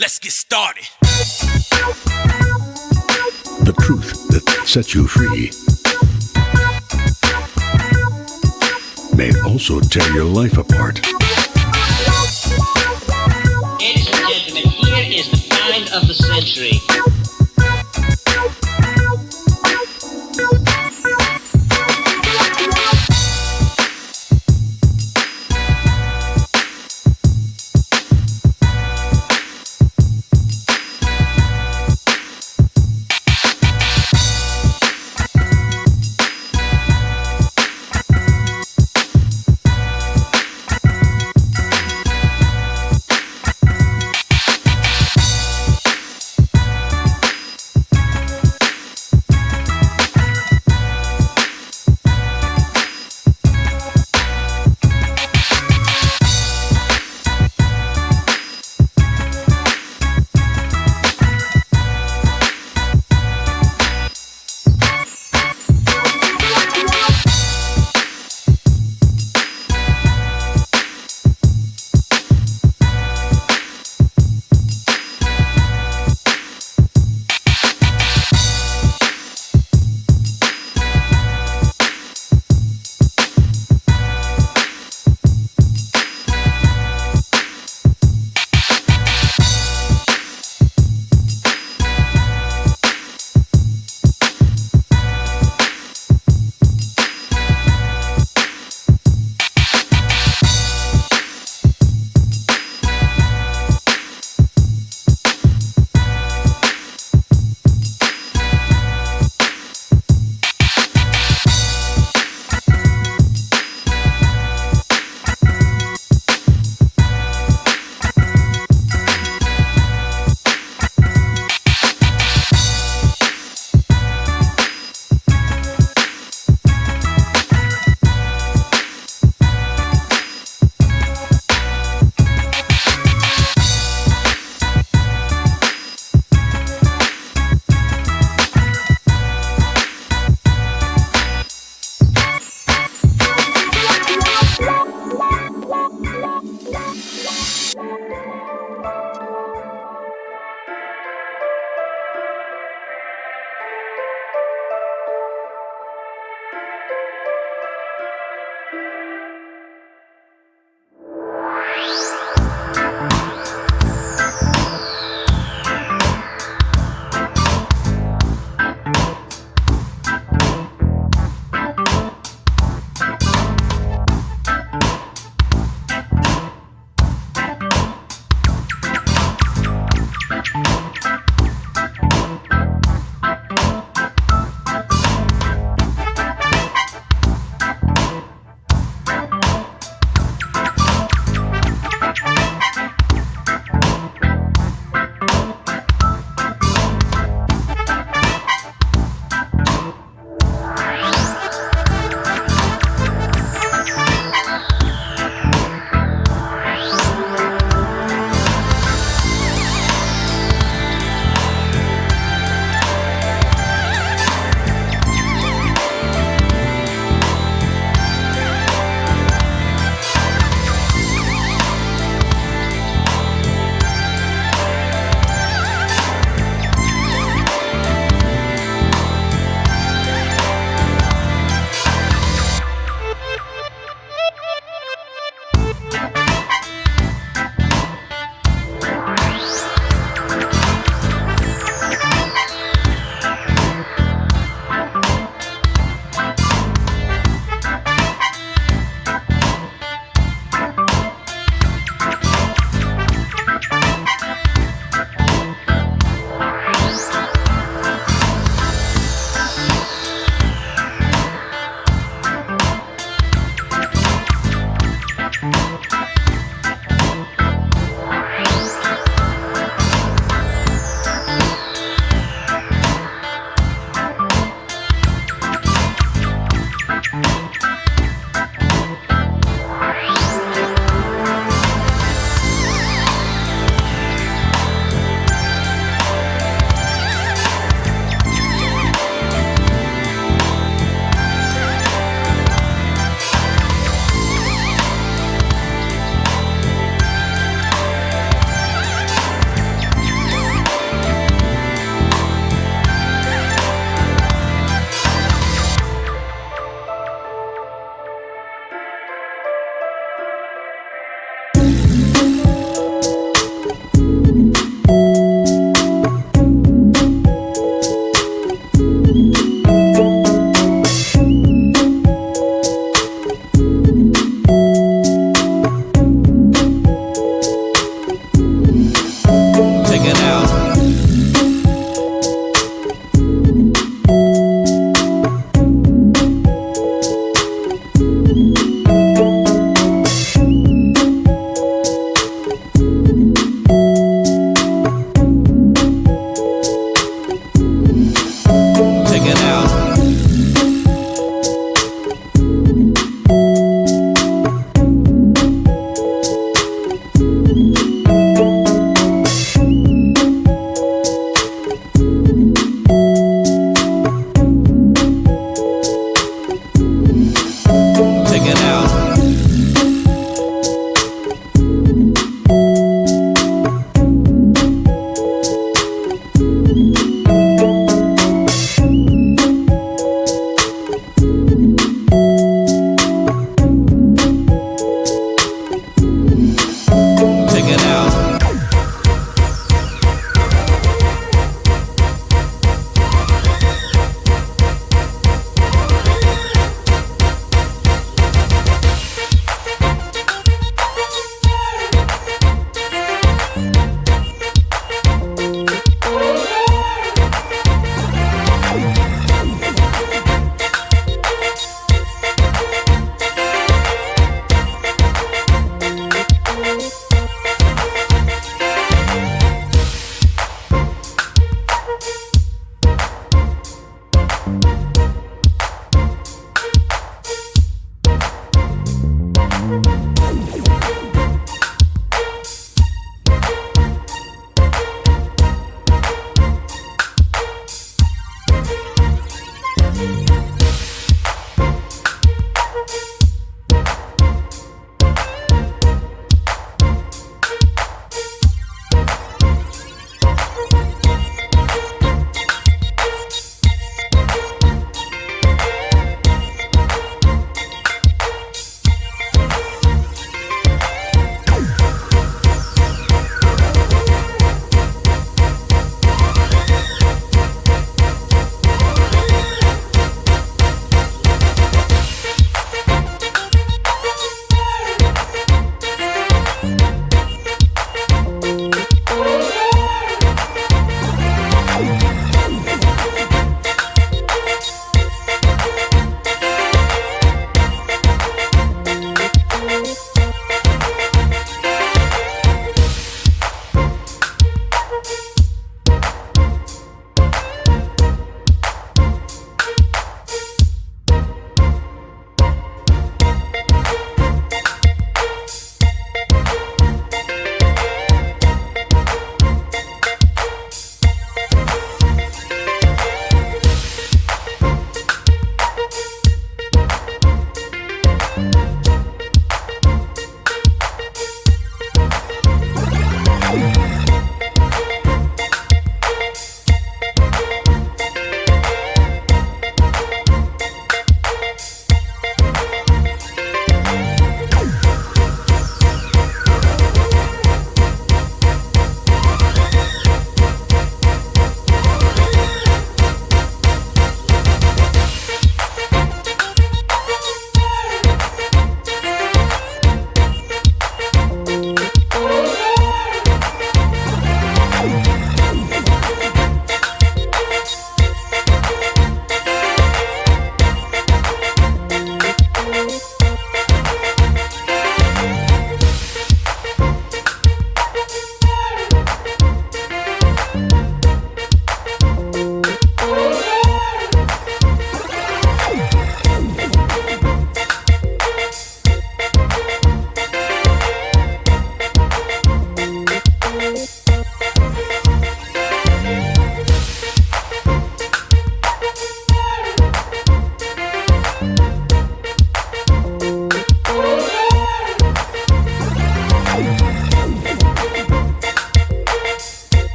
Let's get started. The truth that sets you free may also tear your life apart. Ladies and gentlemen, here is the find of the century.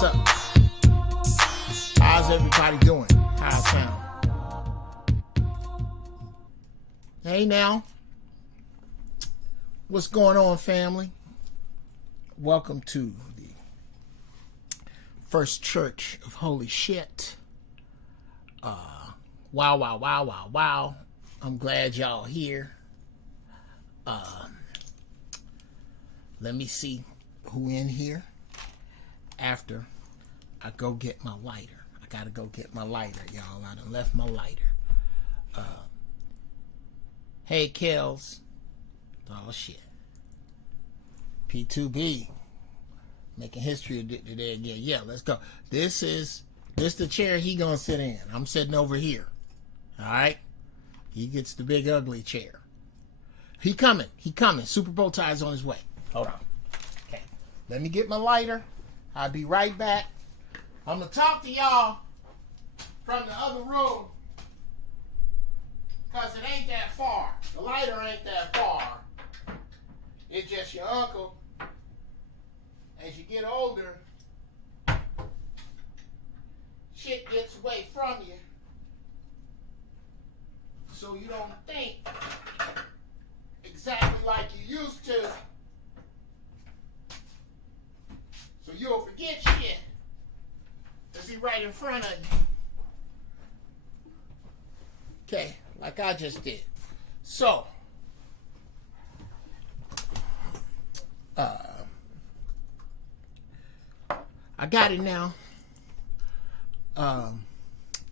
What's up? How's everybody doing? How's town? Hey now. What's going on, family? Welcome to the First Church of Holy Shit. Wow. I'm glad y'all here. Let me see who in here after I go get my lighter. I gotta go get my lighter, y'all. I done left my lighter. Hey, Kels. Oh, shit. P2B. Making history today again. Yeah, let's go. This the chair he gonna sit in. I'm sitting over here. Alright? He gets the big ugly chair. He coming. Super Bowl tie's on his way. Hold on. Okay. Let me get my lighter. I'll be right back. I'm gonna talk to y'all from the other room. Because it ain't that far. The lighter ain't that far. It's just your uncle. As you get older, shit gets away from you. So you don't think exactly like you used to. So you'll forget shit. Is he right in front of you? Okay, like I just did. So, I got it now.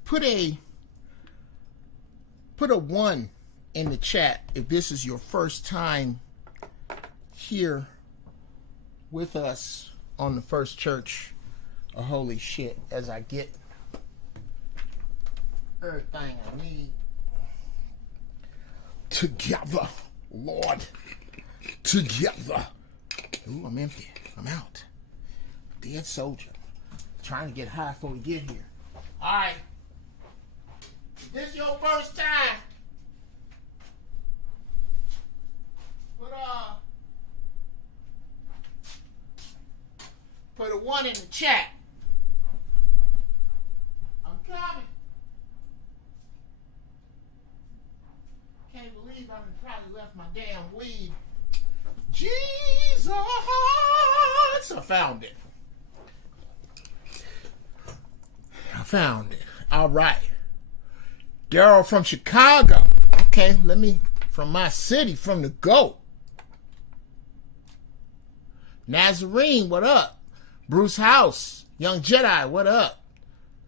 Put a 1 in the chat if this is your first time here with us on the First Church of Holy Shit, as I get everything I need together, Lord, together. Ooh, I'm empty. I'm out. Dead soldier. Trying to get high before we get here. Alright. If this your first time, put a 1 in the chat. I'm coming. Can't believe I probably left my damn weed. Jesus! I found it. All right. Daryl from Chicago. Okay, from my city, from the GOAT. Nazarene, what up? Bruce House. Young Jedi, what up?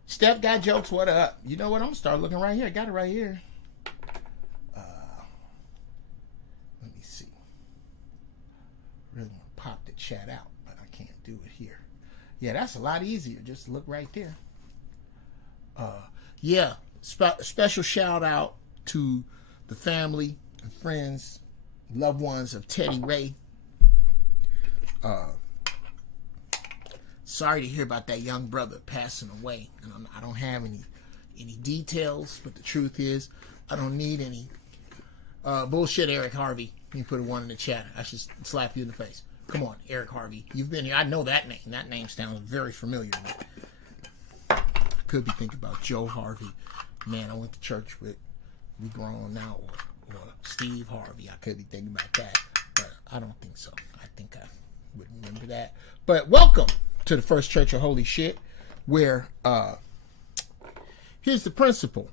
Step Got Jokes, what up? You know what? I'm going to start looking right here. I got it right here. Let me see. Really want to pop the chat out, but I can't do it here. Yeah, that's a lot easier. Just look right there. Yeah, special shout out to the family and friends, loved ones of Teddy Ray. Sorry to hear about that young brother passing away. I don't have any details, but the truth is, I don't need any bullshit. Eric Harvey, you put a 1 in the chat. I should slap you in the face. Come on, Eric Harvey, you've been here. I know that name. That name sounds very familiar to me. Could be thinking about Joe Harvey. Man, I went to church with, we grown now, or Steve Harvey. I could be thinking about that, but I don't think so. I think I would remember that. But welcome to the First Church of Holy Shit, where here's the principle.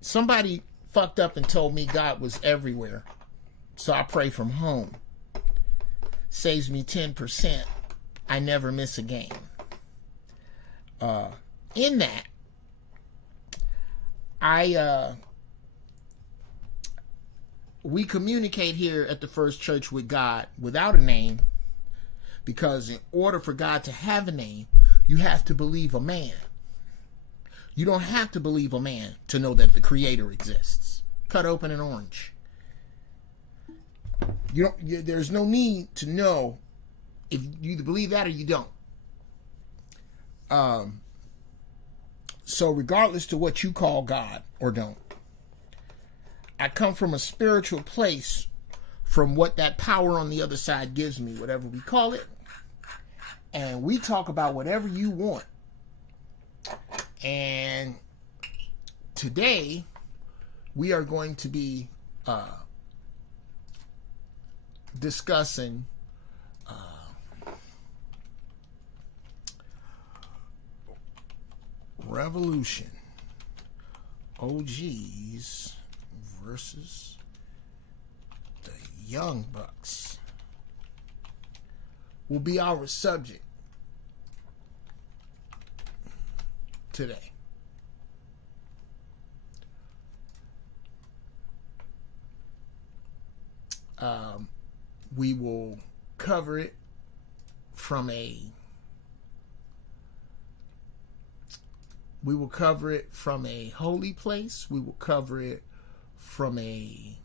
Somebody fucked up and told me God was everywhere, so I pray from home. Saves me 10%. I never miss a game. In that, we communicate here at the First Church with God without a name, because in order for God to have a name, you have to believe a man. You don't have to believe a man to know that the Creator exists. Cut open an orange. There's no need to know if you either believe that or you don't. So regardless to what you call God or don't, I come from a spiritual place from what that power on the other side gives me, whatever we call it. And we talk about whatever you want. And today, we are going to be discussing Revolution. OGs versus the Young Bucks will be our subject today. We will cover it from a holy place. We will cover it from a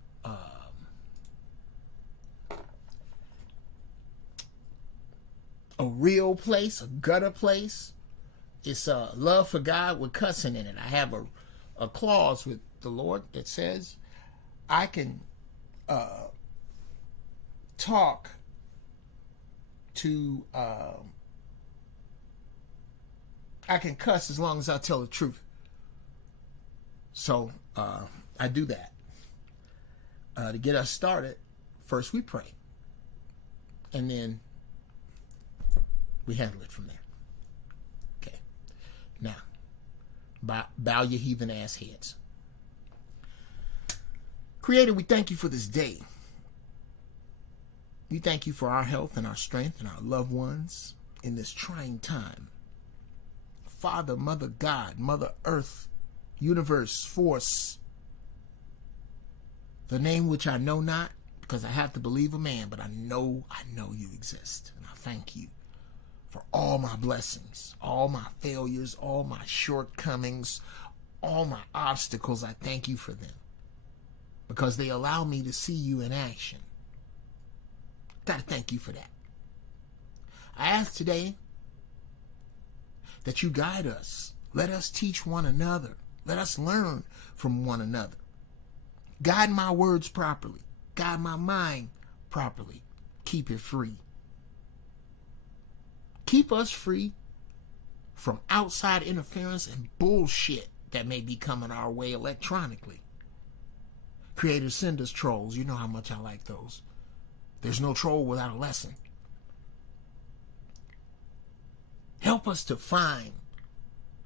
real place, a gutter place. It's a love for God with cussing in it. I have a clause with the Lord that says I can talk to I can cuss as long as I tell the truth. So I do that. To get us started, first we pray, and then we handle it from there. Okay. Now, bow your heathen ass heads. Creator, we thank you for this day. We thank you for our health and our strength and our loved ones in this trying time. Father, Mother God, Mother Earth, Universe, Force, the name which I know not, because I have to believe a man, but I know you exist. And I thank you for all my blessings, all my failures, all my shortcomings, all my obstacles. I thank you for them because they allow me to see you in action. Gotta thank you for that. I ask today that you guide us. Let us teach one another. Let us learn from one another. Guide my words properly. Guide my mind properly. Keep it free. Keep us free from outside interference and bullshit that may be coming our way electronically. Creator, send us trolls. You know how much I like those. There's no troll without a lesson. Help us to find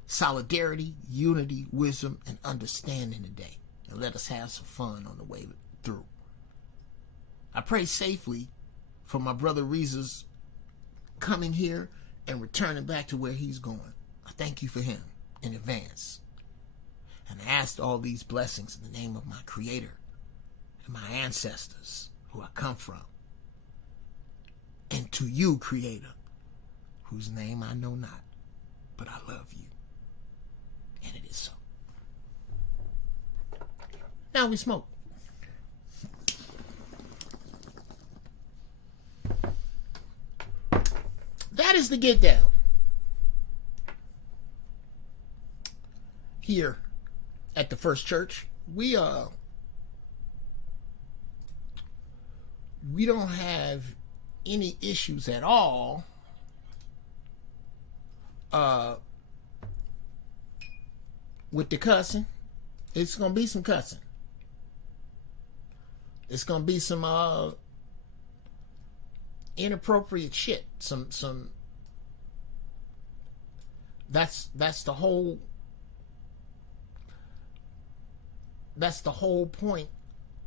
solidarity, unity, wisdom, and understanding today. And let us have some fun on the way through. I pray safely for my brother Riza's coming here and returning back to where he's going. I thank you for him in advance. And I ask all these blessings in the name of my Creator and my ancestors who I come from. And to you, Creator, whose name I know not, but I love you. And it is so. Now we smoke. That is the get down. Here at the First Church, we don't have any issues at all with the cussing. It's gonna be some cussing. It's gonna be some inappropriate shit. Some that's the whole point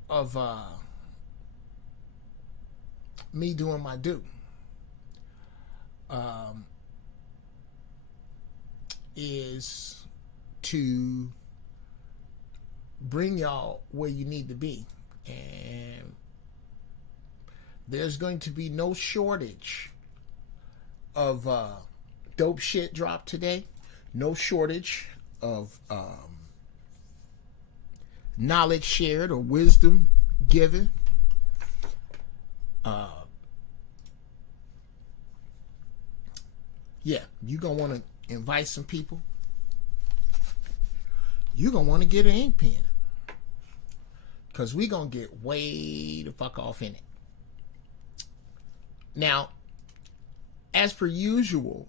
of me doing my due. Is to bring y'all where you need to be. And there's going to be no shortage of dope shit dropped today. No shortage of knowledge shared or wisdom given. Yeah, you're going to want to invite some people. You're going to want to get an ink pen. because we gonna get way the fuck off in it. Now, as per usual,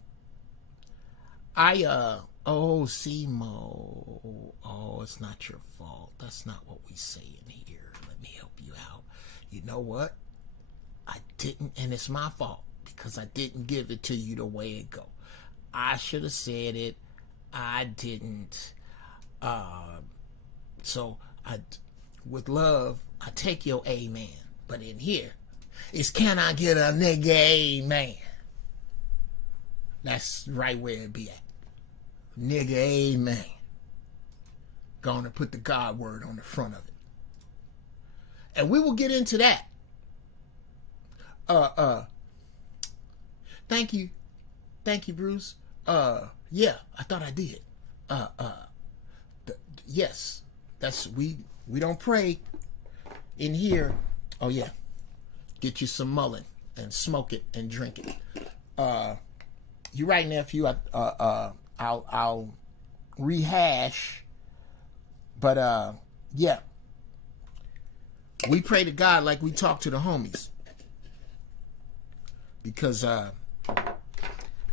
oh, Simo, oh, it's not your fault. That's not what we say in here. Let me help you out. You know what? I didn't, and it's my fault because I didn't give it to you the way it go. I should have said it. I didn't. So with love, I take your amen. But in here, it's can I get a nigga amen? That's right where it be at. Nigga amen. Gonna put the God word on the front of it. And we will get into that. Thank you. Thank you, Bruce. Yeah, I thought I did. Yes. That's we don't pray in here. Oh yeah. Get you some mullein and smoke it and drink it. You're right, nephew. I'll rehash. But yeah. We pray to God like we talk to the homies. Because I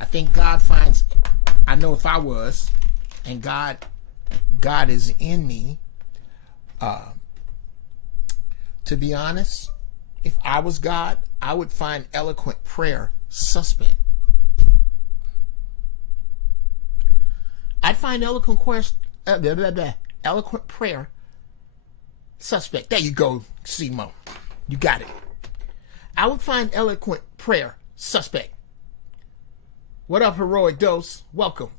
think God finds, I know if I was, and God is in me, to be honest, if I was God, I would find eloquent prayer suspect. I'd find eloquent prayer suspect. There you go, Simo. You got it. I would find eloquent prayer suspect. What up, Heroic Dose? Welcome.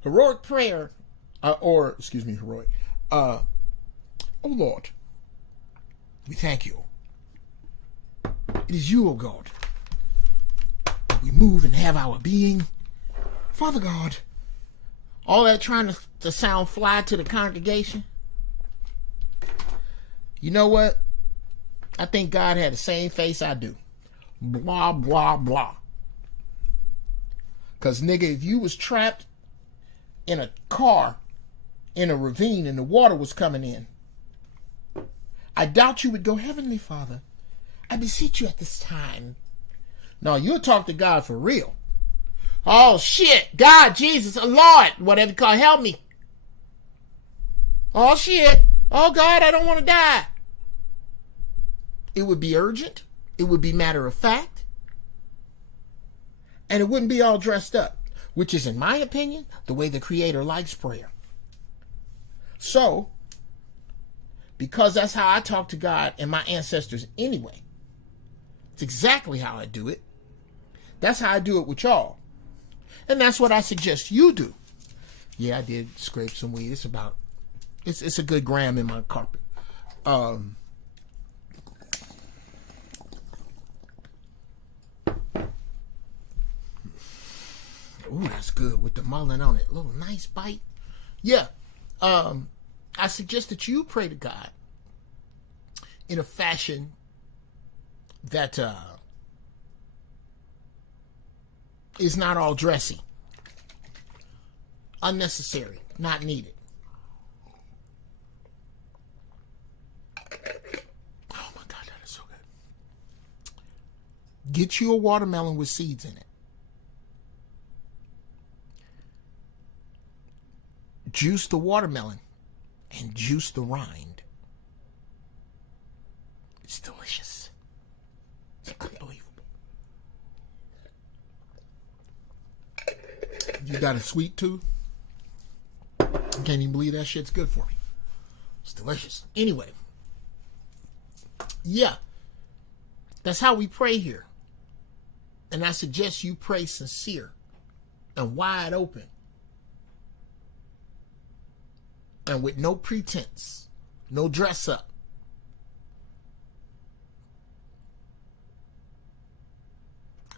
Heroic prayer, heroic. Oh Lord, we thank you. It is you, O God, that we move and have our being. Father God, all that trying to sound fly to the congregation. You know what? I think God had the same face I do. Blah, blah, blah. Because, nigga, if you was trapped in a car in a ravine and the water was coming in, I doubt you would go, Heavenly Father, I beseech you at this time. No, you'll talk to God for real. Oh, shit. God, Jesus, Lord, whatever you call it, help me. Oh, shit. Oh, God, I don't want to die. It would be urgent. It would be matter of fact. And it wouldn't be all dressed up, which is, in my opinion, the way the Creator likes prayer. So, because that's how I talk to God and my ancestors anyway, it's exactly how I do it. That's how I do it with y'all. And that's what I suggest you do. Yeah, I did scrape some weed. It's a good gram in my carpet. Ooh, that's good with the mullein on it. A little nice bite. Yeah. I suggest that you pray to God in a fashion that is not all dressy. Unnecessary. Not needed. Oh my God, that is so good. Get you a watermelon with seeds in it. Juice the watermelon and juice the rind. It's delicious. It's unbelievable. You got a sweet tooth? I can't even believe that shit's good for me. It's delicious. Anyway. Yeah. That's how we pray here. And I suggest you pray sincere and wide open. And with no pretense. No dress up.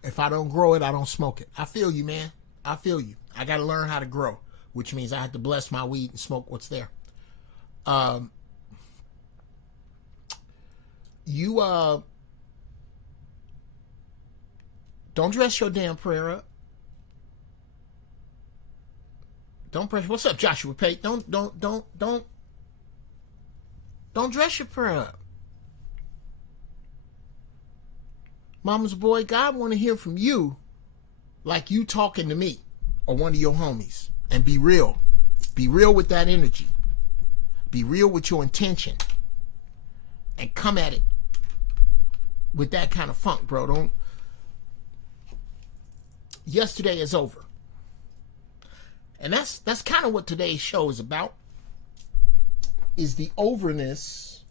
If I don't grow it, I don't smoke it. I feel you, man. I feel you. I got to learn how to grow, which means I have to bless my weed and smoke what's there. Don't dress your damn prayer up. Don't press. What's up, Joshua Pate? Don't Don't dress your prayer up. Mama's boy, God want to hear from you like you talking to me or one of your homies. And be real. Be real with that energy. Be real with your intention. And come at it with that kind of funk, bro. Don't. Yesterday is over. And that's kind of what today's show is about. Is the overness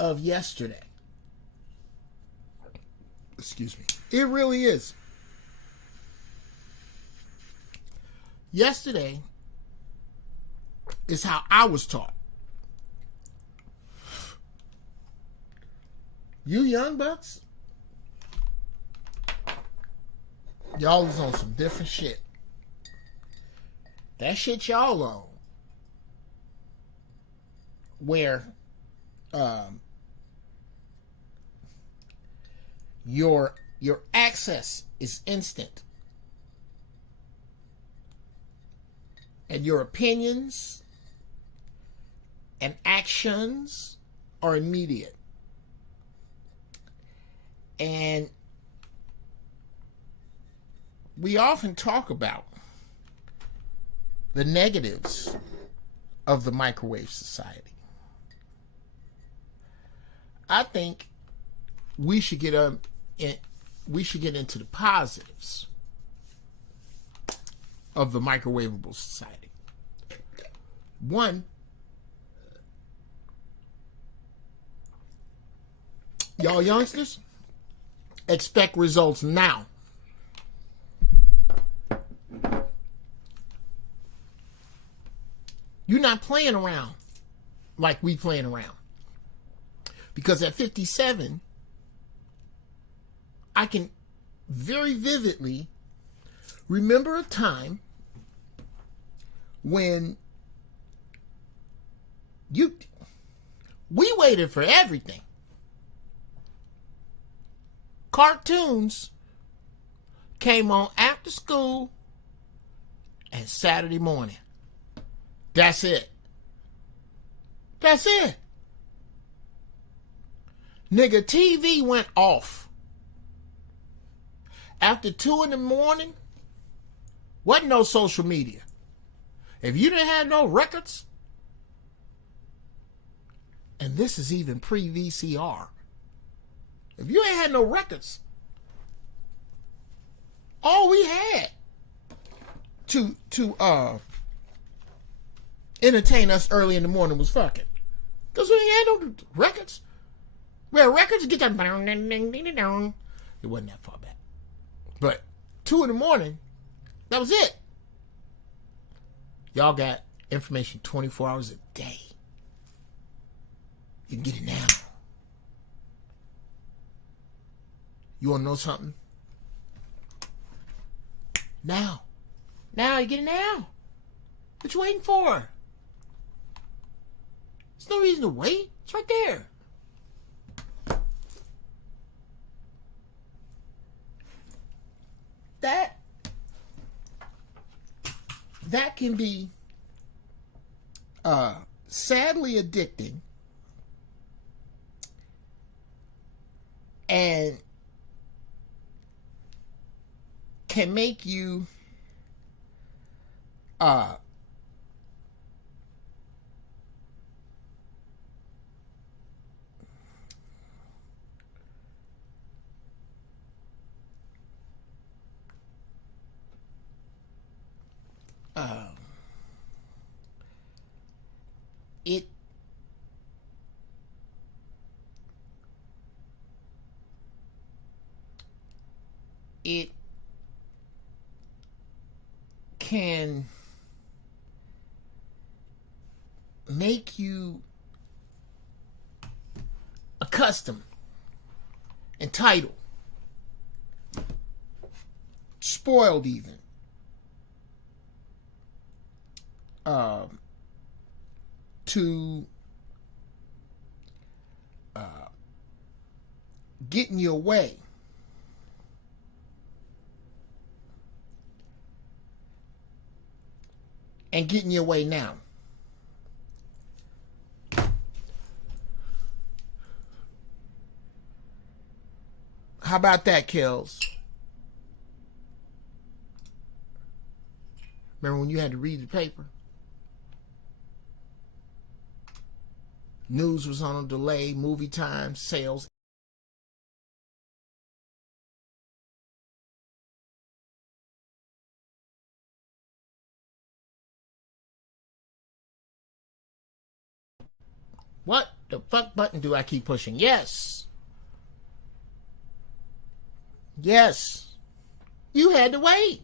of yesterday. Excuse me. It really is. Yesterday is how I was taught. You young bucks, y'all is on some different shit. That shit y'all on, where your access is instant, and your opinions and actions are immediate. And we often talk about the negatives of the microwave society. I think we should get into the positives of the microwavable society. One, y'all youngsters, expect results now. You're not playing around like we playing around. Because at 57, I can very vividly remember a time when we waited for everything. Cartoons came on after school and Saturday morning. That's it. That's it. Nigga, TV went off. After 2 in the morning, wasn't no social media. If you didn't have no records, and this is even pre-VCR, if you ain't had no records, all we had to entertain us early in the morning was fucking. Because we ain't had no records. We had records to get that. It wasn't that far back. But 2 in the morning, that was it. Y'all got information 24 hours a day. You can get it now. You want to know something? Now. Now, you get it now. What you waiting for? There's no reason to wait. It's right there. That can be sadly addicting and can make you it can make you accustomed, entitled, spoiled even, to getting your way. And getting your way now. How about that, Kells? Remember when you had to read the paper? News was on a delay, movie time, sales. What the fuck button do I keep pushing? Yes. Yes. You had to wait.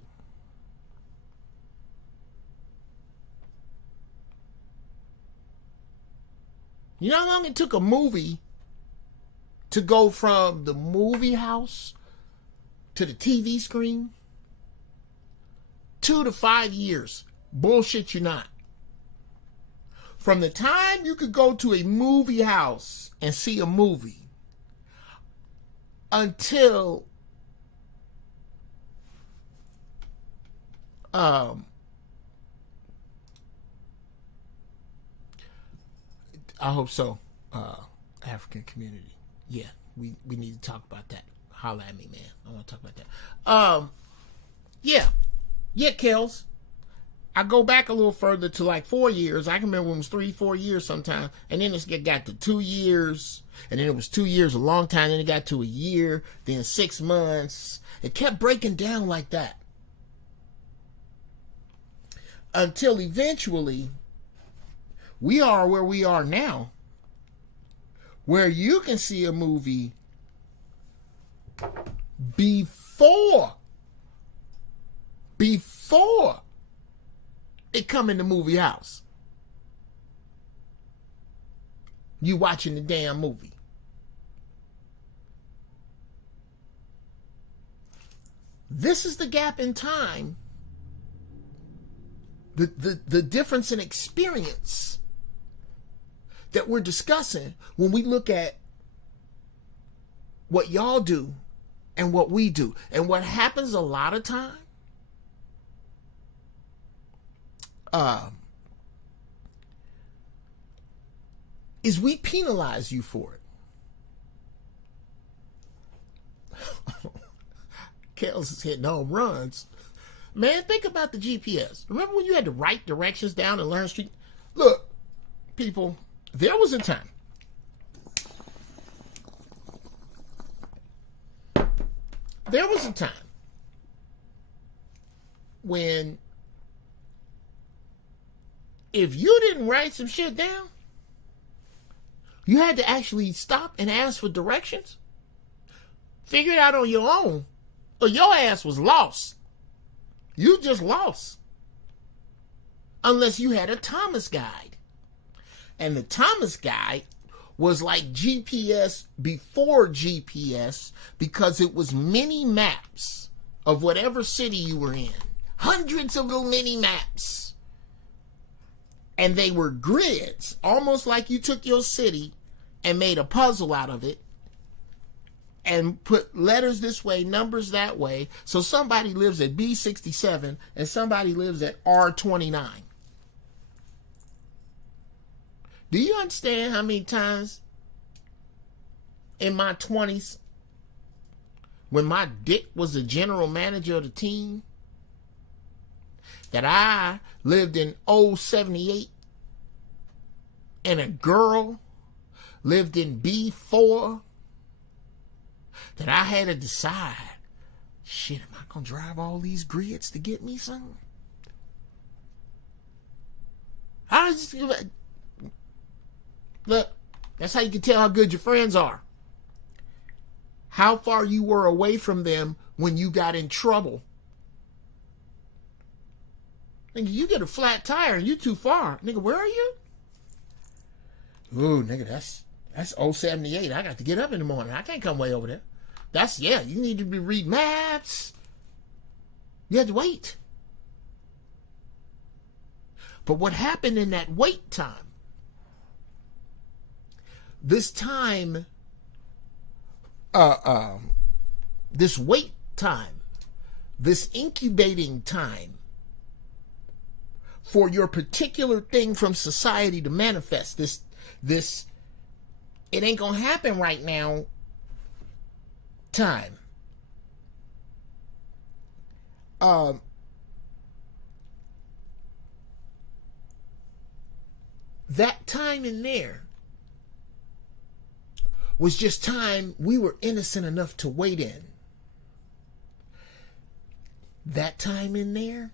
You know how long it took a movie to go from the movie house to the TV screen? 2 to 5 years. Bullshit you not. From the time you could go to a movie house and see a movie until I hope so. African community. Yeah, we need to talk about that. Holla at me, man. I want to talk about that. Yeah, Kells. I go back a little further to like 4 years. I can remember when it was 3-4 years sometimes. And then it got to 2 years. And then it was 2 years a long time. Then it got to a year. Then 6 months. It kept breaking down like that. Until eventually, we are where we are now. Where you can see a movie before it come in the movie house. You watching the damn movie. This is the gap in time. The difference in experience that we're discussing when we look at what y'all do and what we do. And what happens a lot of time is we penalize you for it. Kells is hitting home runs. Man, think about the GPS. Remember when you had to write directions down and learn street? Look, people, there was a time when if you didn't write some shit down, you had to actually stop and ask for directions, figure it out on your own, or your ass was lost. You just lost. Unless you had a Thomas guide. And the Thomas guide was like GPS before GPS because it was mini maps of whatever city you were in. Hundreds of little mini maps. And they were grids, almost like you took your city and made a puzzle out of it and put letters this way, numbers that way. So somebody lives at B67 and somebody lives at R29. Do you understand how many times in my 20s, when my dick was the general manager of the team, that I lived in 078 and a girl lived in B4, that I had to decide, shit, am I going to drive all these grids to get me something? Look, that's how you can tell how good your friends are. How far you were away from them when you got in trouble. Nigga, you get a flat tire and you too far. Nigga, where are you? Ooh, nigga, that's 078. I got to get up in the morning. I can't come way over there. You need to be read maps. You had to wait. But what happened in that wait time? This time, this wait time, this incubating time for your particular thing from society to manifest, this, it ain't gonna happen right now. time, that time in there was just time we were innocent enough to wait in. That time in there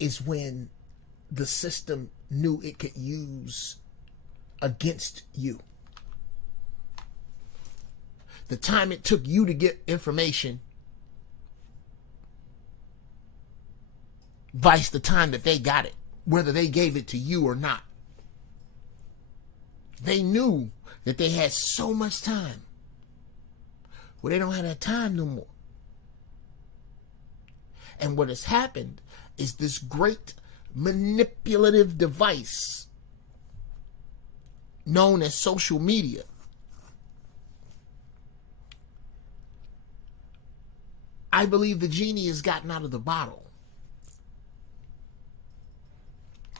is when the system knew it could use against you. The time it took you to get information, vice the time that they got it, whether they gave it to you or not. They knew that they had so much time. Well, they don't have that time no more. And what has happened is this great manipulative device known as social media I believe the genie has gotten out of the bottle.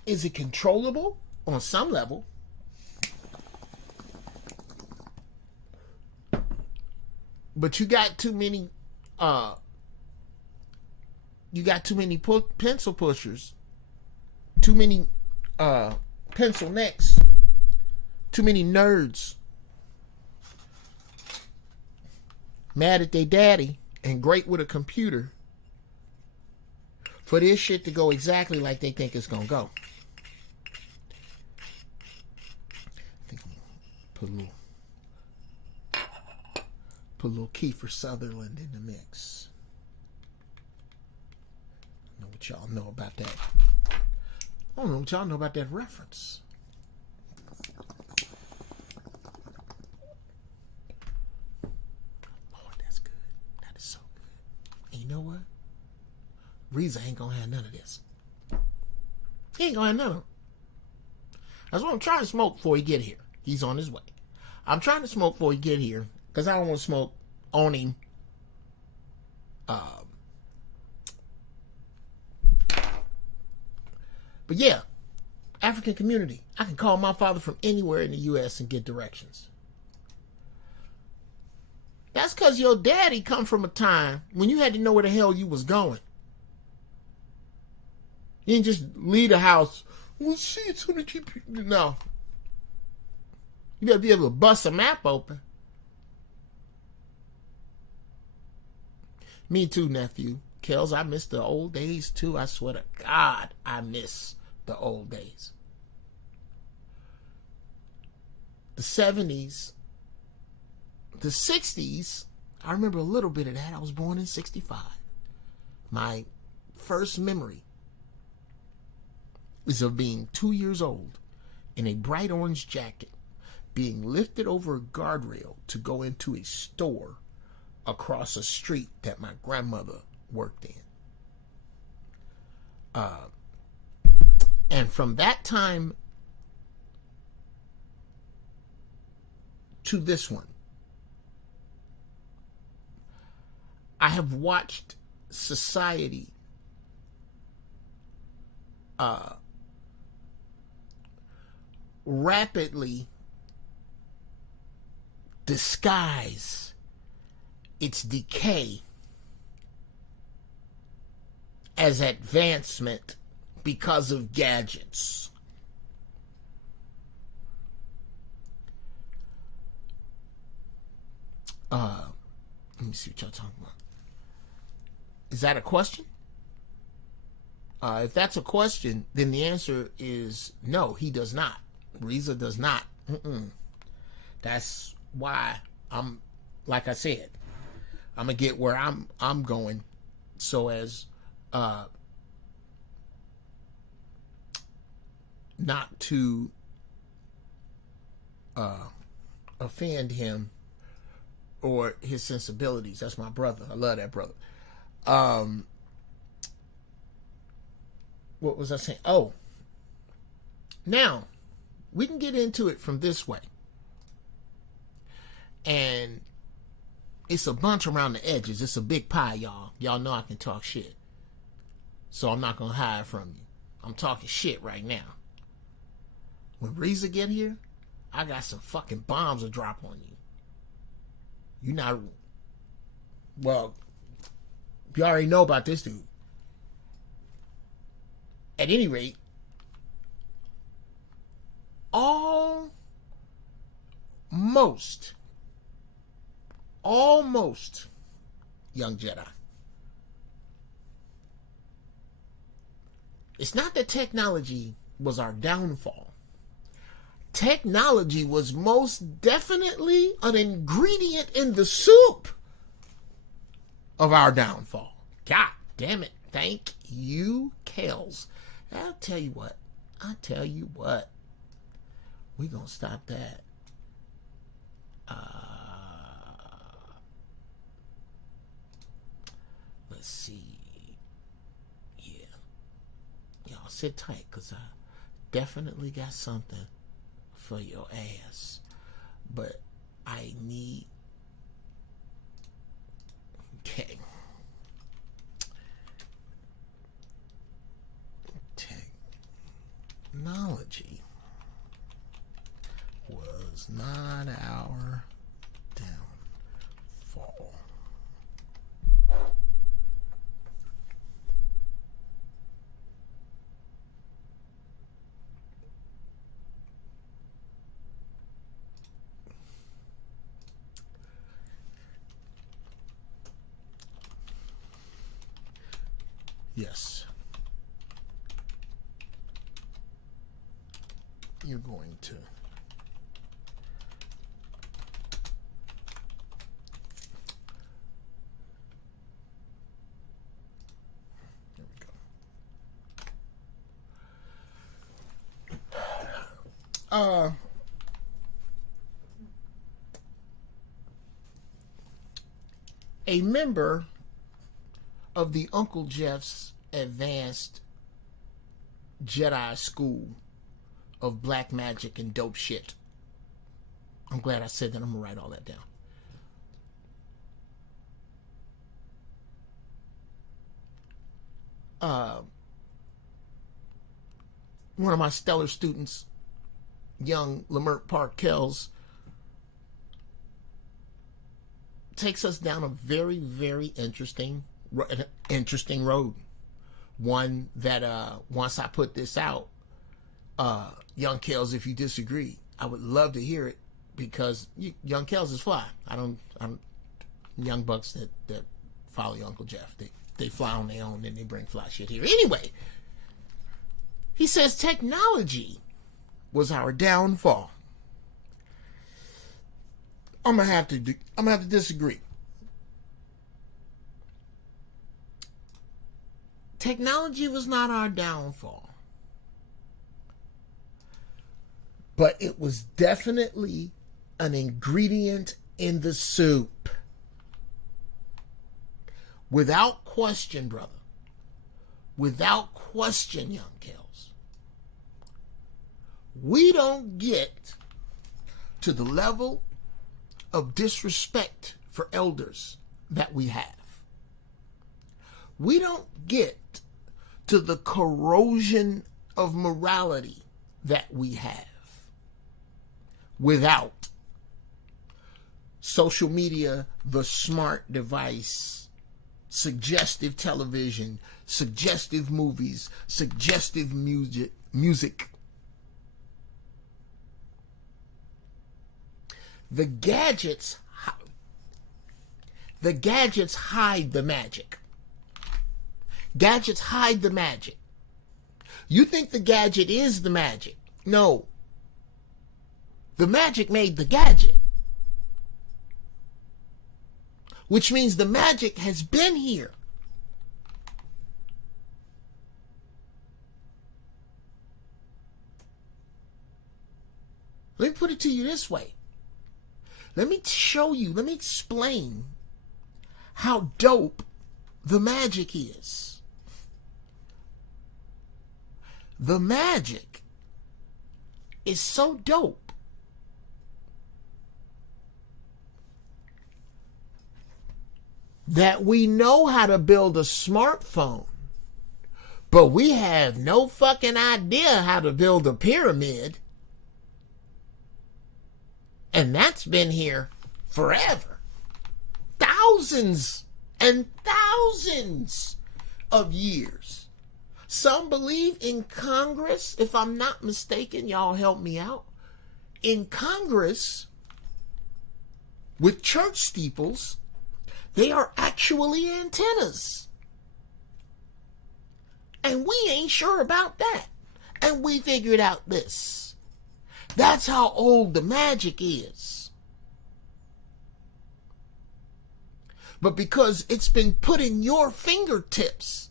Is it controllable? On some level. But you got too many pencil pushers, too many pencil necks, too many nerds mad at their daddy and great with a computer for this shit to go exactly like they think it's gonna go. I think I'm gonna put a little Kiefer Sutherland in the mix. I don't know what y'all know about that. I don't know what y'all know about that reference. Lord, that's good. That is so good. And you know what? Riza ain't gonna have none of this. He ain't gonna have none of it. That's what I'm trying to smoke before he get here. He's on his way. I'm trying to smoke before he get here because I don't want to smoke on him. But yeah, African community. I can call my father from anywhere in the U.S. and get directions. That's because your daddy come from a time when you had to know where the hell you was going. You didn't just leave the house. Well, see, it's going to keep... No. You better be able to bust a map open. Me too, nephew. Kels, I miss the old days too. I swear to God, I miss the old days. The 70s, the 60s, I remember a little bit of that. I was born in 65. My first memory is of being 2 years old in a bright orange jacket, being lifted over a guardrail to go into a store across a street that my grandmother worked in. And from that time to this one, I have watched society rapidly disguise its decay as advancement because of gadgets. Let me see what y'all talking about. Is that a question? If that's a question, then the answer is no, he does not. Riza does not. That's why I'm, like I said, I'm gonna get where I'm going, so as not to offend him or his sensibilities. That's my brother. I love that brother. What was I saying? Oh, now we can get into it from this way. And it's a bunch around the edges. It's a big pie, y'all. Y'all know I can talk shit. So I'm not going to hide from you. I'm talking shit right now. When Riza get here, I got some fucking bombs to drop on you. You not, well, you already know about this dude. At any rate, almost young Jedi. It's not that technology was our downfall. Technology was most definitely an ingredient in the soup of our downfall. God damn it. Thank you, Kels. I'll tell you what. We're going to stop that. Let's see. Yeah. Y'all sit tight, because I definitely got something for your ass. But I need... Okay. Technology was not our downfall. Yes. You're going to there we go. A member of the Uncle Geoff's Advanced Jedi School of Black Magic and Dope Shit. I'm glad I said that. I'm gonna write all that down. One of my stellar students, young Lamert Park Kells, takes us down a very, very interesting road. One that once I put this out, young Kells, if you disagree, I would love to hear it, because young Kells is fly. I'm young bucks that follow your Uncle Geoff. They fly on their own and they bring fly shit here. Anyway, he says technology was our downfall. I'm gonna have to disagree. Technology was not our downfall, but it was definitely an ingredient in the soup. Without question, brother. Without question, young Kells. We don't get to the level of disrespect for elders that we have. We don't get to the corrosion of morality that we have without social media, the smart device, suggestive television, suggestive movies, suggestive music. The gadgets hide the magic. Gadgets hide the magic. You think the gadget is the magic. No. The magic made the gadget. Which means the magic has been here. Let me put it to you this way. Let me show you, let me explain how dope the magic is. The magic is so dope that we know how to build a smartphone, but we have no fucking idea how to build a pyramid. And that's been here forever. thousands and thousands of years. Some believe in Congress, if I'm not mistaken, y'all help me out. In Congress, with church steeples, they are actually antennas. And we ain't sure about that. And we figured out this. That's how old the magic is. But because it's been put in your fingertips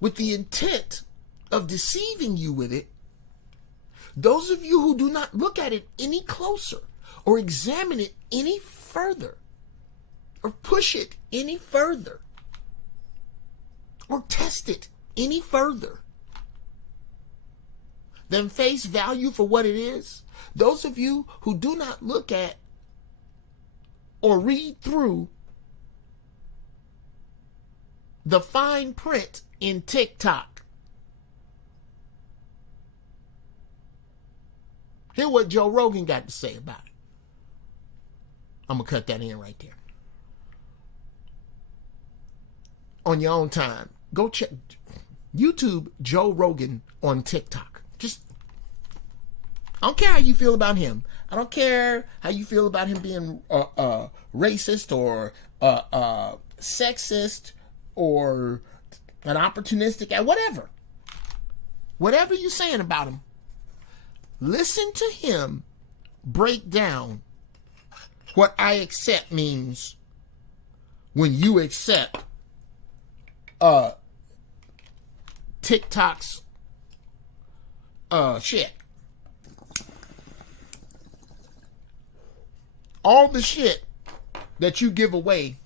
with the intent of deceiving you with it, those of you who do not look at it any closer or examine it any further or push it any further or test it any further than face value for what it is, those of you who do not look at or read through the fine print in TikTok. Hear what Joe Rogan got to say about it. I'm going to cut that in right there. On your own time, go check YouTube Joe Rogan on TikTok. Just, I don't care how you feel about him. I don't care how you feel about him being racist or sexist or an opportunistic, whatever. Whatever you're saying about him, listen to him break down what I accept means when you accept TikTok's shit. All the shit that you give away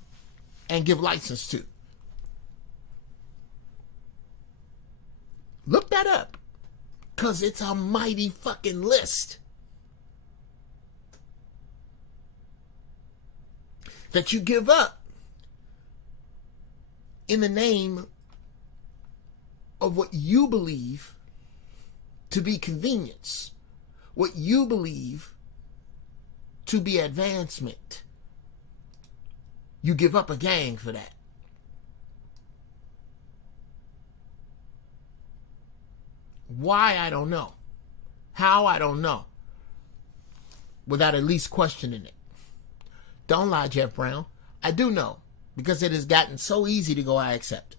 and give license to. Look that up, because it's a mighty fucking list that you give up in the name of what you believe to be convenience, what you believe to be advancement. You give up a gang for that. Why? I don't know. How? I don't know. Without at least questioning it. Don't lie, Jeff Brown. I do know. Because it has gotten so easy to go, I accept it.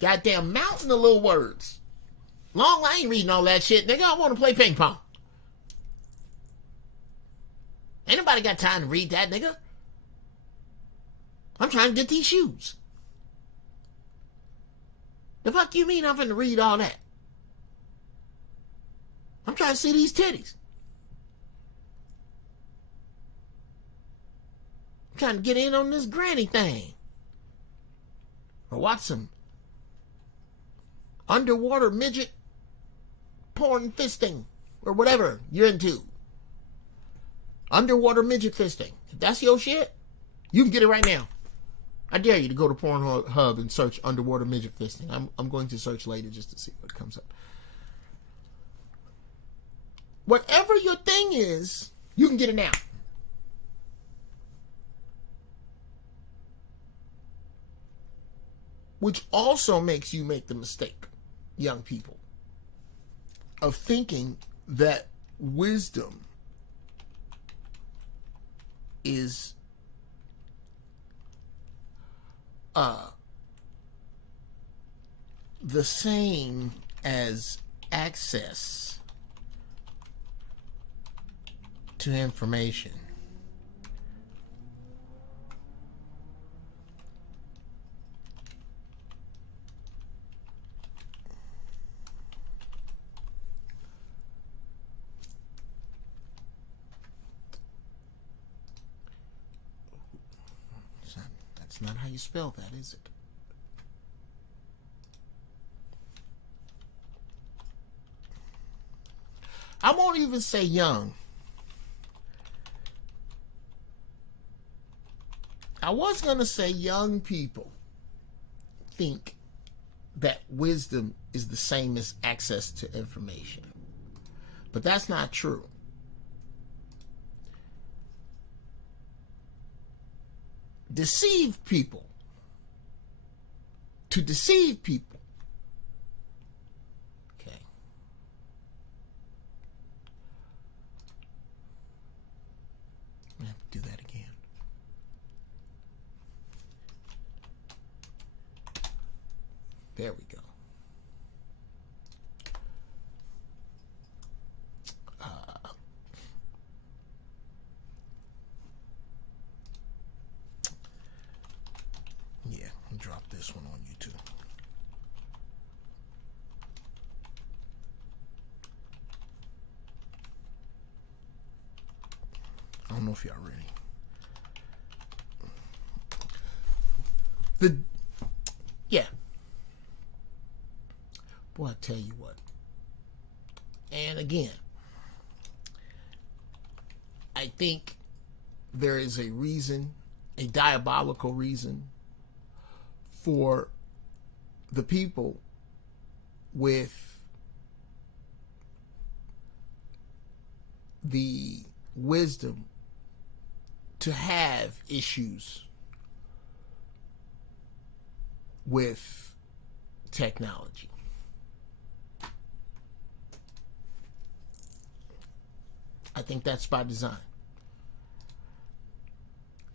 Goddamn mountain of little words. Long, I ain't reading all that shit, nigga. I want to play ping pong. Ain't nobody got time to read that, nigga. I'm trying to get these shoes. The fuck you mean I'm finna read all that? I'm trying to see these titties. I'm trying to get in on this granny thing. Or watch some underwater midget porn fisting. Or whatever you're into. Underwater midget fisting. If that's your shit, you can get it right now. I dare you to go to Pornhub and search underwater midget fisting. I'm going to search later just to see what comes up. Whatever your thing is, you can get it now. Which also makes you make the mistake, young people, of thinking that wisdom is the same as access to information. That's not how you spell that, is it? I won't even say young. I was going to say young people think that wisdom is the same as access to information. But that's not true. deceive people. To deceive people. Okay. I have to do that again. There we go. Yeah, I'll drop this one on YouTube. I don't know if y'all ready. Yeah. Boy, I tell you what. And again, I think there is a reason, a diabolical reason, for the people with the wisdom to have issues with technology. I think that's by design.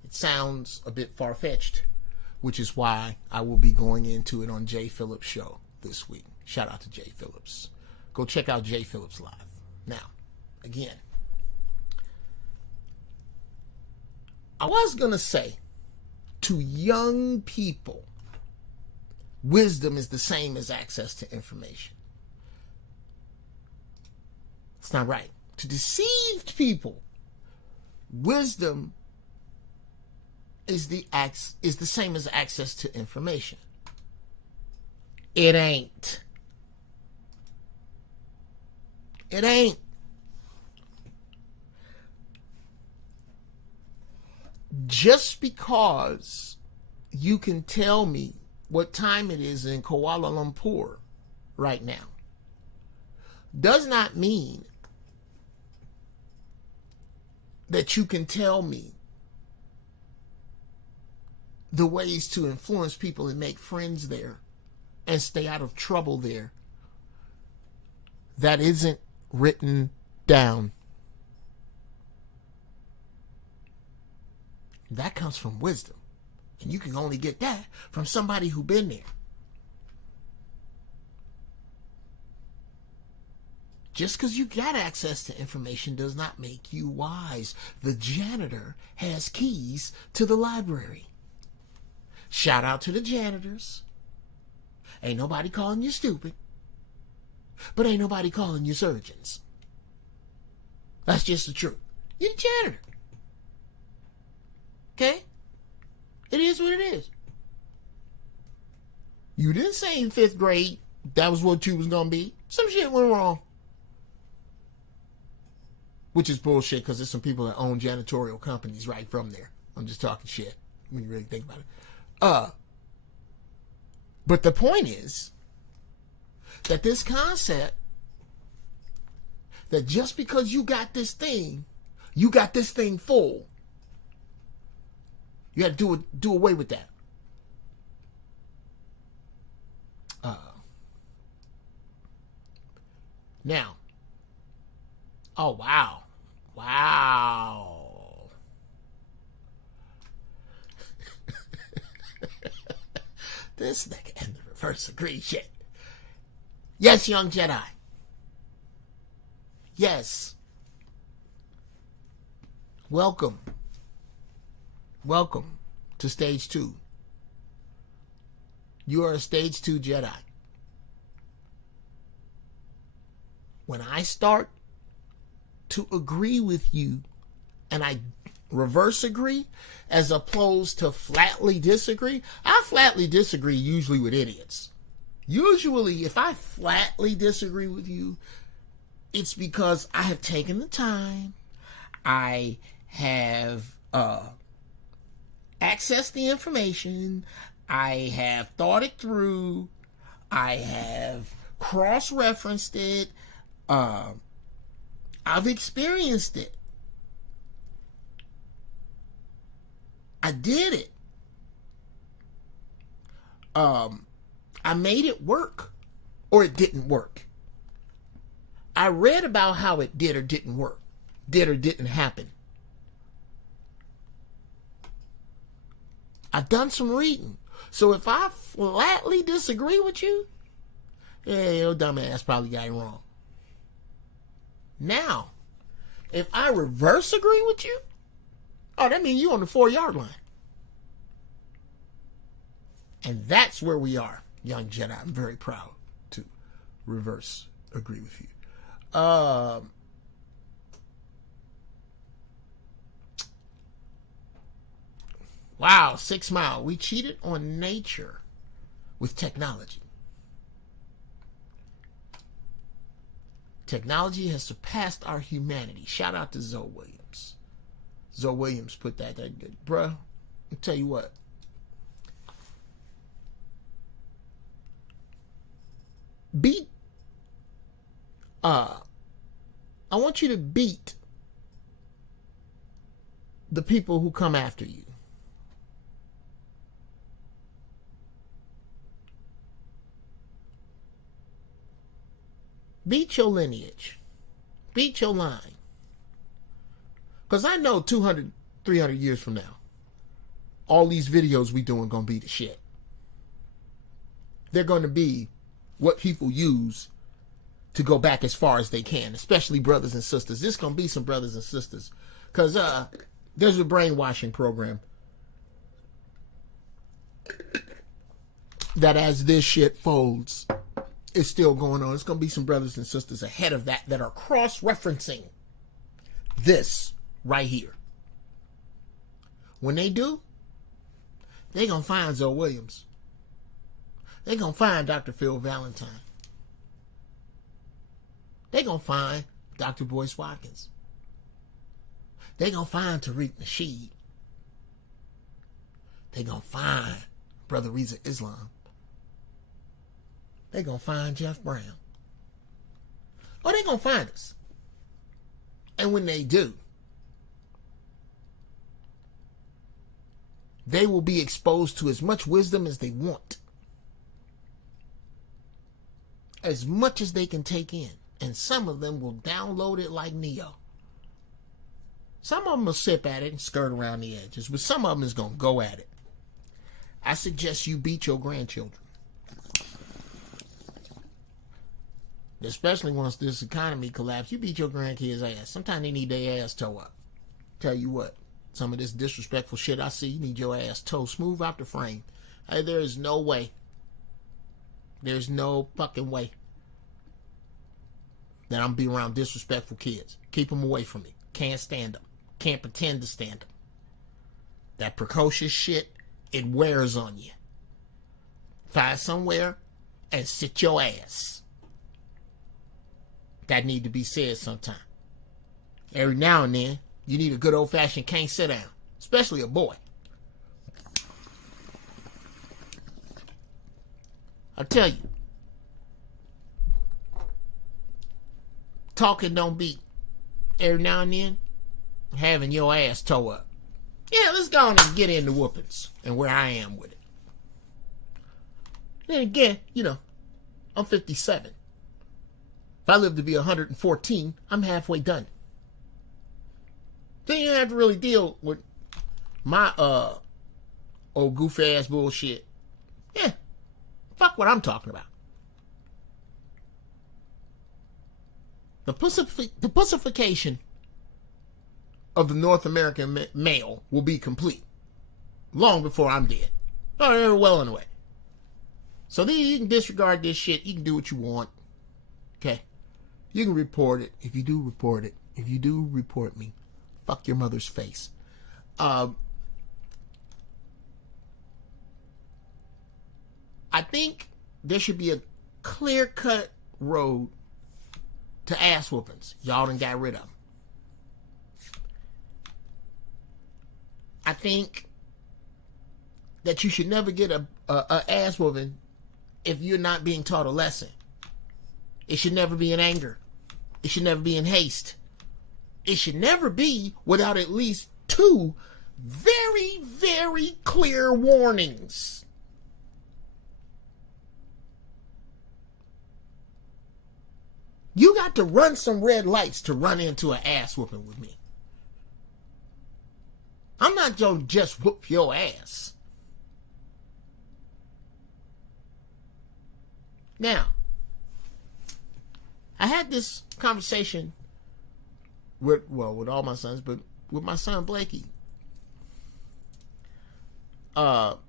It sounds a bit far-fetched, which is why I will be going into it on Jay Phillips' show this week. Shout out to Jay Phillips. Go check out Jay Phillips Live. Now, again, I was going to say to young people, wisdom is the same as access to information. It's not right. To deceived people, wisdom is the same as access to information. It ain't. It ain't. Just because you can tell me what time it is in Kuala Lumpur right now does not mean that you can tell me the ways to influence people and make friends there and stay out of trouble there. That isn't written down. That comes from wisdom. And you can only get that from somebody who's been there. Just because you got access to information does not make you wise. The janitor has keys to the library. Shout out to the janitors. Ain't nobody calling you stupid. But ain't nobody calling you surgeons. That's just the truth. You're the janitor. Okay? It is what it is. You didn't say in 5th grade that was what you was going to be. Some shit went wrong. Which is bullshit because there's some people that own janitorial companies right from there. I'm just talking shit when you really think about it. But the point is that this concept that just because you got this thing full, you got to do away with that. Now, oh wow. This nigga in the reverse agree shit. Yes, young Jedi. Yes. Welcome to stage 2. You are a stage 2 Jedi. When I start to agree with you and I reverse agree as opposed to flatly disagree, I flatly disagree usually with idiots. Usually if I flatly disagree with you, it's because I have taken the time, I have accessed the information, I have thought it through, I have cross-referenced it, I've experienced it. I did it. I made it work or it didn't work. I read about how it did or didn't work, did or didn't happen. I've done some reading. So if I flatly disagree with you, yeah, your dumbass probably got it wrong. Now, if I reverse agree with you, oh, that means you on the 4-yard line. And that's where we are, young Jedi. I'm very proud to reverse agree with you. Wow, 6 Mile. We cheated on nature with technology. Technology has surpassed our humanity. Shout out to Zoe Williams. Zoe Williams put that good. Bruh, I'll tell you what. I want you to beat the people who come after you. Beat your lineage. Beat your line. Because I know 200, 300 years from now, all these videos we doing going to be the shit. They're going to be what people use to go back as far as they can, especially brothers and sisters. This going to be some brothers and sisters. Because there's a brainwashing program that as this shit folds, it's still going on. It's going to be some brothers and sisters ahead of that are cross-referencing this right here. When they do, they're going to find Zoe Williams. They're going to find Dr. Phil Valentine. They're going to find Dr. Boyce Watkins. They're going to find Tariq Nasheed. They're going to find Brother RIZZA Islam. They're going to find Jeff Brown. Or they're going to find us. And when they do, they will be exposed to as much wisdom as they want. As much as they can take in. And some of them will download it like Neo. Some of them will sip at it and skirt around the edges. But some of them is going to go at it. I suggest you beat your grandchildren. Especially once this economy collapses, you beat your grandkids' ass. Sometimes they need their ass toe up. Tell you what, some of this disrespectful shit I see, you need your ass toe smooth out the frame. Hey, there is no way. There's no fucking way that I'm be around disrespectful kids. Keep them away from me. Can't stand them. Can't pretend to stand them. That precocious shit, it wears on you. Find somewhere and sit your ass. That need to be said sometime. Every now and then, you need a good old-fashioned can't sit down. Especially a boy. I tell you. Talking don't beat. Every now and then, having your ass toe up. Yeah, let's go on and get into whoopings and where I am with it. Then again, you know, I'm 57. If I live to be 114, I'm halfway done. Then you don't have to really deal with my old goofy ass bullshit. Yeah, fuck what I'm talking about. The pussification of the North American male will be complete long before I'm dead. Oh, they're well on the way. So then you can disregard this shit. You can do what you want. Okay? You can report it. If you do report it, if you do report me, fuck your mother's face. I think there should be a clear-cut road to ass whoopings. Y'all done got rid of them. I think that you should never get a ass whooping if you're not being taught a lesson. It should never be in anger. It should never be in haste. It should never be without at least 2 very, very clear warnings. You got to run some red lights to run into an ass whooping with me. I'm not gonna just whoop your ass. Now, I had this conversation with all my sons, but with my son Blakey. About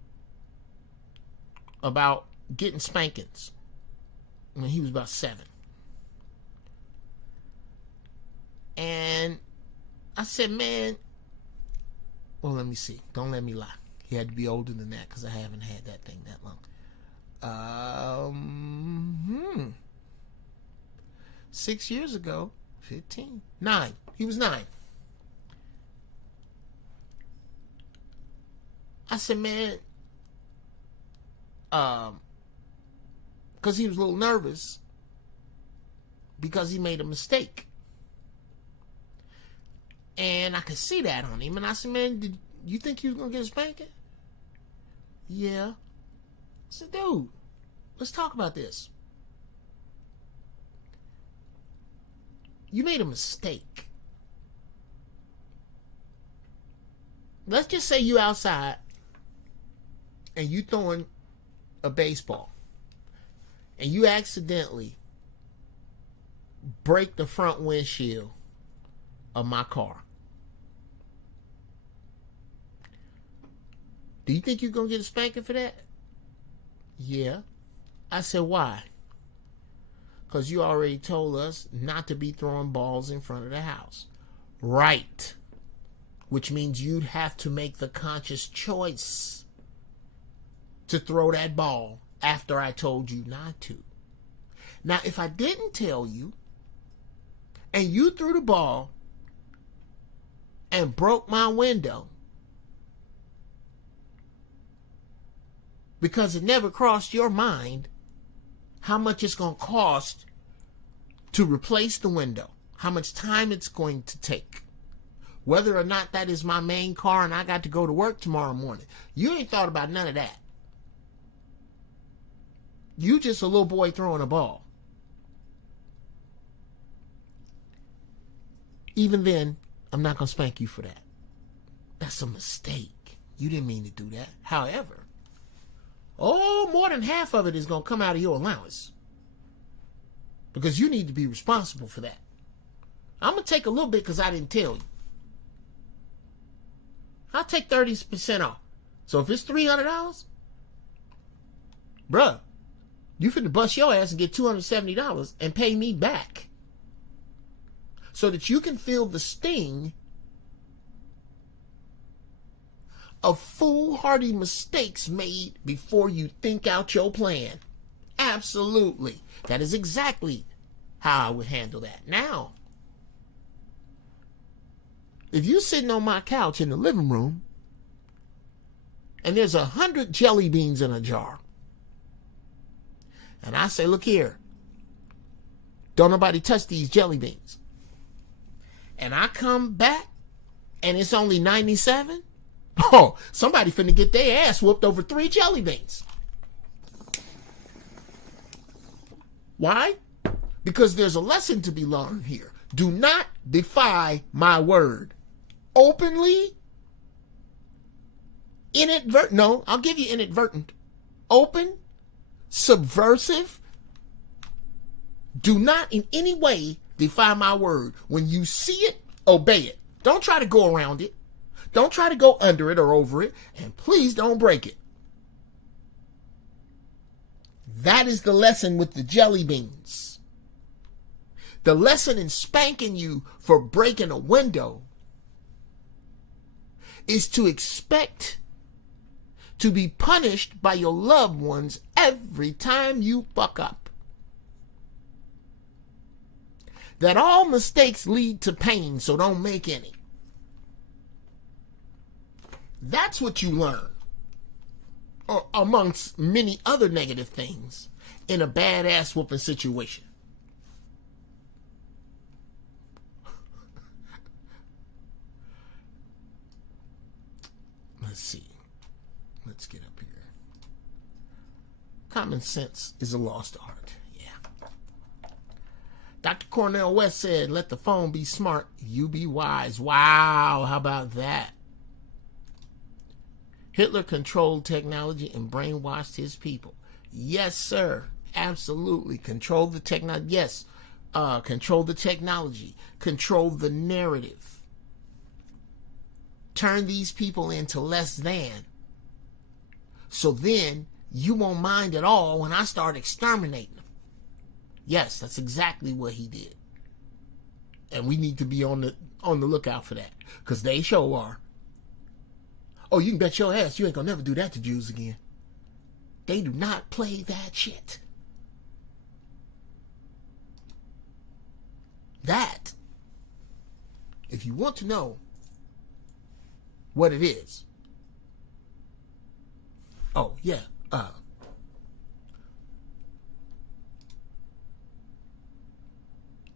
getting spankings when he was about 7. And I said, man, well, let me see. Don't let me lie. He had to be older than that because I haven't had that thing that long. 6 years ago, 15, 9. He was 9. I said, man, because he was a little nervous because he made a mistake. And I could see that on him. And I said, man, did you think you was going to get a spanking? Yeah. I said, dude, let's talk about this. You made a mistake. Let's just say you outside and you throwing a baseball and you accidentally break the front windshield of my car. Do you think you're going to get a spanking for that? Yeah. I said, why? Because you already told us not to be throwing balls in front of the house. Right. Which means you'd have to make the conscious choice to throw that ball after I told you not to. Now, if I didn't tell you and you threw the ball and broke my window because it never crossed your mind how much it's going to cost to replace the window, how much time it's going to take, whether or not that is my main car and I got to go to work tomorrow morning. You ain't thought about none of that. You just a little boy throwing a ball. Even then, I'm not going to spank you for that. That's a mistake. You didn't mean to do that. However, more than half of it is going to come out of your allowance. Because you need to be responsible for that. I'm going to take a little bit because I didn't tell you. I'll take 30% off. So if it's $300, bruh, you finna bust your ass and get $270 and pay me back. So that you can feel the sting of foolhardy mistakes made before you think out your plan. Absolutely. That is exactly how I would handle that. Now, if you're sitting on my couch in the living room and there's 100 jelly beans in a jar, and I say, look here, don't nobody touch these jelly beans, and I come back and it's only 97, somebody finna get their ass whooped over 3 jelly beans. Why? Because there's a lesson to be learned here. Do not defy my word. Openly, I'll give you inadvertent. Open, subversive. Do not in any way defy my word. When you see it, obey it. Don't try to go around it. Don't try to go under it or over it. And please don't break it. That is the lesson with the jelly beans. The lesson in spanking you for breaking a window is to expect to be punished by your loved ones every time you fuck up. That all mistakes lead to pain, so don't make any. That's what you learn. Or amongst many other negative things in a badass whooping situation. Let's see. Let's get up here. Common sense is a lost art. Yeah. Dr. Cornel West said, let the phone be smart, you be wise. Wow, how about that? Hitler controlled technology and brainwashed his people. Yes, sir. Absolutely. Control the technology. Yes. Control the technology. Control the narrative. Turn these people into less than. So then you won't mind at all when I start exterminating them. Yes, that's exactly what he did. And we need to be on the lookout for that. Because they sure are. Oh, you can bet your ass you ain't gonna never do that to Jews again. They do not play that shit. That, if you want to know what it is. Oh, yeah.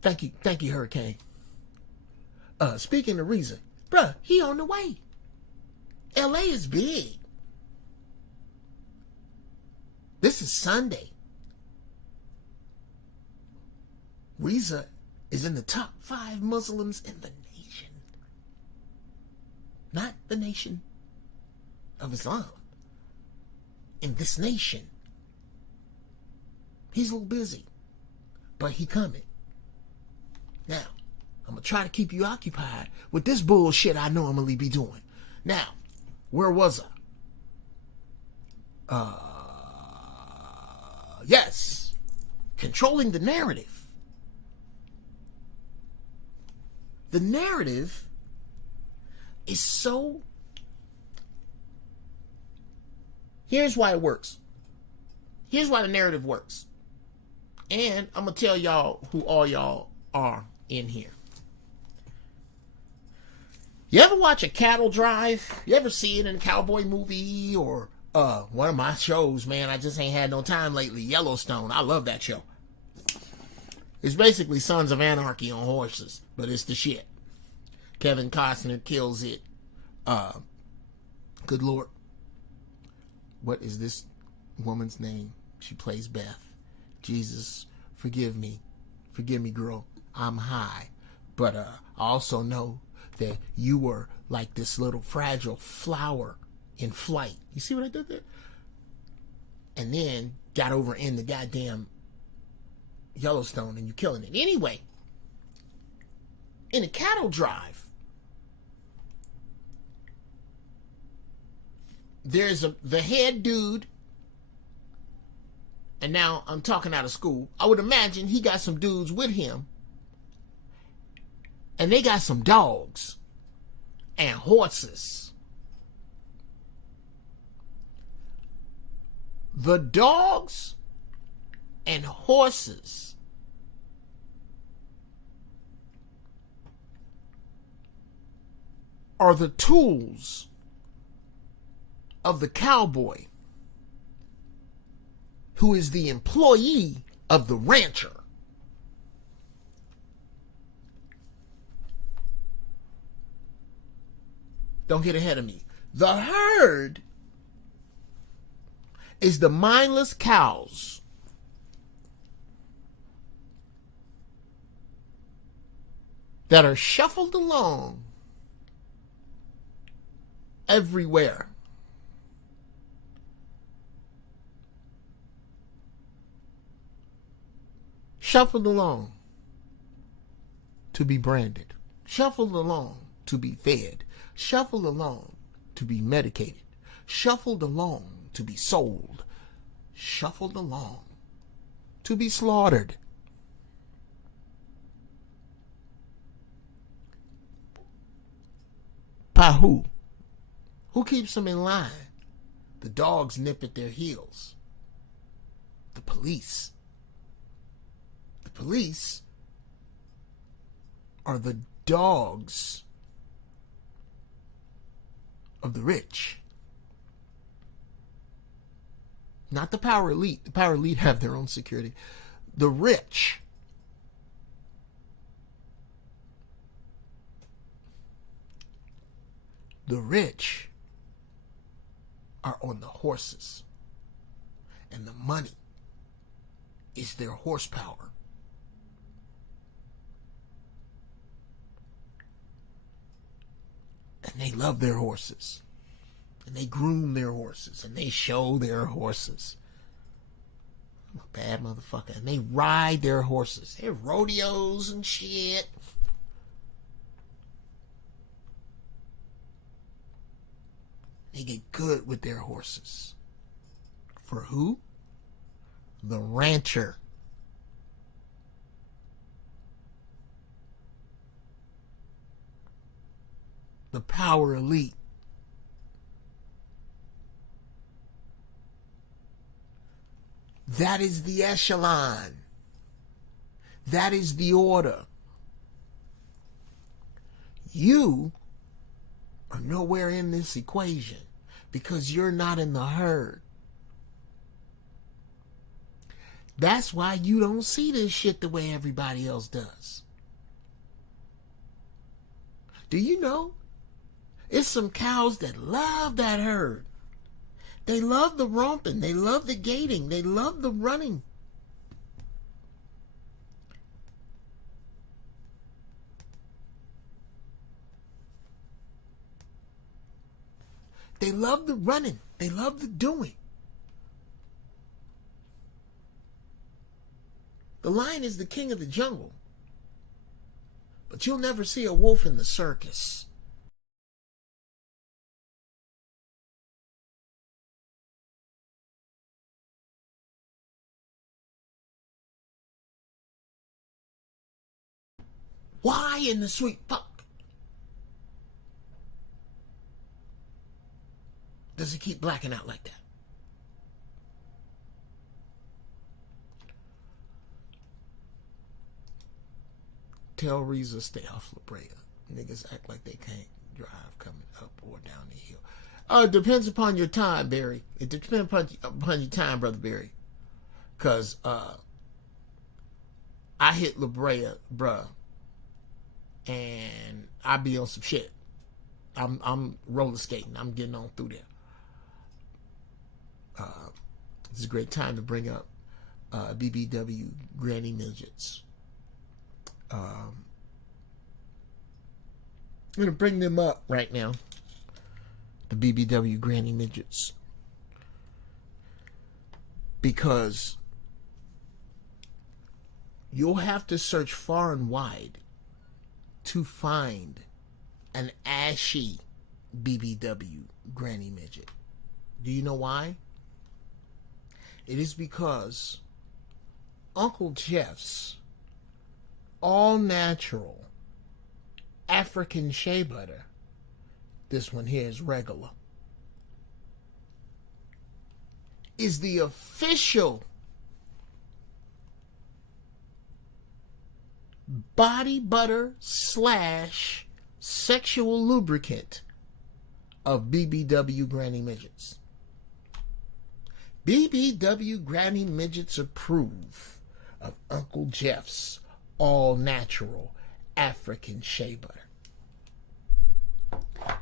Thank you, Hurricane. Speaking of Riza, bruh, he on the way. LA is big. This is Sunday. Riza is in the top 5 Muslims in the nation. Not the nation of Islam. In this nation. He's a little busy. But he coming. Now, I'm going to try to keep you occupied with this bullshit I normally be doing. Now, where was I? Yes. Controlling the narrative. The narrative is so... Here's why it works. Here's why the narrative works. And I'm going to tell y'all who all y'all are in here. You ever watch a cattle drive? You ever see it in a cowboy movie or one of my shows, man? I just ain't had no time lately. Yellowstone. I love that show. It's basically Sons of Anarchy on horses, but it's the shit. Kevin Costner kills it. Good Lord. What is this woman's name? She plays Beth. Jesus, forgive me. Forgive me, girl. I'm high. But I also know that you were like this little fragile flower in flight. You see what I did there? And then got over in the goddamn Yellowstone and you're killing it. Anyway, in a cattle drive, there's the head dude, and now I'm talking out of school. I would imagine he got some dudes with him, and they got some dogs and horses. The dogs and horses are the tools of the cowboy who is the employee of the rancher. Don't get ahead of me. The herd is the mindless cows that are shuffled along everywhere. Shuffled along to be branded. Shuffled along to be fed. Shuffled along to be medicated. Shuffled along to be sold. Shuffled along to be slaughtered. By who? Who keeps them in line? The dogs nip at their heels. The police. The police are the dogs of the rich. Not the power elite. The power elite have their own security. The rich. The rich are on the horses. And the money is their horsepower. And they love their horses. And they groom their horses. And they show their horses. I'm a bad motherfucker. And they ride their horses. They're rodeos and shit. They get good with their horses. For who? The rancher. The power elite. That is the echelon. That is the order. You are nowhere in this equation because you're not in the herd. That's why you don't see this shit the way everybody else does. Do you know? It's some cows that love that herd. They love the romping. They love the gaiting. They love the running. They love the running. They love the doing. The lion is the king of the jungle. But you'll never see a wolf in the circus. Why in the sweet fuck does it keep blacking out like that? Tell Riza stay off La Brea. Niggas act like they can't drive coming up or down the hill. It depends upon your time, Barry. It depends upon your time, Brother Barry. Because I hit La Brea, bruh, and I be on some shit. I'm roller skating. I'm getting on through there. It's a great time to bring up BBW Granny Midgets. I'm going to bring them up right now. The BBW Granny Midgets. Because you'll have to search far and wide to find an ashy BBW Granny Midget. Do you know why? It is because Uncle Geoff's all natural African shea butter, this one here is regular, is the official body butter / sexual lubricant of BBW Granny Midgets. BBW Granny Midgets approve of Uncle Geoff's all-natural African shea butter.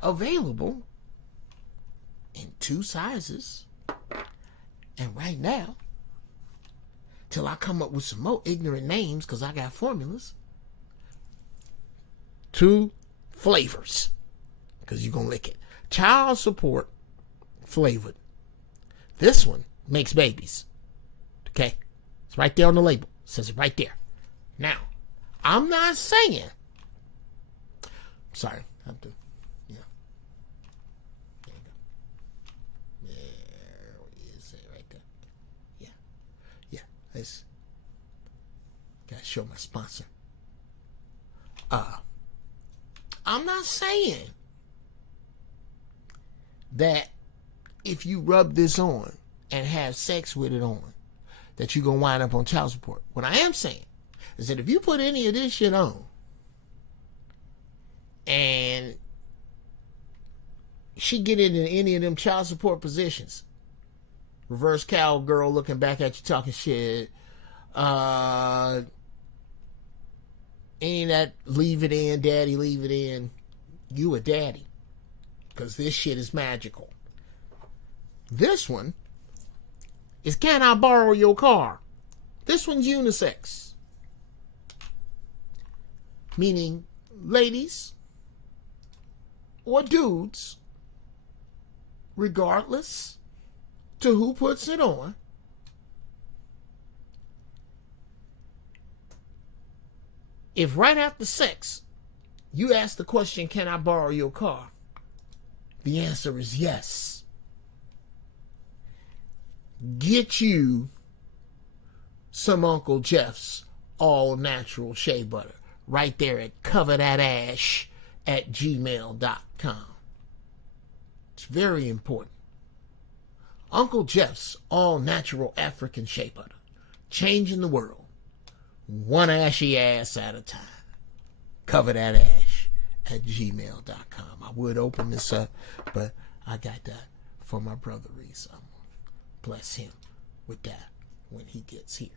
Available in 2 sizes. And right now, till I come up with some more ignorant names, because I got formulas, 2 flavors, because you're going to lick it. Child support flavored. This one makes babies. Okay? It's right there on the label. It says it right there. Now, I'm not saying, sorry, I have to, yeah. There you go. There is it right there. Yeah. Yeah. Let's, gotta show my sponsor. I'm not saying that if you rub this on and have sex with it on, that you're gonna wind up on child support. What I am saying is that if you put any of this shit on and she get into any of them child support positions, reverse cowgirl looking back at you talking shit, ain't that leave it in, daddy, leave it in, you a daddy, because this shit is magical. This one is can I borrow your car? This one's unisex. Meaning, ladies, or dudes, regardless to who puts it on, if right after sex you ask the question, can I borrow your car? The answer is yes. Get you some Uncle Geoff's all natural shea butter right there at coverthatash@gmail.com. It's very important. Uncle Geoff's all natural African shea butter, changing the world one ashy ass at a time. coverthatash@gmail.com. I would open this up, but I got that for my brother Riza. Bless him with that when he gets here.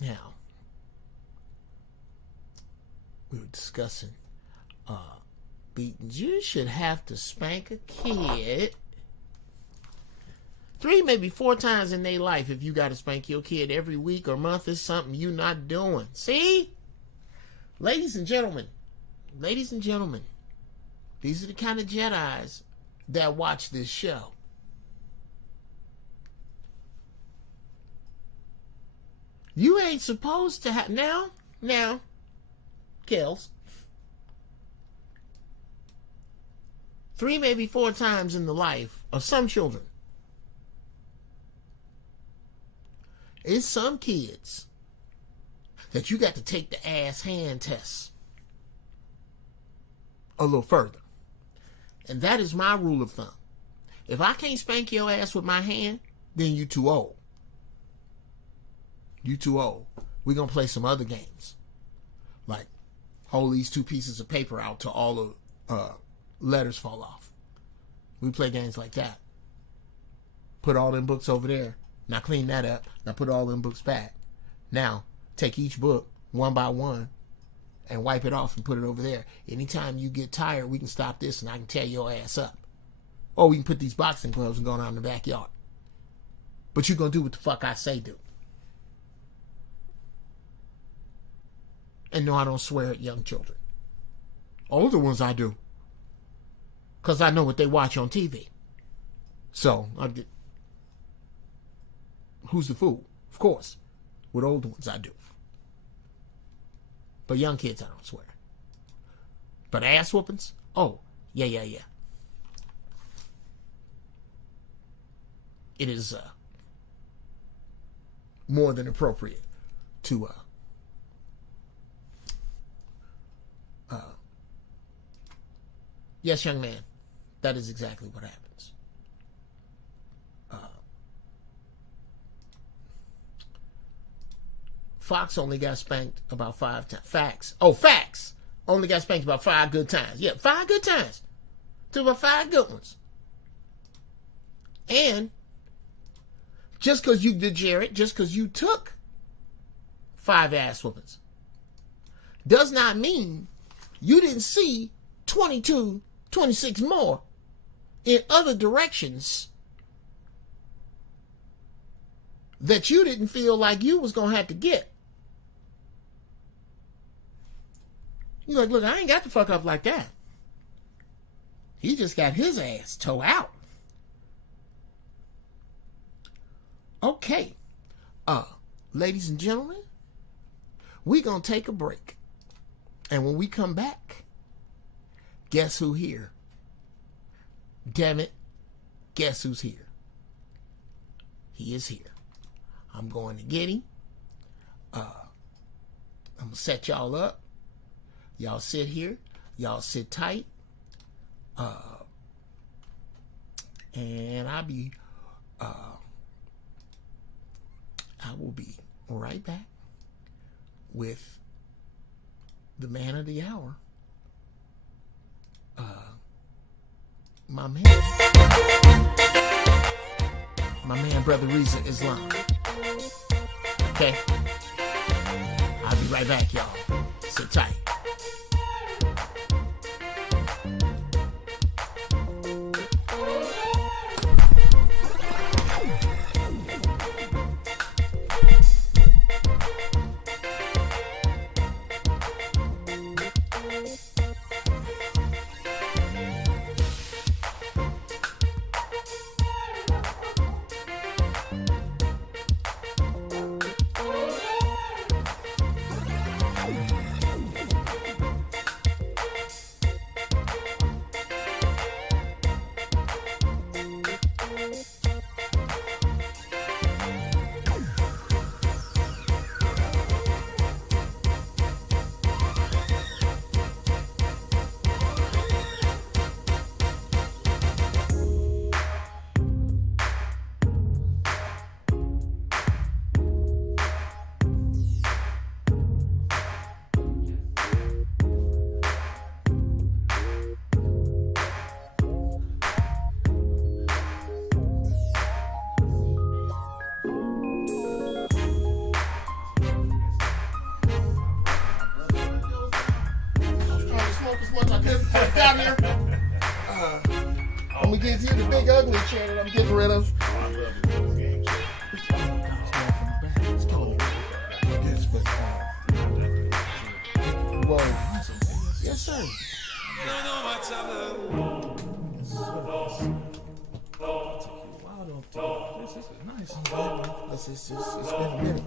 Now, we were discussing beatings. You should have to spank a kid 3, maybe 4 times in their life. If you got to spank your kid every week or month, is something you're not doing. See? Ladies and gentlemen, these are the kind of Jedis that watch this show. You ain't supposed to have... Now, Kels. 3, maybe 4 times in the life of some children. It's some kids that you got to take the ass hand test a little further. And that is my rule of thumb. If I can't spank your ass with my hand, then you too old. You too old. We're going to play some other games. Like, hold these 2 pieces of paper out till all the letters fall off. We play games like that. Put all them books over there. Now clean that up. Now put all them books back. Now, take each book one by one and wipe it off and put it over there. Anytime you get tired, we can stop this and I can tear your ass up. Or we can put these boxing gloves and go down in the backyard. But you're going to do what the fuck I say do. And no, I don't swear at young children. Older ones I do. Because I know what they watch on TV. So, who's the fool? Of course. With older ones I do. But young kids I don't swear. But ass whoopings? Oh, yeah. It is more than appropriate to yes, young man, that is exactly what happens. Fox only got spanked about 5 times. Facts. Oh, facts. Only got spanked about 5 good times. Yeah, 5 good times. To about 5 good ones. And just because you did, Jared, just because you took 5 ass whoopings, does not mean you didn't see 22, 26 more in other directions that you didn't feel like you was going to have to get. You're like, look, I ain't got to fuck up like that. He just got his ass toe out. Okay. Ladies and gentlemen, we're going to take a break. And when we come back, guess who here? Damn it. Guess who's here? He is here. I'm going to get him. I'm going to set y'all up. Y'all sit here. Y'all sit tight. And I will be right back with the man of the hour. My man, brother RIZZA ISLAM. Okay? I'll be right back, y'all. Sit tight. He's the big ugly chair that I'm getting rid of. Whoa. Yes, sir. This is nice. It's been a minute.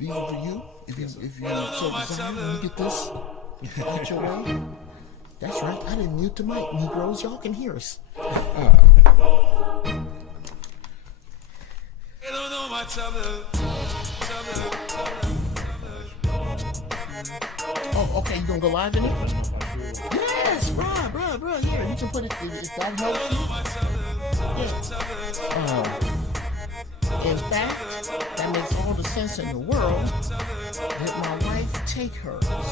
These are for you. If you so desire, you get this out your way. That's right. I didn't mute the mic, Negroes. Y'all can hear us. Oh, okay. You gonna go live in it? Yes, bruh. Here, you can put it. If that helps you. Yeah. In fact, that makes all the sense in the world that my wife take hers. No,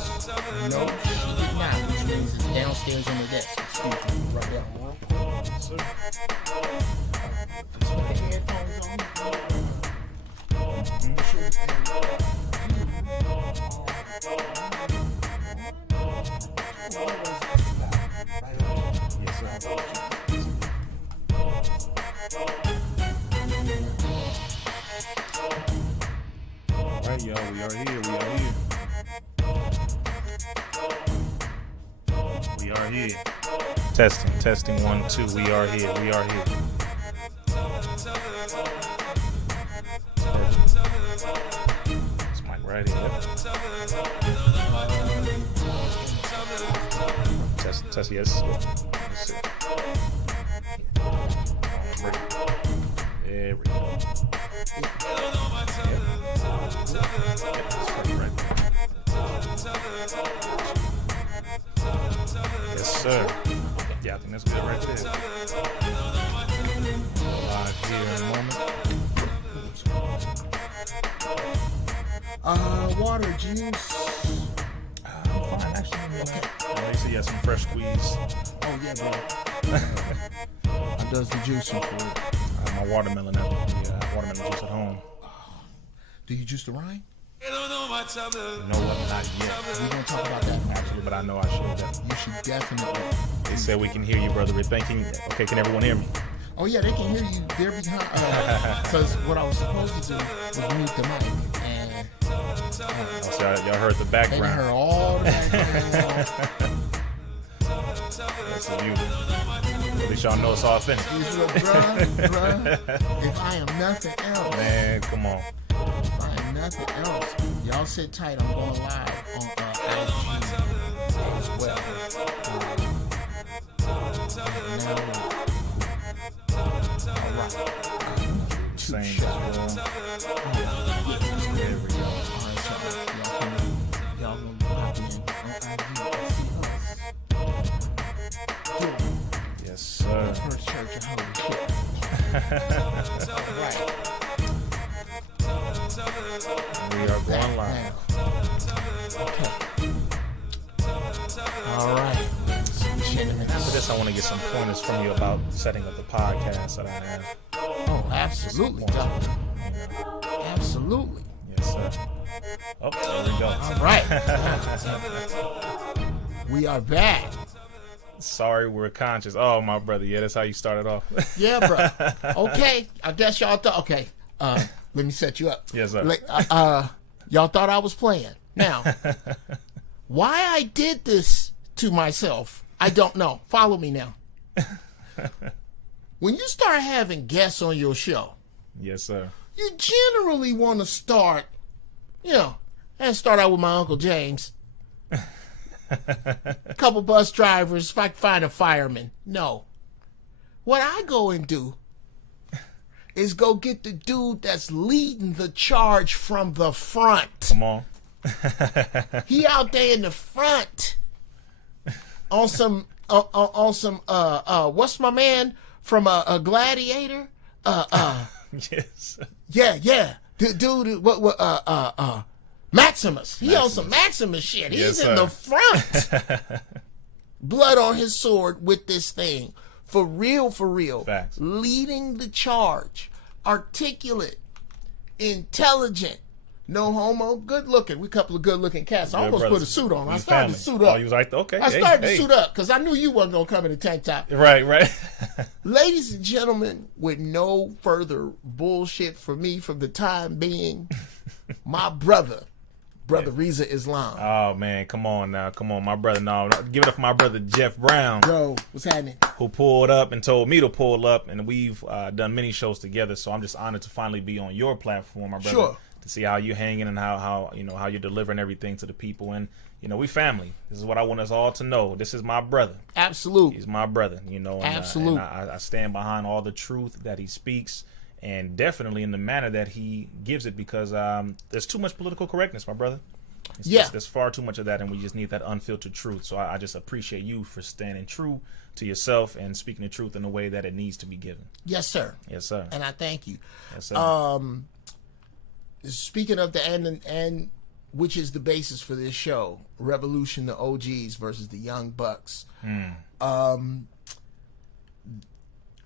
she did not, which means it's downstairs on the desk. Excuse me, right there. Sir. Just put the headphones on. Yes, sir. Alright, y'all, we are here. We are here. Testing, 1, 2. We are here. This mic right here. Test, yes. There we go. Yes, sir. Yeah, I think that's good right there. Live here in a moment. Water, juice. I'm fine, actually. Okay. You see, you have some fresh squeeze. Oh, yeah, bro. How does the juicing for it? My watermelon. Watermelon juice at home. Do you juice the rind? No, not yet. We're going to talk about that. Actually, but I know I should. You should definitely. They said we can hear you, brother. We're thinking, okay, can everyone hear me? Oh, yeah, they can hear you. They're behind. Because what I was supposed to do was mute the mic. And so y'all heard the background. They heard all the background. That's you. At least y'all know it's authentic. Bruh, if I am nothing else. Man, come on. If I am nothing else, y'all sit tight. I'm going live on IG as well. Alright. Same. There we go. Y'all gonna pop in on IG and see us. Yes, sir. First church of holy shit. Right. We are going live. Okay. All right. After this, I want to get some pointers from you about setting up the podcast that I have. Oh, absolutely, Doctor. Absolutely. Yes, sir. Oh, there we go. All right. We are back. Sorry, we're conscious. Oh, my brother. Yeah, that's how you started off. Yeah, bro. Okay. I guess y'all thought. Okay. Let me set you up. Yes, sir. Y'all thought I was playing. Now, why I did this to myself, I don't know. Follow me now. When you start having guests on your show, yes, sir, you generally want to start, and start out with my Uncle James. A couple bus drivers, if I can find a fireman. No. What I go and do is go get the dude that's leading the charge from the front. Come on. He out there in the front on some what's my man from a Gladiator? Yes. Yeah. The dude what Maximus. He on some Maximus shit. He's in the front. Blood on his sword with this thing. For real. Facts. Leading the charge. Articulate. Intelligent. No homo, good looking. We a couple of good looking cats. I Good almost brothers. put a suit on. I We started family. to suit up. Oh, you was like, okay. I started to suit up because I knew you wasn't gonna come in a tank top. Right. Ladies and gentlemen, with no further bullshit for me from the time being, my brother Riza Islam. Oh man, come on now, my brother. No, give it up for my brother Geoff Brown, Yo, what's happening? who pulled up and told me to pull up, and we've done many shows together. So I'm just honored to finally be on your platform, my brother. Sure. To see how you hanging and how you're delivering everything to the people, and we family. This is what I want us all to know. This is my brother. Absolute. He's my brother. And, Absolute. And I stand behind all the truth that he speaks, and definitely in the manner that he gives it, because there's too much political correctness, my brother. There's far too much of that, and we just need that unfiltered truth. So I just appreciate you for standing true to yourself and speaking the truth in the way that it needs to be given. Yes, sir. Yes, sir. And I thank you. Yes, sir. Speaking of the and which is the basis for this show, Revolution, the OGs versus the Young Bucks. I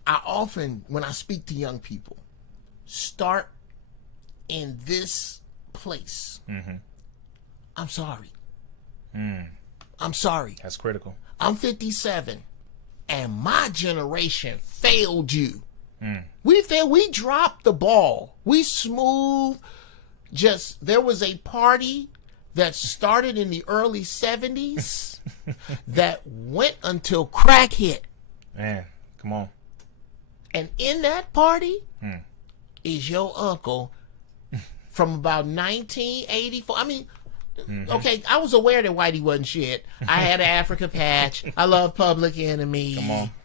often, when I speak to young people, start in this place. I'm sorry. I'm sorry. That's critical. I'm 57, and my generation failed you. We failed. We dropped the ball. We smooth. There was a party that started in the early 70s that went until crack hit. Man, come on. And in that party is your uncle from about 1984. I mean, okay, I was aware that Whitey wasn't shit. I had an Africa patch. I love Public Enemy.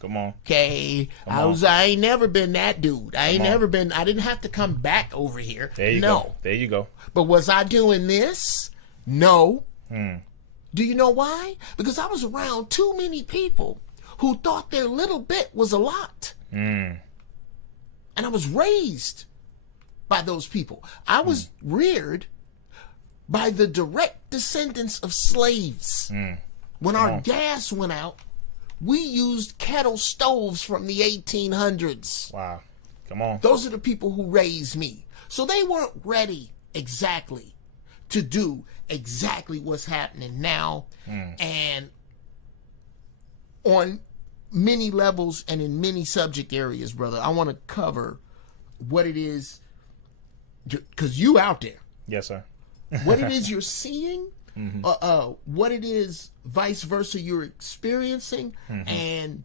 Come on. Okay, I ain't never been that dude. I didn't have to come back over here. There you go. There you go. But was I doing this? No. Do you know why? Because I was around too many people who thought their little bit was a lot. And I was raised by those people. I was reared by the direct descendants of slaves. When our gas went out, we used kettle stoves from the 1800s. Wow. Come on. Those are the people who raised me. So they weren't ready exactly to do exactly what's happening now. And on many levels and in many subject areas, brother, I want to cover what it is, because you out there. Yes, sir. What it is you're seeing, what it is vice versa you're experiencing. And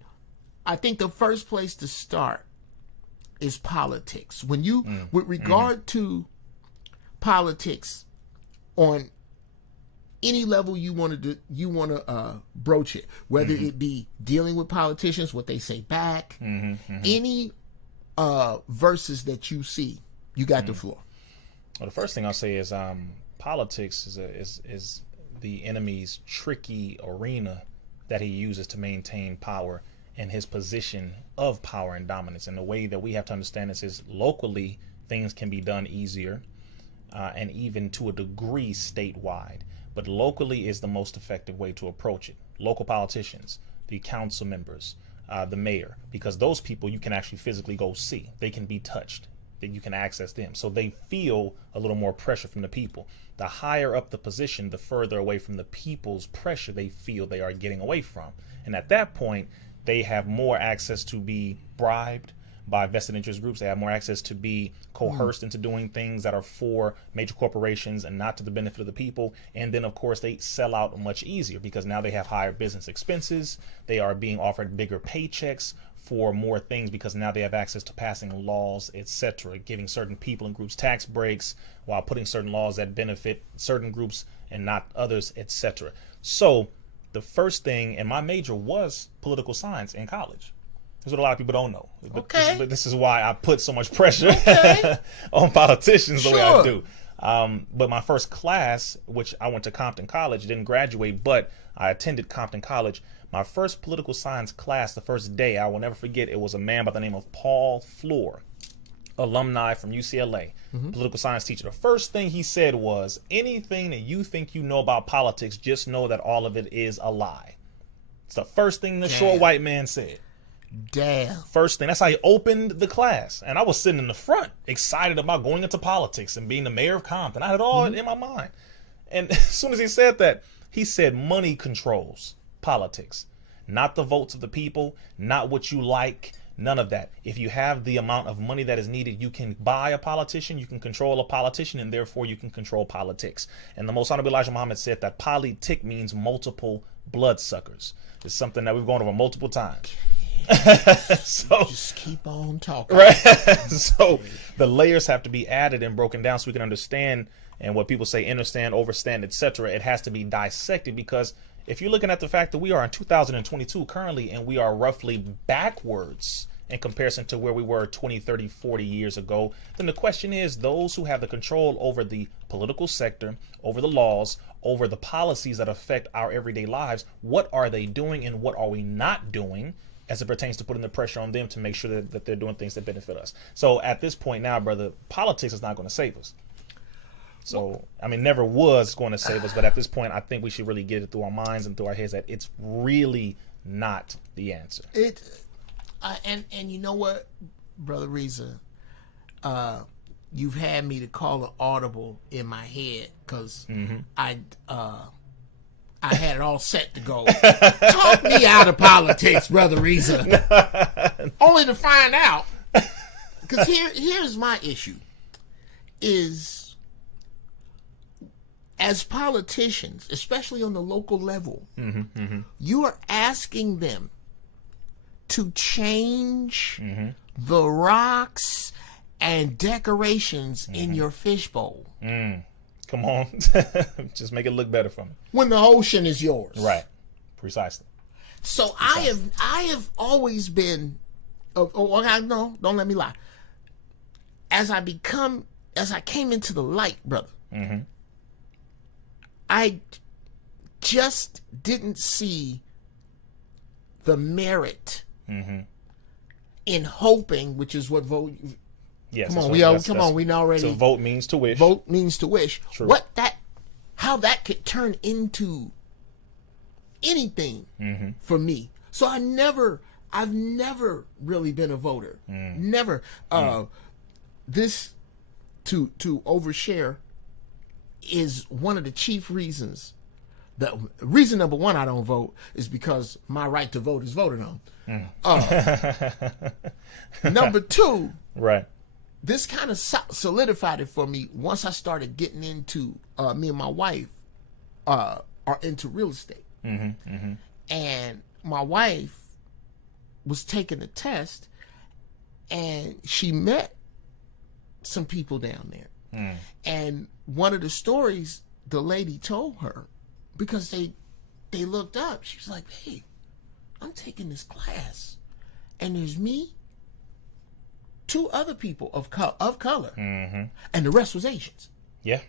I think the first place to start is politics. When you, with regard to politics, on any level you want to broach it, whether it be dealing with politicians, what they say back, any verses that you see, you got the floor. Well, the first thing I'll say is politics is the enemy's tricky arena that he uses to maintain power and his position of power and dominance. And the way that we have to understand this is locally things can be done easier, and even to a degree statewide. But locally is the most effective way to approach it. Local politicians, the council members, the mayor, because those people you can actually physically go see. They can be touched. That you can access them. So they feel a little more pressure from the people. The higher up the position, the further away from the people's pressure they feel they are getting away from. And at that point, they have more access to be bribed by vested interest groups. They have more access to be coerced into doing things that are for major corporations and not to the benefit of the people. And then, of course, they sell out much easier because now they have higher business expenses. They are being offered bigger paychecks for more things because now they have access to passing laws, etc., giving certain people and groups tax breaks while putting certain laws that benefit certain groups and not others, etc. So the first thing, and my major was political science in college. That's what a lot of people don't know. Okay. This is why I put so much pressure on politicians the way I do. But my first class, which I went to Compton College, didn't graduate, but I attended Compton College. My first political science class, the first day, I will never forget, it was a man by the name of Paul Floor, alumni from UCLA, political science teacher. The first thing he said was, anything that you think you know about politics, just know that all of it is a lie. It's the first thing the short white man said. Damn. First thing, that's how he opened the class. And I was sitting in the front, excited about going into politics and being the mayor of Compton. I had it all in my mind. And as soon as he said that, he said money controls politics. Not the votes of the people, not what you like, none of that. If you have the amount of money that is needed, you can buy a politician, you can control a politician, and therefore you can control politics. And the Most Honorable Elijah Muhammad said that politic means multiple bloodsuckers. It's something that we've gone over multiple times. So just keep on talking. Right. So the layers have to be added and broken down so we can understand, and what people say, understand, overstand, etc. It has to be dissected, because if you're looking at the fact that we are in 2022 currently, and we are roughly backwards in comparison to where we were 20, 30, 40 years ago, then the question is, those who have the control over the political sector, over the laws, over the policies that affect our everyday lives, what are they doing and what are we not doing as it pertains to putting the pressure on them to make sure that they're doing things that benefit us? So at this point now, brother, politics is not going to save us. So, I mean, never was going to save us, but at this point, I think we should really get it through our minds and through our heads that it's really not the answer. And you know what, Brother Riza, you've had me to call an audible in my head, because I had it all set to go. Talk me out of politics, Brother Riza. Only to find out, because here's my issue, is as politicians, especially on the local level, you are asking them to change the rocks and decorations in your fishbowl. Come on. Just make it look better for me. When the ocean is yours. Right. Precisely. So I have always been, no, don't let me lie. As I came into the light, brother, I just didn't see the merit in hoping, which is what vote. Yes. Come on, we already. So vote means to wish. Vote means to wish. True. How that could turn into anything for me. So I've never really been a voter. Never. This to overshare is one of the chief reasons. The reason number one I don't vote is because my right to vote is voted on. Number two, right? This kind of solidified it for me once I started getting into me and my wife are into real estate, and my wife was taking the test, and she met some people down there. And one of the stories the lady told her, because they looked up, she was like, "Hey, I'm taking this class, and there's me, two other people of color, and the rest was Asians." Yeah.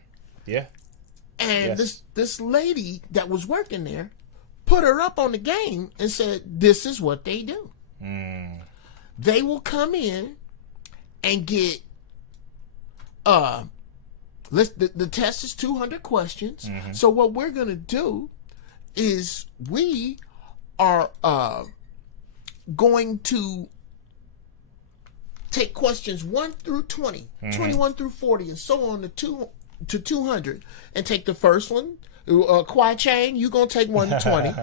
And this lady that was working there put her up on the game and said, "This is what they do. They will come in and get the test is 200 questions. So what we're gonna do is we are going to take questions 1 through 20, 21 through 40, and so on to 200, and take the first one. Kwai Chang, you gonna take 1 to 20.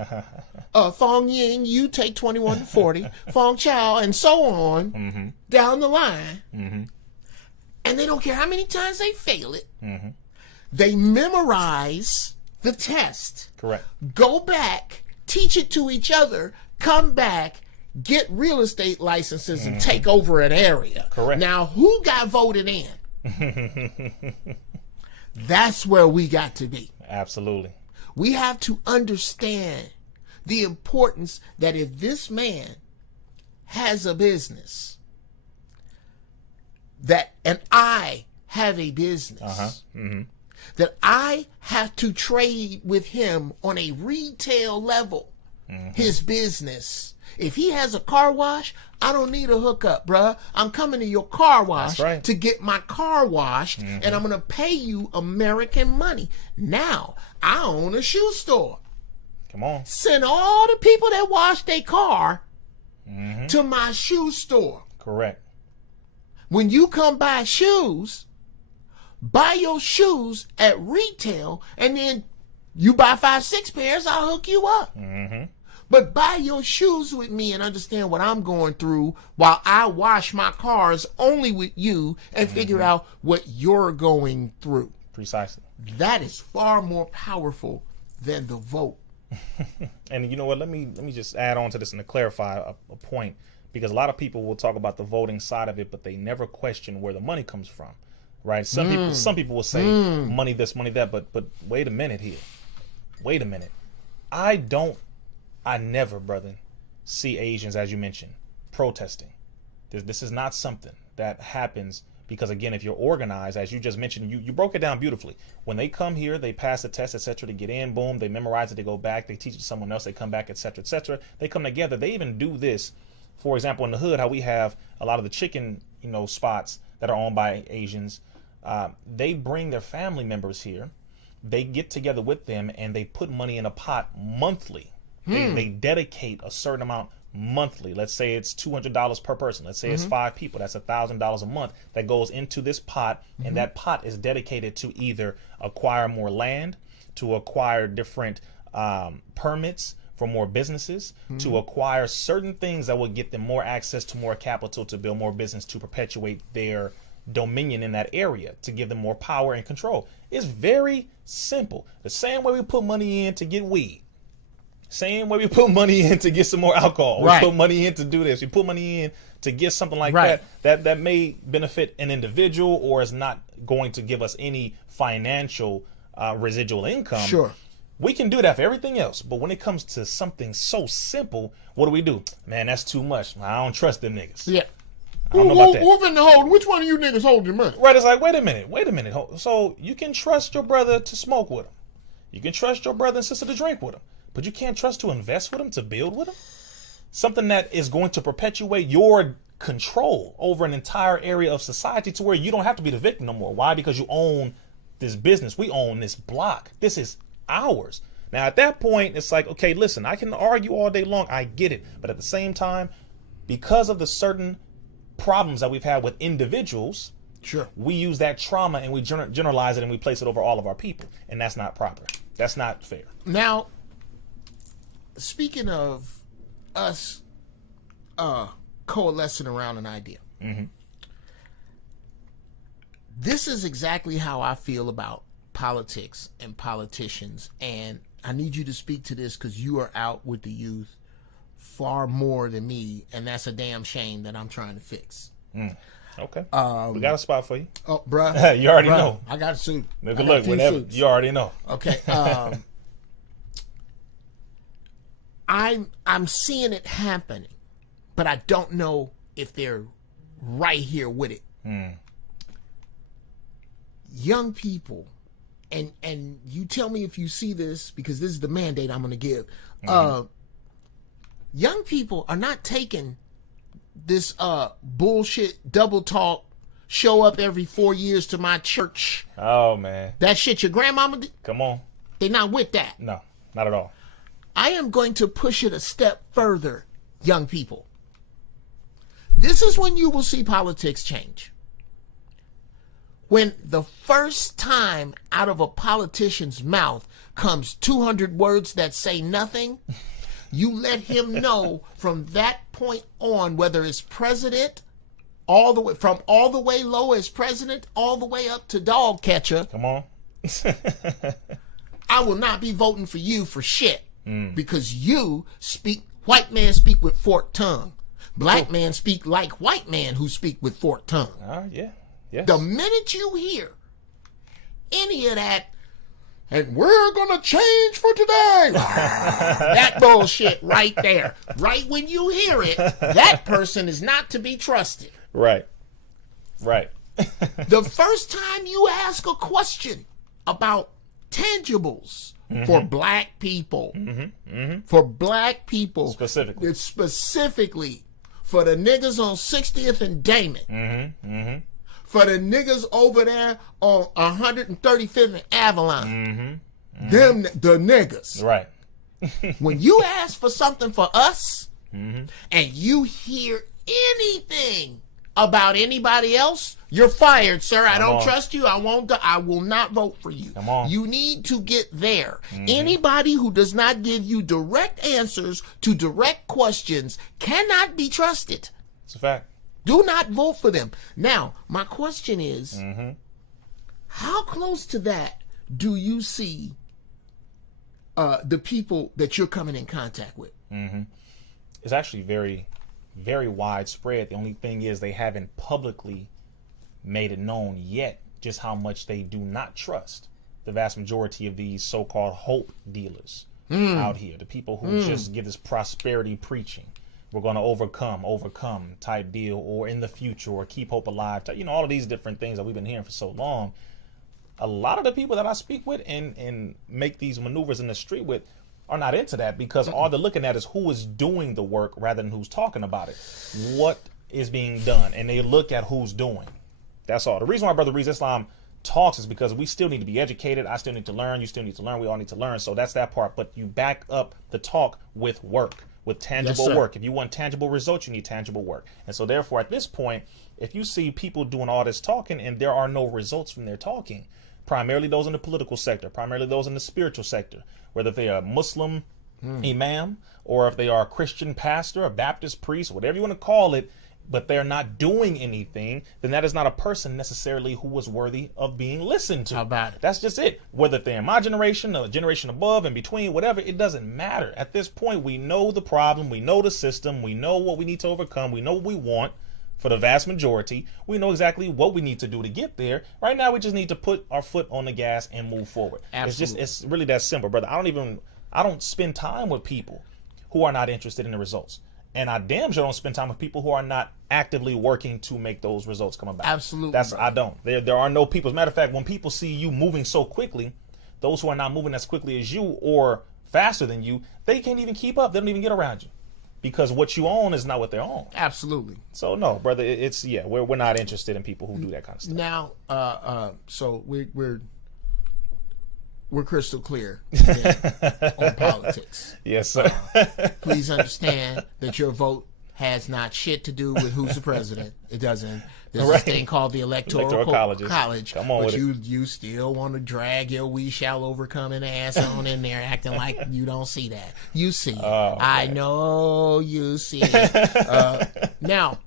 Fong Ying, you take 21 to 40. Fong Chow, and so on down the line. And they don't care how many times they fail it. They memorize the test. Correct. Go back, teach it to each other, come back, get real estate licenses, and take over an area. Correct. Now, who got voted in? That's where we got to be. Absolutely. We have to understand the importance that if this man has a business, and I have a business, that I have to trade with him on a retail level, his business. If he has a car wash, I don't need a hookup, bruh. I'm coming to your car wash to get my car washed, and I'm going to pay you American money. Now, I own a shoe store. Come on. Send all the people that wash their car to my shoe store. Correct. When you come buy shoes, buy your shoes at retail, and then you buy 5-6 pairs, I'll hook you up. But buy your shoes with me and understand what I'm going through while I wash my cars only with you and figure out what you're going through. Precisely. That is far more powerful than the vote. And you know what? Let me just add on to this and to clarify a point, because a lot of people will talk about the voting side of it, but they never question where the money comes from, right? Some people will say money this, money that, but wait a minute here. Wait a minute. I never, brother, see Asians, as you mentioned, protesting. This is not something that happens because, again, if you're organized, as you just mentioned, you broke it down beautifully. When they come here, they pass the test, etc., to get in, boom, they memorize it, they go back, they teach it to someone else, they come back, etc., etc. They come together. They even do this, for example, in the hood, how we have a lot of the chicken, spots that are owned by Asians. They bring their family members here. They get together with them and they put money in a pot monthly. They dedicate a certain amount monthly. Let's say it's $200 per person. Let's say it's 5 people. That's $1,000 a month that goes into this pot, and that pot is dedicated to either acquire more land, to acquire different permits for more businesses, to acquire certain things that will get them more access to more capital, to build more business, to perpetuate their dominion in that area, to give them more power and control. It's very simple. The same way we put money in to get weed. Same way we put money in to get some more alcohol. Right. We put money in to do this. We put money in to get something like Right. that may benefit an individual or is not going to give us any financial residual income. Sure. We can do that for everything else. But when it comes to something so simple, what do? Man, that's too much. I don't trust them niggas. Yeah. I don't know about that. Who finna hold? Which one of you niggas holding money? Right, it's like, wait a minute. So you can trust your brother to smoke with him. You can trust your brother and sister to drink with him. But you can't trust to invest with him, to build with him? Something that is going to perpetuate your control over an entire area of society to where you don't have to be the victim no more. Why? Because you own this business. We own this block. This is ours. Now, at that point, it's like, okay, listen, I can argue all day long. I get it. But at the same time, because of the certain problems that we've had with individuals, Sure. we use that trauma and we generalize it and we place it over all of our people. And that's not proper. That's not fair. Now, speaking of us coalescing around an idea, this is exactly how I feel about politics and politicians. And I need you to speak to this because you are out with the youth far more than me. And that's a damn shame that I'm trying to fix. Okay. We got a spot for you. Oh, bruh. You already know. I got a suit. Good luck. Whenever. You already know. Okay. I'm seeing it happening, but I don't know if they're right here with it. Young people, and you tell me if you see this, because this is the mandate I'm going to give. Young people are not taking this bullshit double talk, show up every 4 years to my church. Oh, man. That shit your grandmama did. Come on. They're not with that. No, not at all. I am going to push it a step further, young people. This is when you will see politics change. When the first time out of a politician's mouth comes 200 words that say nothing, you let him know from that point on, whether it's president, all the way from all the way low as president, all the way up to dog catcher. Come on. I will not be voting for you for shit. Because you speak, white man speak with forked tongue. Black man speak like white man who speak with forked tongue. Yeah. Yes. The minute you hear any of that, and we're gonna change for today, that bullshit right there, right when you hear it, that person is not to be trusted. Right. The first time you ask a question about tangibles, for black people, for black people, Specifically. it's specifically for the niggas on 60th and Damon, for the niggas over there on 135th and Avalon, them the niggas. Right. When you ask for something for us, and you hear anything about anybody else, you're fired, sir. I don't trust you. I will not vote for you. Come on. You need to get there. Anybody who does not give you direct answers to direct questions cannot be trusted. It's a fact. Do not vote for them. Now, my question is, how close to that do you see the people that you're coming in contact with? It's actually very, very widespread. The only thing is they haven't publicly made it known yet just how much they do not trust the vast majority of these so-called hope dealers out here. The people who just give this prosperity preaching. We're going to overcome type deal, or in the future, or keep hope alive. You know, all of these different things that we've been hearing for so long. A lot of the people that I speak with and make these maneuvers in the street with are not into that, because all they're looking at is who is doing the work rather than who's talking about it. What is being done? And they look at who's doing. That's all. The reason why Brother RIZZA Islam talks is because we still need to be educated. I still need to learn. You still need to learn. We all need to learn. So that's that part. But you back up the talk with work, with tangible work. If you want tangible results, you need tangible work. And so therefore, at this point, if you see people doing all this talking and there are no results from their talking, primarily those in the political sector, primarily those in the spiritual sector, whether they are a Muslim imam or if they are a Christian pastor, a Baptist priest, whatever you want to call it, but they're not doing anything, then that is not a person necessarily who was worthy of being listened to. How about it? That's just it. Whether they're in my generation or a generation above and between, whatever, it doesn't matter. At this point, we know the problem. We know the system. We know what we need to overcome. We know what we want for the vast majority. We know exactly what we need to do to get there. Right now, we just need to put our foot on the gas and move forward. Absolutely. It's really that simple, brother. I don't spend time with people who are not interested in the results. And I damn sure don't spend time with people who are not actively working to make those results come about. Absolutely. I don't. There are no people. As a matter of fact, when people see you moving so quickly, those who are not moving as quickly as you or faster than you, they can't even keep up. They don't even get around you, because what you own is not what they're on. Absolutely. So no, brother, we're not interested in people who do that kind of stuff. Now, so we're crystal clear on politics. Yes, sir. Please understand that your vote has not shit to do with who's the president. It doesn't. There's this thing called the Electoral College. Come on, but with you still want to drag your "we shall overcome" an ass on in there, acting like you don't see that. You see it. Oh, I know you see it. Now,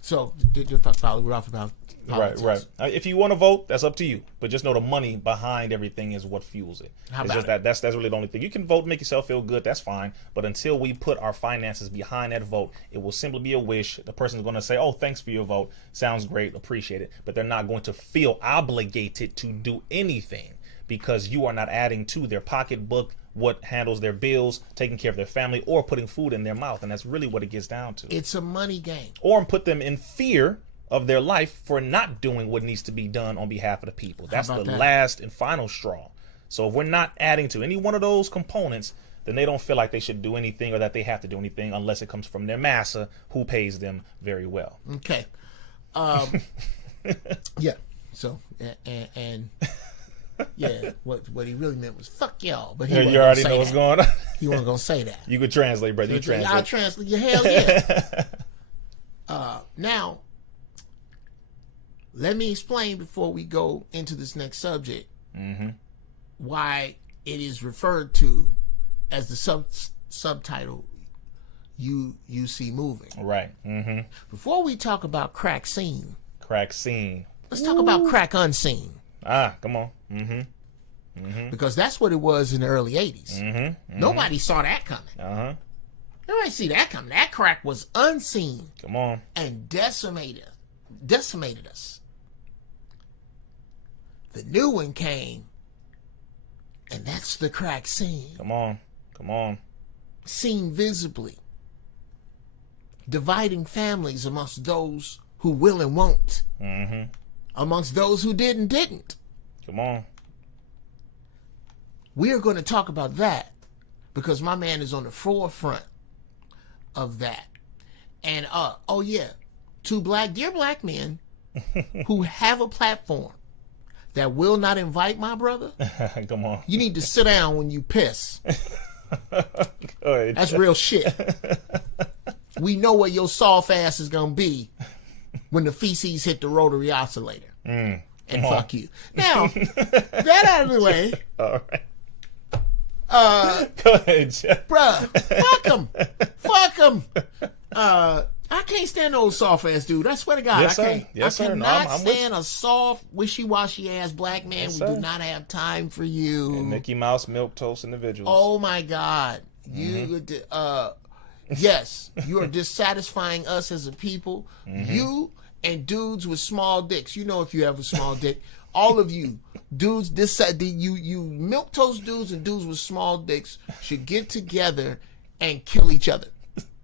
so we're off about politics. Right. If you want to vote, that's up to you. But just know the money behind everything is what fuels it. How it's about just that's really the only thing. You can vote, make yourself feel good. That's fine. But until we put our finances behind that vote, it will simply be a wish. The person's going to say, "Oh, thanks for your vote. Sounds great. Appreciate it." But they're not going to feel obligated to do anything, because you are not adding to their pocketbook, what handles their bills, taking care of their family, or putting food in their mouth. And that's really what it gets down to. It's a money game. Or put them in fear of their life for not doing what needs to be done on behalf of the people. That's the last and final straw. So if we're not adding to any one of those components, then they don't feel like they should do anything or that they have to do anything unless it comes from their massa, who pays them very well. Okay. Yeah. So, and yeah, what he really meant was "fuck y'all," but he you already know what's going on. He wasn't gonna say that. You could translate, brother. You translate. I'll translate. Yeah, hell yeah. Now, let me explain before we go into this next subject why it is referred to as the subtitle "You See Moving." Right. Before we talk about crack scene, let's talk about crack unseen. Come on. Because that's what it was in the early 80s. Nobody saw that coming. Nobody see that coming. That crack was unseen. Come on. And decimated us. The new one came, and that's the crack scene. Come on. Seen visibly. Dividing families amongst those who will and won't. Amongst those who didn't. Come on. We are going to talk about that because my man is on the forefront of that. And two dear black men who have a platform that will not invite my brother. Come on. You need to sit down when you piss. Go ahead, That's Jeff. real shit. We know where your soft ass is gonna be when the feces hit the rotary oscillator. And fuck you. Now, that out of the way. All right. Go ahead, Jeff. Bruh, fuck him. Fuck him. I can't stand no soft ass dude. I swear to God, Yes, I sir. can't. Yes, I sir. No, cannot I'm with stand a soft, wishy-washy ass black man. Yes, We do sir. not have time for you. And Mickey Mouse milk toast individuals. Oh my God. You yes, you are dissatisfying us as a people. You and dudes with small dicks. You know, if you have a small dick, all of you dudes, you milk toast dudes and dudes with small dicks should get together and kill each other.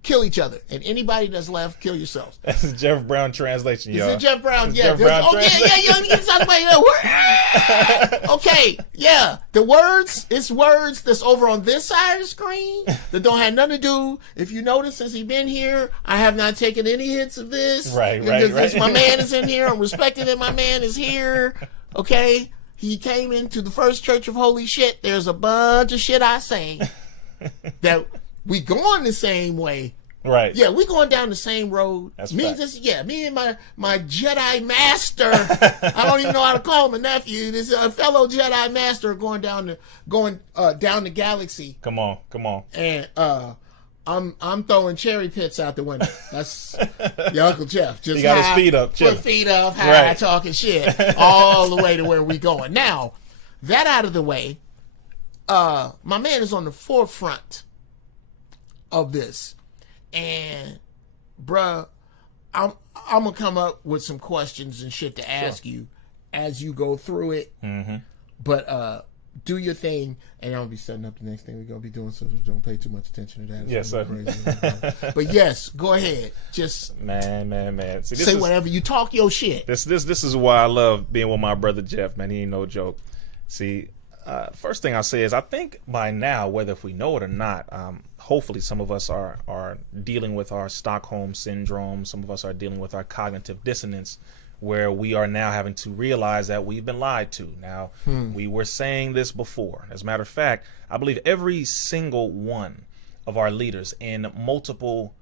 Kill each other. And anybody that's left, kill yourselves. That's a Jeff Brown translation, y'all. Is it Jeff Brown? It's Yeah. Jeff Brown Let me get this out of the way. Okay, yeah. It's words that's over on this side of the screen that don't have nothing to do. If you notice, since he's been here, I have not taken any hits of this. Right. Because my man is in here. I'm respecting that my man is here. Okay? He came into the First Church of Holy Shit. There's a bunch of shit I say that we going the same way. Right. Yeah, we going down the same road. That's me fact. me and my Jedi master. I don't even know how to call him a nephew. This fellow Jedi master going down the galaxy. Come on. And I'm throwing cherry pits out the window. That's your Uncle Jeff. Just He got his high, feet up, put chilling. feet up, high, Right. talking shit all the way to where we going. Now, that out of the way, my man is on the forefront of this. And bruh, I'm gonna come up with some questions and shit to ask you as you go through it. But do your thing, and I'll be setting up the next thing we're gonna be doing, so don't pay too much attention to that. It's Yes, gonna sir. be crazy. But yes, go ahead. Just Man. See, say whatever. You talk your shit. This is why I love being with my brother Jeff, man. He ain't no joke. See, first thing I say is I think by now, whether if we know it or not, hopefully some of us are dealing with our Stockholm syndrome. Some of us are dealing with our cognitive dissonance, where we are now having to realize that we've been lied to. Now, we were saying this before. As a matter of fact, I believe every single one of our leaders in multiple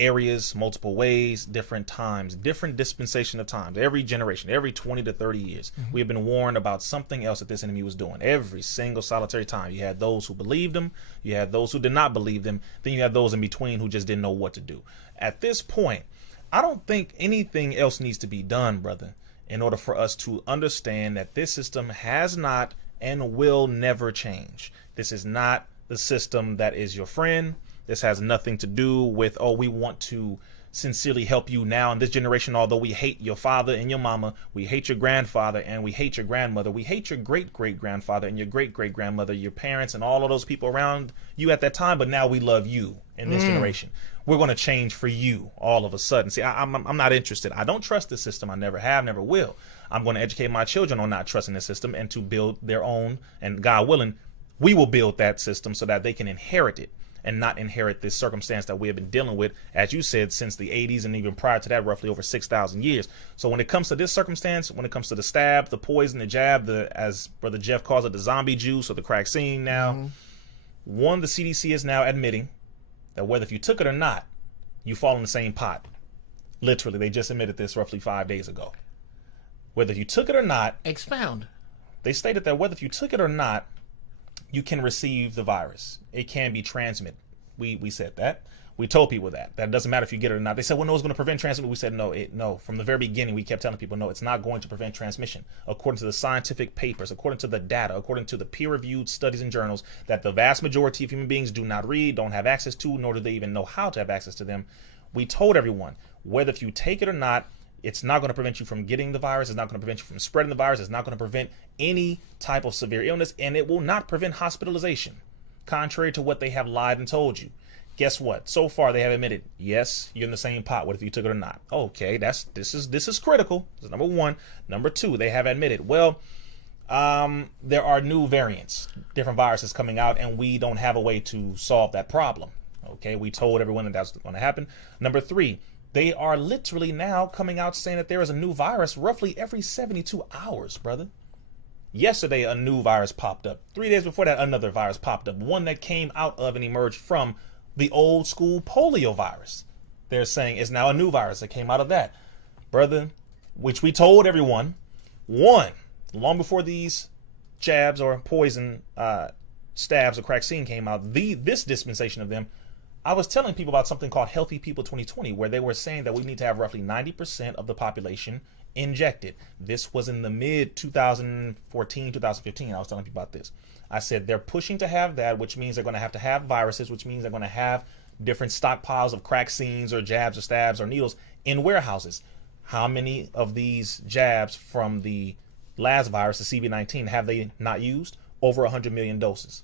areas, multiple ways, different times, different dispensation of times, every generation, every 20 to 30 years, we have been warned about something else that this enemy was doing. Every single solitary time. You had those who believed him, you had those who did not believe them, then you had those in between who just didn't know what to do. At this point, I don't think anything else needs to be done, brother, in order for us to understand that this system has not and will never change. This is not the system that is your friend. This has nothing to do with, oh, we want to sincerely help you now in this generation, although we hate your father and your mama, we hate your grandfather and we hate your grandmother, we hate your great-great-grandfather and your great-great-grandmother, your parents and all of those people around you at that time, but now we love you in this generation. We're going to change for you all of a sudden. See, I'm not interested. I don't trust this system. I never have, never will. I'm going to educate my children on not trusting the system and to build their own, and God willing, we will build that system so that they can inherit it and not inherit this circumstance that we have been dealing with, as you said, since the 80s and even prior to that, roughly over 6,000 years. So when it comes to this circumstance, when it comes to the stab, the poison, the jab, as Brother Geoff calls it, the zombie juice or the CRACKSINE now, one, the CDC is now admitting that whether if you took it or not, you fall in the same pot. Literally, they just admitted this roughly 5 days ago. Whether you took it or not, Expound. they stated that whether if you took it or not, you can receive the virus. It can be transmitted. We said that. We told people that. That doesn't matter if you get it or not. They said, well, no, it's going to prevent transmission. We said, no. From the very beginning, we kept telling people, no, it's not going to prevent transmission. According to the scientific papers, according to the data, according to the peer-reviewed studies and journals that the vast majority of human beings do not read, don't have access to, nor do they even know how to have access to them. We told everyone, whether if you take it or not, it's not going to prevent you from getting the virus. It's not going to prevent you from spreading the virus. It's not going to prevent any type of severe illness, and it will not prevent hospitalization, contrary to what they have lied and told you. Guess what? So far, they have admitted, yes, you're in the same pot, what if you took it or not? Okay, this is critical. This is number one. Number two, they have admitted, well, there are new variants, different viruses coming out, and we don't have a way to solve that problem. Okay, we told everyone that that's going to happen. Number three, they are literally now coming out saying that there is a new virus roughly every 72 hours, brother. Yesterday, a new virus popped up. 3 days before that, another virus popped up. One that came out of and emerged from the old school polio virus. They're saying it's now a new virus that came out of that. Brother, which we told everyone, one, long before these jabs or poison stabs of CRACKSINE came out, this dispensation of them, I was telling people about something called Healthy People 2020, where they were saying that we need to have roughly 90% of the population injected. This was in the mid 2014, 2015. I was telling people about this. I said they're pushing to have that, which means they're going to have viruses, which means they're going to have different stockpiles of CRACKSINEs or jabs or stabs or needles in warehouses. How many of these jabs from the last virus, the CV-19, have they not used? Over 100 million doses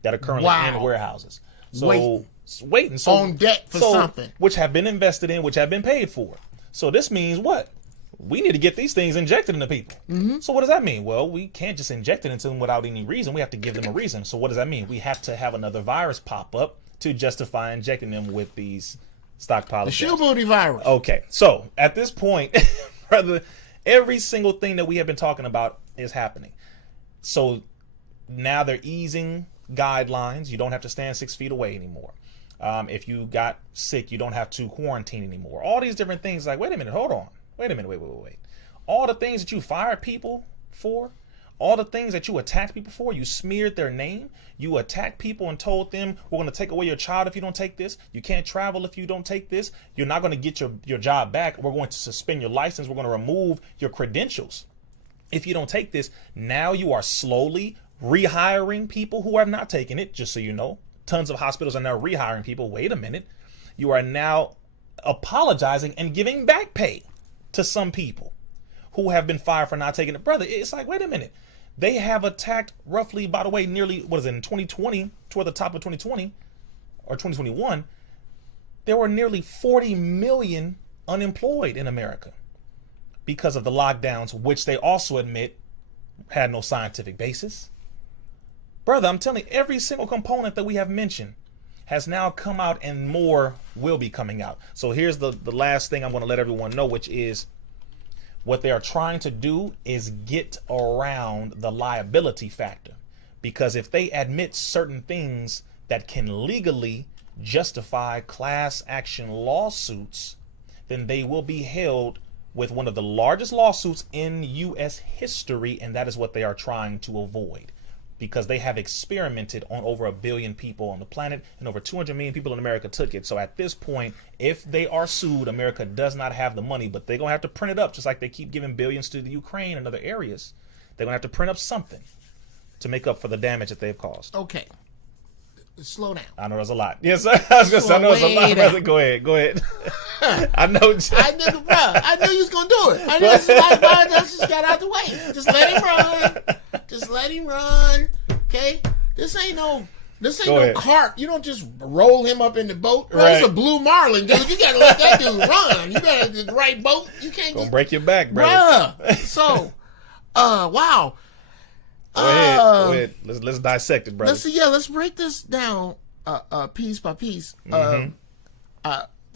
that are currently in warehouses. So waiting. So on deck for something. Which have been invested in, which have been paid for. So this means what? We need to get these things injected into people. So what does that mean? Well, we can't just inject it into them without any reason. We have to give them a reason. So what does that mean? We have to have another virus pop up to justify injecting them with these stockpiles. The shoe booty virus. Okay, so at this point, brother, every single thing that we have been talking about is happening. So now they're easing guidelines. You don't have to stand 6 feet away anymore. If you got sick, you don't have to quarantine anymore. All these different things. Like, wait a minute, hold on. Wait a minute, wait. All the things that you fired people for, all the things that you attacked people for, you smeared their name, you attacked people and told them, we're going to take away your child if you don't take this, you can't travel if you don't take this, you're not going to get your job back, we're going to suspend your license, we're going to remove your credentials if you don't take this. Now you are slowly rehiring people who have not taken it, just so you know. Tons of hospitals are now rehiring people. Wait a minute. You are now apologizing and giving back pay to some people who have been fired for not taking it. Brother, it's like, wait a minute. They have attacked roughly, by the way, nearly, what is it, in 2020, toward the top of 2020 or 2021, there were nearly 40 million unemployed in America because of the lockdowns, which they also admit had no scientific basis. Brother, I'm telling you, every single component that we have mentioned has now come out, and more will be coming out. So here's the last thing I'm going to let everyone know, which is what they are trying to do is get around the liability factor. Because if they admit certain things that can legally justify class action lawsuits, then they will be held with one of the largest lawsuits in U.S. history, and that is what they are trying to avoid. Because they have experimented on over 1 billion people on the planet, and over 200 million people in America took it. So at this point, if they are sued, America does not have the money, but they're going to have to print it up, just like they keep giving billions to the Ukraine and other areas. They're going to have to print up something to make up for the damage that they've caused. Okay. Slow down. I know there's a lot. Yes, sir. I was going to say, I know there's a lot, brother. Go ahead. I know. I knew you was going to do it. I knew this is why Brian just got out the way. Just let him run. Just let him run. Okay? This ain't no cart. You don't just roll him up in the boat. Right. It's a blue marlin, dude. You got to let that dude run. You got the right boat. You can't just break your back, bro. So, wow. Go ahead. Let's dissect it, brother. Let's break this down piece by piece.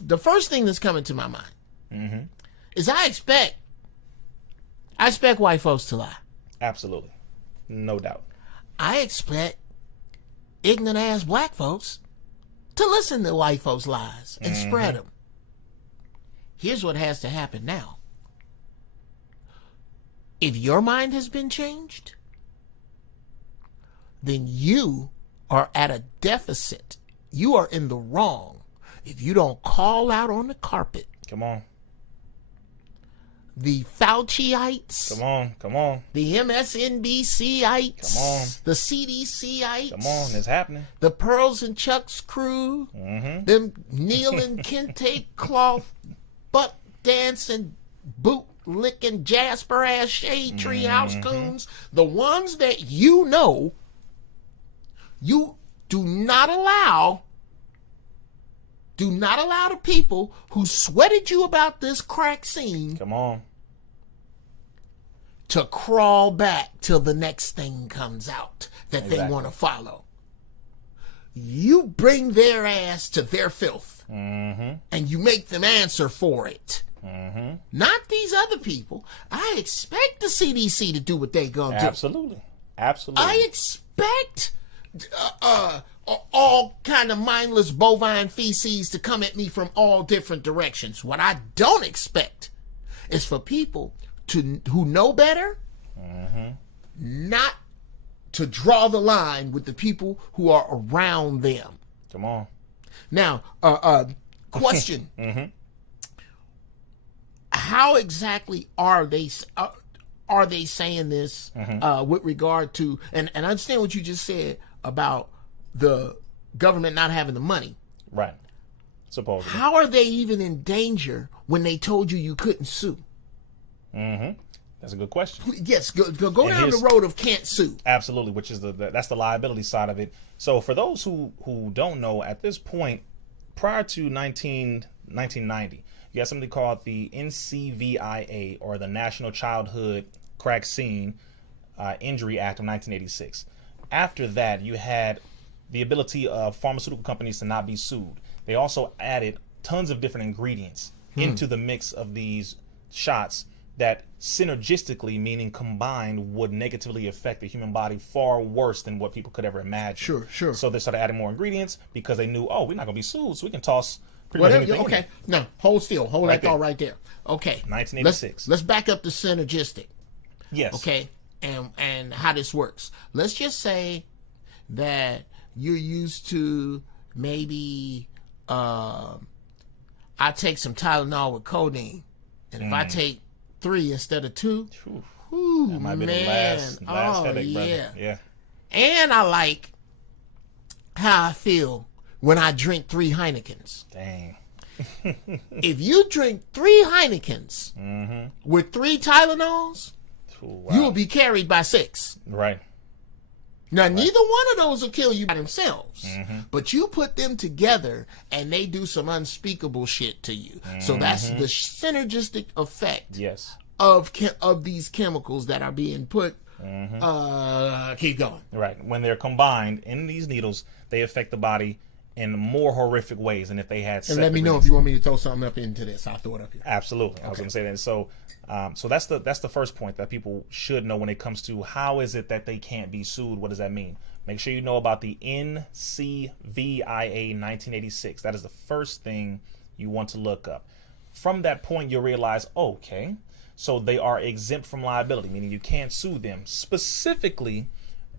The first thing that's coming to my mind is I expect white folks to lie. Absolutely. No doubt. I expect ignorant ass black folks to listen to white folks' lies and spread them. Here's what has to happen now. If your mind has been changed, then you are at a deficit. You are in the wrong if you don't call out on the carpet. Come on. The Fauciites. Come on. The MSNBCites. Come on. The CDCites. Come on, it's happening. The Pearls and Chuck's crew. Them Neil and Kente cloth, butt dancing, boot licking, Jasper ass shade tree house coons. The ones that you know you do not allow the people who sweated you about this CRACKSINE to crawl back till the next thing comes out that they want to follow. you bring their ass to their filth, Mm-hmm. and you make them answer for it. Mm-hmm. Not these other people. I expect the CDC to do what they gonna do. Absolutely. Absolutely. I expect all kind of mindless bovine feces to come at me from all different directions. What I don't expect is for people who know better, not to draw the line with the people who are around them. Come on. Now, question: how exactly are they saying this with regard to? And I understand what you just said about the government not having the money. Right. Supposedly. How are they even in danger when they told you couldn't sue? Mm-hmm. That's a good question. Yes, go down the road of can't sue. Absolutely, which is that's the liability side of it. So for those who don't know, at this point, prior to 1990, you had something called the NCVIA, or the National Childhood CRACKSINE Injury Act of 1986. After that, you had the ability of pharmaceutical companies to not be sued. They also added tons of different ingredients into the mix of these shots that synergistically, meaning combined, would negatively affect the human body far worse than what people could ever imagine. Sure. So they started adding more ingredients because they knew, we're not going to be sued, so we can toss pretty Whatever. much anything. Okay, now hold still. Hold Right that thought there. right there. Okay. 1986. Let's back up to synergistic. Yes. Okay, and how this works. Let's just say that you're used to maybe I take some Tylenol with codeine, and if I take 3 instead of 2, That might be the last headache, brother. Yeah. And I like how I feel when I drink 3 Heinekens. Dang. If you drink 3 Heinekens with 3 Tylenols, Wow. you will be carried by 6. Right. Now, neither one of those will kill you by themselves, but you put them together and they do some unspeakable shit to you. So that's the synergistic effect Yes. of these chemicals that are being put. Keep going. Right. When they're combined in these needles, they affect the body in more horrific ways than if they had. And let me know if you want me to throw something up into this. I'll throw it up here. Absolutely. I was going to say that. So, so that's the first point that people should know when it comes to how is it that they can't be sued. What does that mean? Make sure you know about the NCVIA 1986. That is the first thing you want to look up. From that point, you'll realize, okay, so they are exempt from liability, meaning you can't sue them specifically,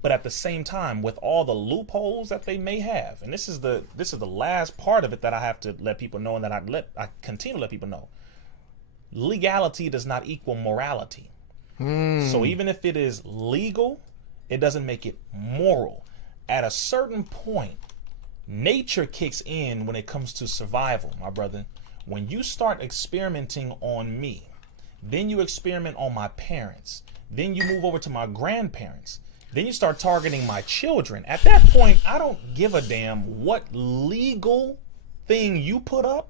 but at the same time, with all the loopholes that they may have, and this is the last part of it that I have to let people know, and that I continue to let people know. Legality does not equal morality. So even if it is legal, it doesn't make it moral. At a certain point, nature kicks in when it comes to survival, my brother. When you start experimenting on me, then you experiment on my parents, then you move over to my grandparents, then you start targeting my children. At that point, I don't give a damn what legal thing you put up.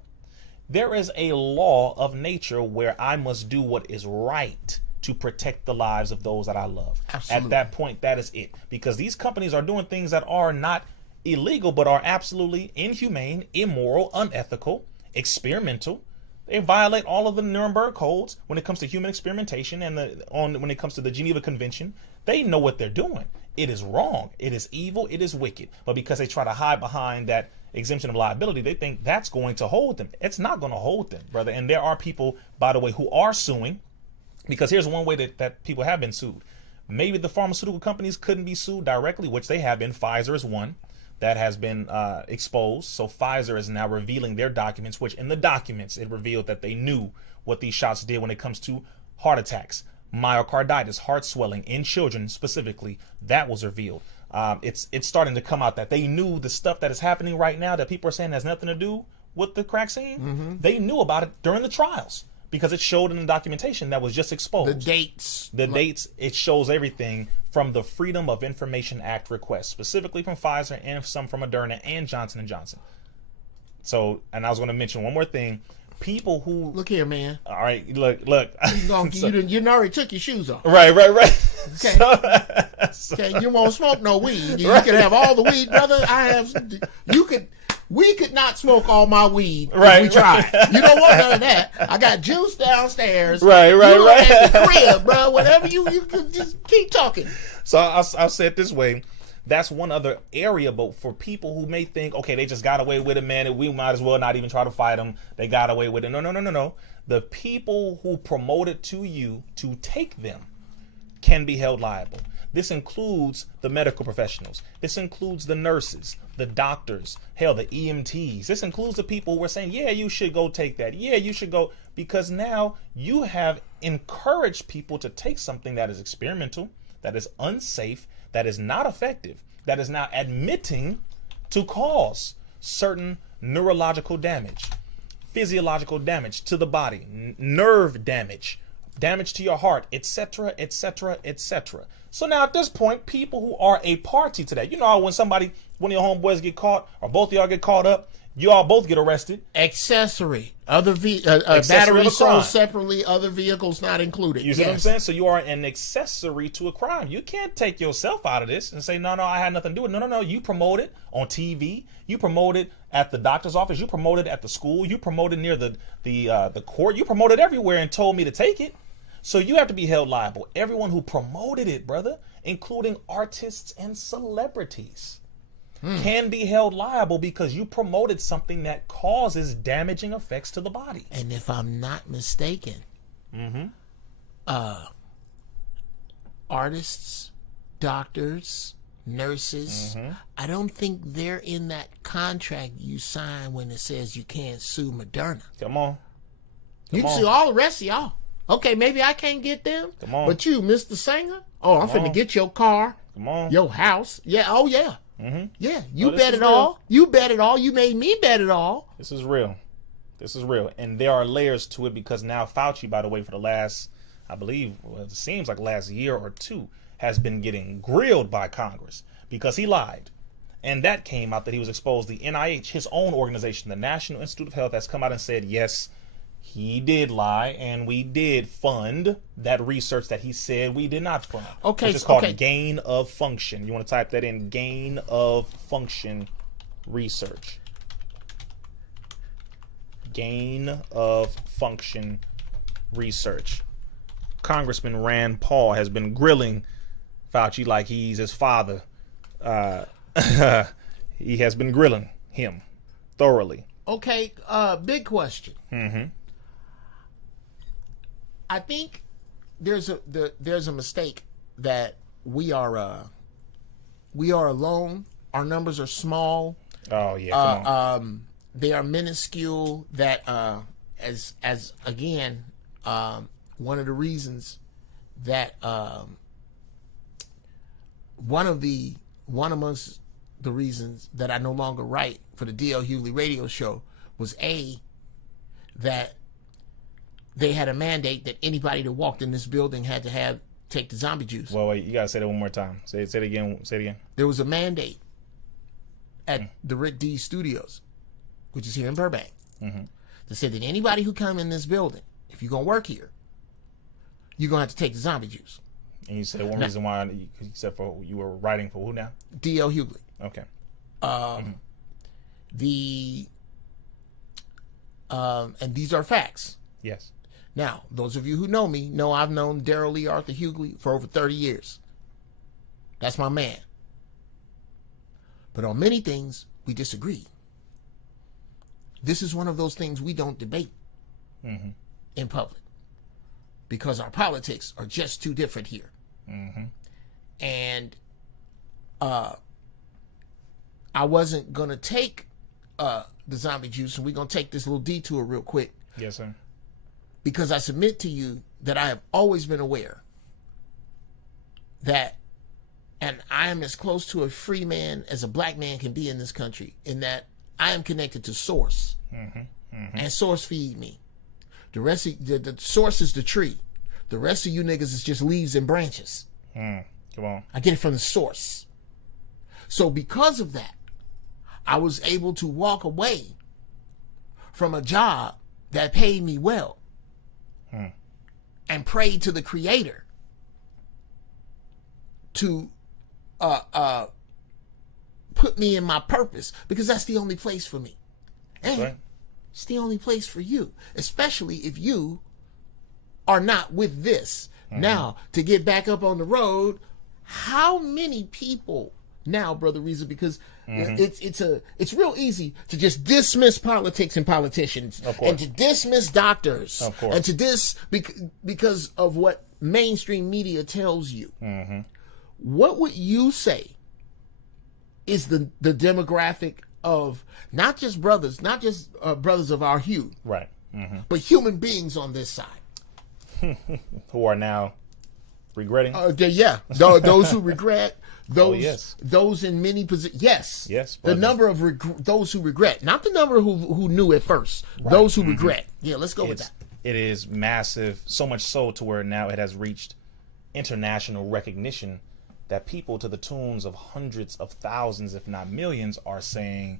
There is a law of nature where I must do what is right to protect the lives of those that I love. Absolutely. At that point, that is it. Because these companies are doing things that are not illegal, but are absolutely inhumane, immoral, unethical, experimental. They violate all of the Nuremberg codes when it comes to human experimentation and when it comes to the Geneva Convention. They know what they're doing. It is wrong. It is evil. It is wicked. But because they try to hide behind that exemption of liability, they think that's going to hold them. It's not going to hold them, brother. And there are people, by the way, who are suing, because here's one way that people have been sued. Maybe the pharmaceutical companies couldn't be sued directly, which they have been. Pfizer is one that has been exposed. So Pfizer is now revealing their documents, which in the documents, it revealed that they knew what these shots did when it comes to heart attacks, myocarditis, heart swelling in children specifically. That was revealed. It's starting to come out that they knew the stuff that is happening right now that people are saying has nothing to do with the crack scene. They knew about it during the trials because it showed in the documentation that was just exposed. The dates, it shows everything from the Freedom of Information Act request, specifically from Pfizer and some from Moderna and Johnson & Johnson. So, and I was going to mention one more thing. People who look here, man. All right, look. You already took your shoes off. Right. Okay. Okay, you won't smoke no weed. You can have all the weed, brother. We could not smoke all my weed if we tried. You don't want none of that. I got juice downstairs. Right. At the crib, bro. Whatever you can just keep talking. So I'll say it this way. That's one other area, but for people who may think, okay, they just got away with it, man, and we might as well not even try to fight them. They got away with it. No. The people who promote it to you to take them can be held liable. This includes the medical professionals. This includes the nurses, the doctors, hell, the EMTs. This includes the people who are saying, yeah, you should go take that. Yeah, you should go. Because now you have encouraged people to take something that is experimental, that is unsafe, that is not effective, that is now admitting to cause certain neurological damage, physiological damage to the body, nerve damage, damage to your heart, etc., etc., etc. So now at this point, people who are a party to that, you know how when one of your homeboys get caught, or both of y'all get caught up, you all both get arrested. Accessory. Battery of sold crime. separately, other vehicles not included. You see what I'm saying? So you are an accessory to a crime. You can't take yourself out of this and say, no, I had nothing to do with it. No. You promote it on TV. You promote it at the doctor's office. You promote it at the school. You promote it near the court. You promote it everywhere and told me to take it. So you have to be held liable. Everyone who promoted it, brother, including artists and celebrities, can be held liable because you promoted something that causes damaging effects to the body. And if I'm not mistaken, artists, doctors, nurses, I don't think they're in that contract you sign when it says you can't sue Moderna. Come on. You can sue all the rest of y'all. Okay, maybe I can't get them. Come on. But you, Mr. Singer, I'm finna get your car, Come on. your house. Yeah, oh yeah. Yeah, you this bet is it all. You bet it all. You made me bet it all. This is real. And there are layers to it because now Fauci, by the way, for the last, I believe, it seems like last year or two, has been getting grilled by Congress because he lied. And that came out that he was exposed. The NIH, his own organization, the National Institute of Health, has come out and said, yes, he did lie, and we did fund that research that he said we did not fund. Okay, which is called gain of function. You want to type that in, gain of function research. Gain of function research. Congressman Rand Paul has been grilling Fauci like he's his father. He has been grilling him thoroughly. Okay, big question. I think there's a mistake that we are alone. Our numbers are small. Oh yeah, come on. They are minuscule. That as again, one of the reasons that one amongst the reasons that I no longer write for the D.L. Hughley radio show was that they had a mandate that anybody that walked in this building had to take the zombie juice. Well, wait, you gotta say that one more time. Say it again. Say it again. There was a mandate at the Rick D Studios, which is here in Burbank, that said that anybody who come in this building, if you're gonna work here, you're gonna have to take the zombie juice. And you said one reason why you said you were writing for who now? D.L. Hughley. Okay. And these are facts. Yes. Now, those of you who know me know I've known Daryl Lee Arthur Hughley for over 30 years. That's my man. But on many things, we disagree. This is one of those things we don't debate in public because our politics are just too different here. And I wasn't going to take the zombie juice, and we're going to take this little detour real quick. Yes, sir. Because I submit to you that I have always been aware that, and I am as close to a free man as a black man can be in this country, in that I am connected to source, and source feed me. The rest of the source is the tree. The rest of you niggas is just leaves and branches. Come on. I get it from the source. So because of that, I was able to walk away from a job that paid me well and prayed to the Creator to put me in my purpose, because that's the only place for me. And right. it's the only place for you, especially if you are not with this. Now, to get back up on the road, how many people now, Brother Riza, because it's real easy to just dismiss politics and politicians, and to dismiss doctors, and to because of what mainstream media tells you. What would you say is the demographic of not just brothers, not just brothers of our hue, right, but human beings on this side? Who are now regretting? Those who regret, those those in many positions. Yes, the number of those who regret, not the number who knew at first. Right. Those who regret. Yeah, let's go with that. It is massive, so much so to where now it has reached international recognition that people to the tunes of hundreds of thousands, if not millions, are saying,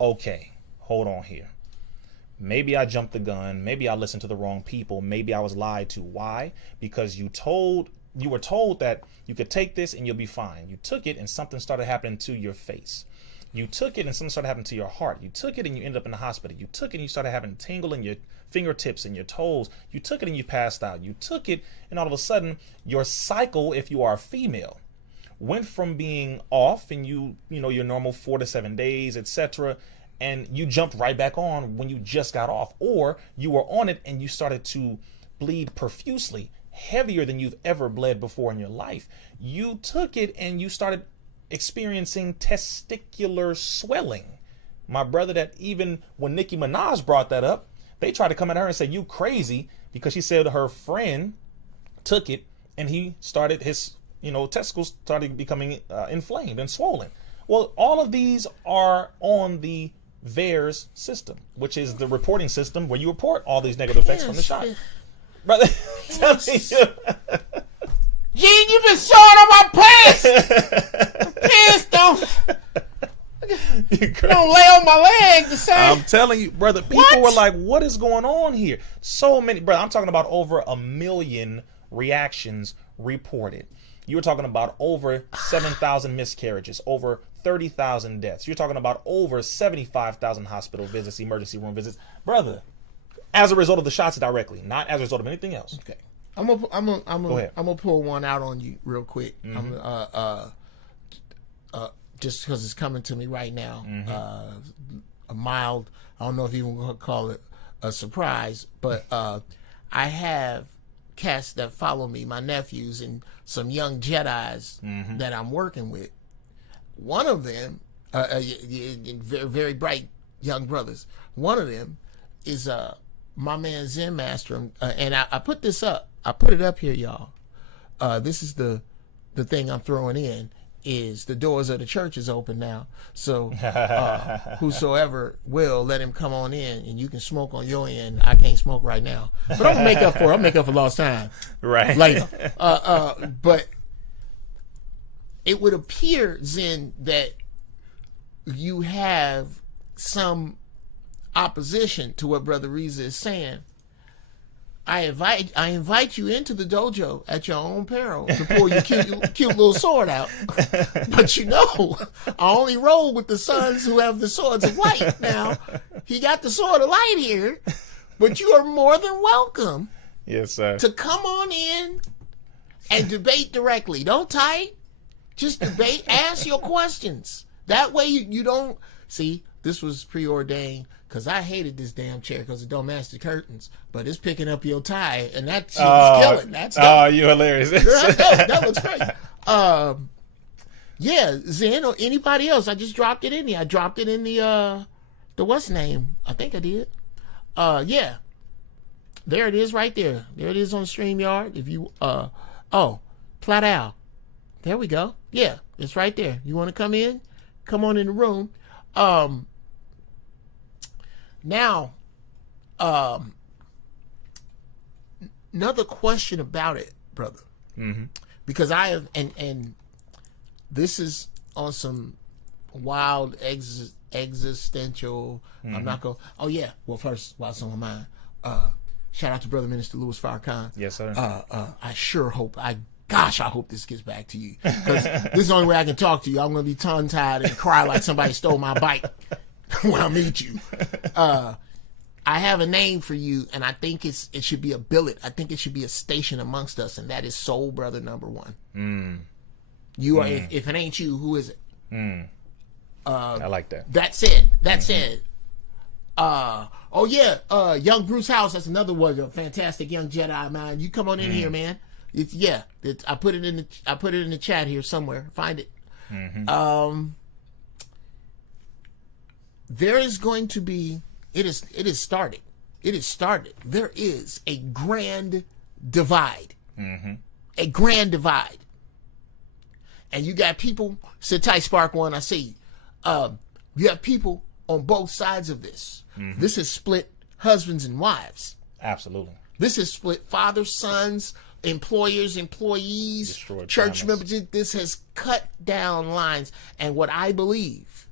okay, hold on here. Maybe I jumped the gun. Maybe I listened to the wrong people. Maybe I was lied to. Why? Because you were told that you could take this and you'll be fine. You took it and something started happening to your face. You took it and something started happening to your heart. You took it and you ended up in the hospital. You took it and you started having tingle in your fingertips and your toes. You took it and you passed out. You took it and all of a sudden your cycle, if you are a female, went from being off and your normal 4 to 7 days, etc., and you jumped right back on when you just got off, or you were on it and you started to bleed profusely, heavier than you've ever bled before in your life. You took it and you started experiencing testicular swelling. My brother, that even when Nicki Minaj brought that up, they tried to come at her and say, you crazy, because she said her friend took it and he started his, testicles started becoming inflamed and swollen. Well, all of these are on the VAERS system, which is the reporting system where you report all these negative effects from the shot. Brother, tell me Gene, you been showing on my pants. Pants don't lay on my leg the same. I'm telling you, brother, people were like, what is going on here? So many, brother, I'm talking about over 1 million reactions reported. You're talking about over 7,000 miscarriages, over 30,000 deaths. You're talking about over 75,000 hospital visits, emergency room visits, brother. As a result of the shots directly, not as a result of anything else. Okay, I'm gonna pull one out on you real quick. Just because it's coming to me right now. A mild, I don't know if you want to call it a surprise, but I have cats that follow me, my nephews and some young Jedis that I'm working with. One of them, very, very bright young brothers. One of them is my man Zen Master, and I put this up. I put it up here, y'all. This is the thing I'm throwing in. Is the doors of the church is open now, so whosoever will, let him come on in, and you can smoke on your end. I can't smoke right now, but I'm gonna make up for lost time right later. But it would appear, Zen, that you have some opposition to what Brother Riza is saying. I invite you into the dojo at your own peril to pull your cute little sword out. But I only roll with the sons who have the swords of light. Now, he got the sword of light here, but you are more than welcome. Yes, sir. To come on in and debate directly. Don't type. Just debate. Ask your questions. That way you don't... See, this was preordained because I hated this damn chair because it don't match the curtains. But it's picking up your tie, and that shit's killing. That's dope. You're hilarious. That looks great. Yeah, Zen or anybody else. I just dropped it in there. I dropped it in the what's name? I think I did. Yeah. There it is right there. There it is on StreamYard. If you Plat Al. There we go. Yeah, it's right there. You want to come in? Come on in the room. Now, another question about it, brother. Because I have, and this is on some wild existential. I'm not going. Oh yeah. Well, first, while it's on my mind, shout out to Brother Minister Louis Farrakhan. Yes, sir. I sure hope I gosh, I hope this gets back to you. Because this is the only way I can talk to you. I'm going to be tongue-tied and cry like somebody stole my bike when I meet you. I have a name for you, and I think it should be a billet. I think it should be a station amongst us, and that is Soul Brother number 1. You are. If it ain't you, who is it? I like that. That said. Oh yeah, young Bruce House. That's another one, a fantastic young Jedi, man. You come on in here, man. I put it in the chat here somewhere. Find it. There is going to be. It is started. It is started. There is a grand divide. A grand divide. And you got people. Sit tight, Spark One. I see you. You have people on both sides of this. This has split husbands and wives. Absolutely. This has split fathers, sons, employers, employees, Destroyed church families. members. This has cut down lines. And what I believe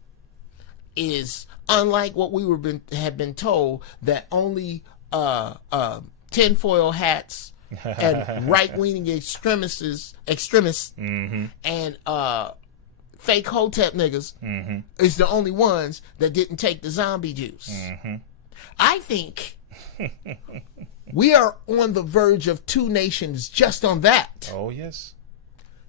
is, unlike what we have been told, that only tinfoil hats and right-wing extremists and fake hotep niggas is the only ones that didn't take the zombie juice. I think we are on the verge of two nations just on that. Oh, yes.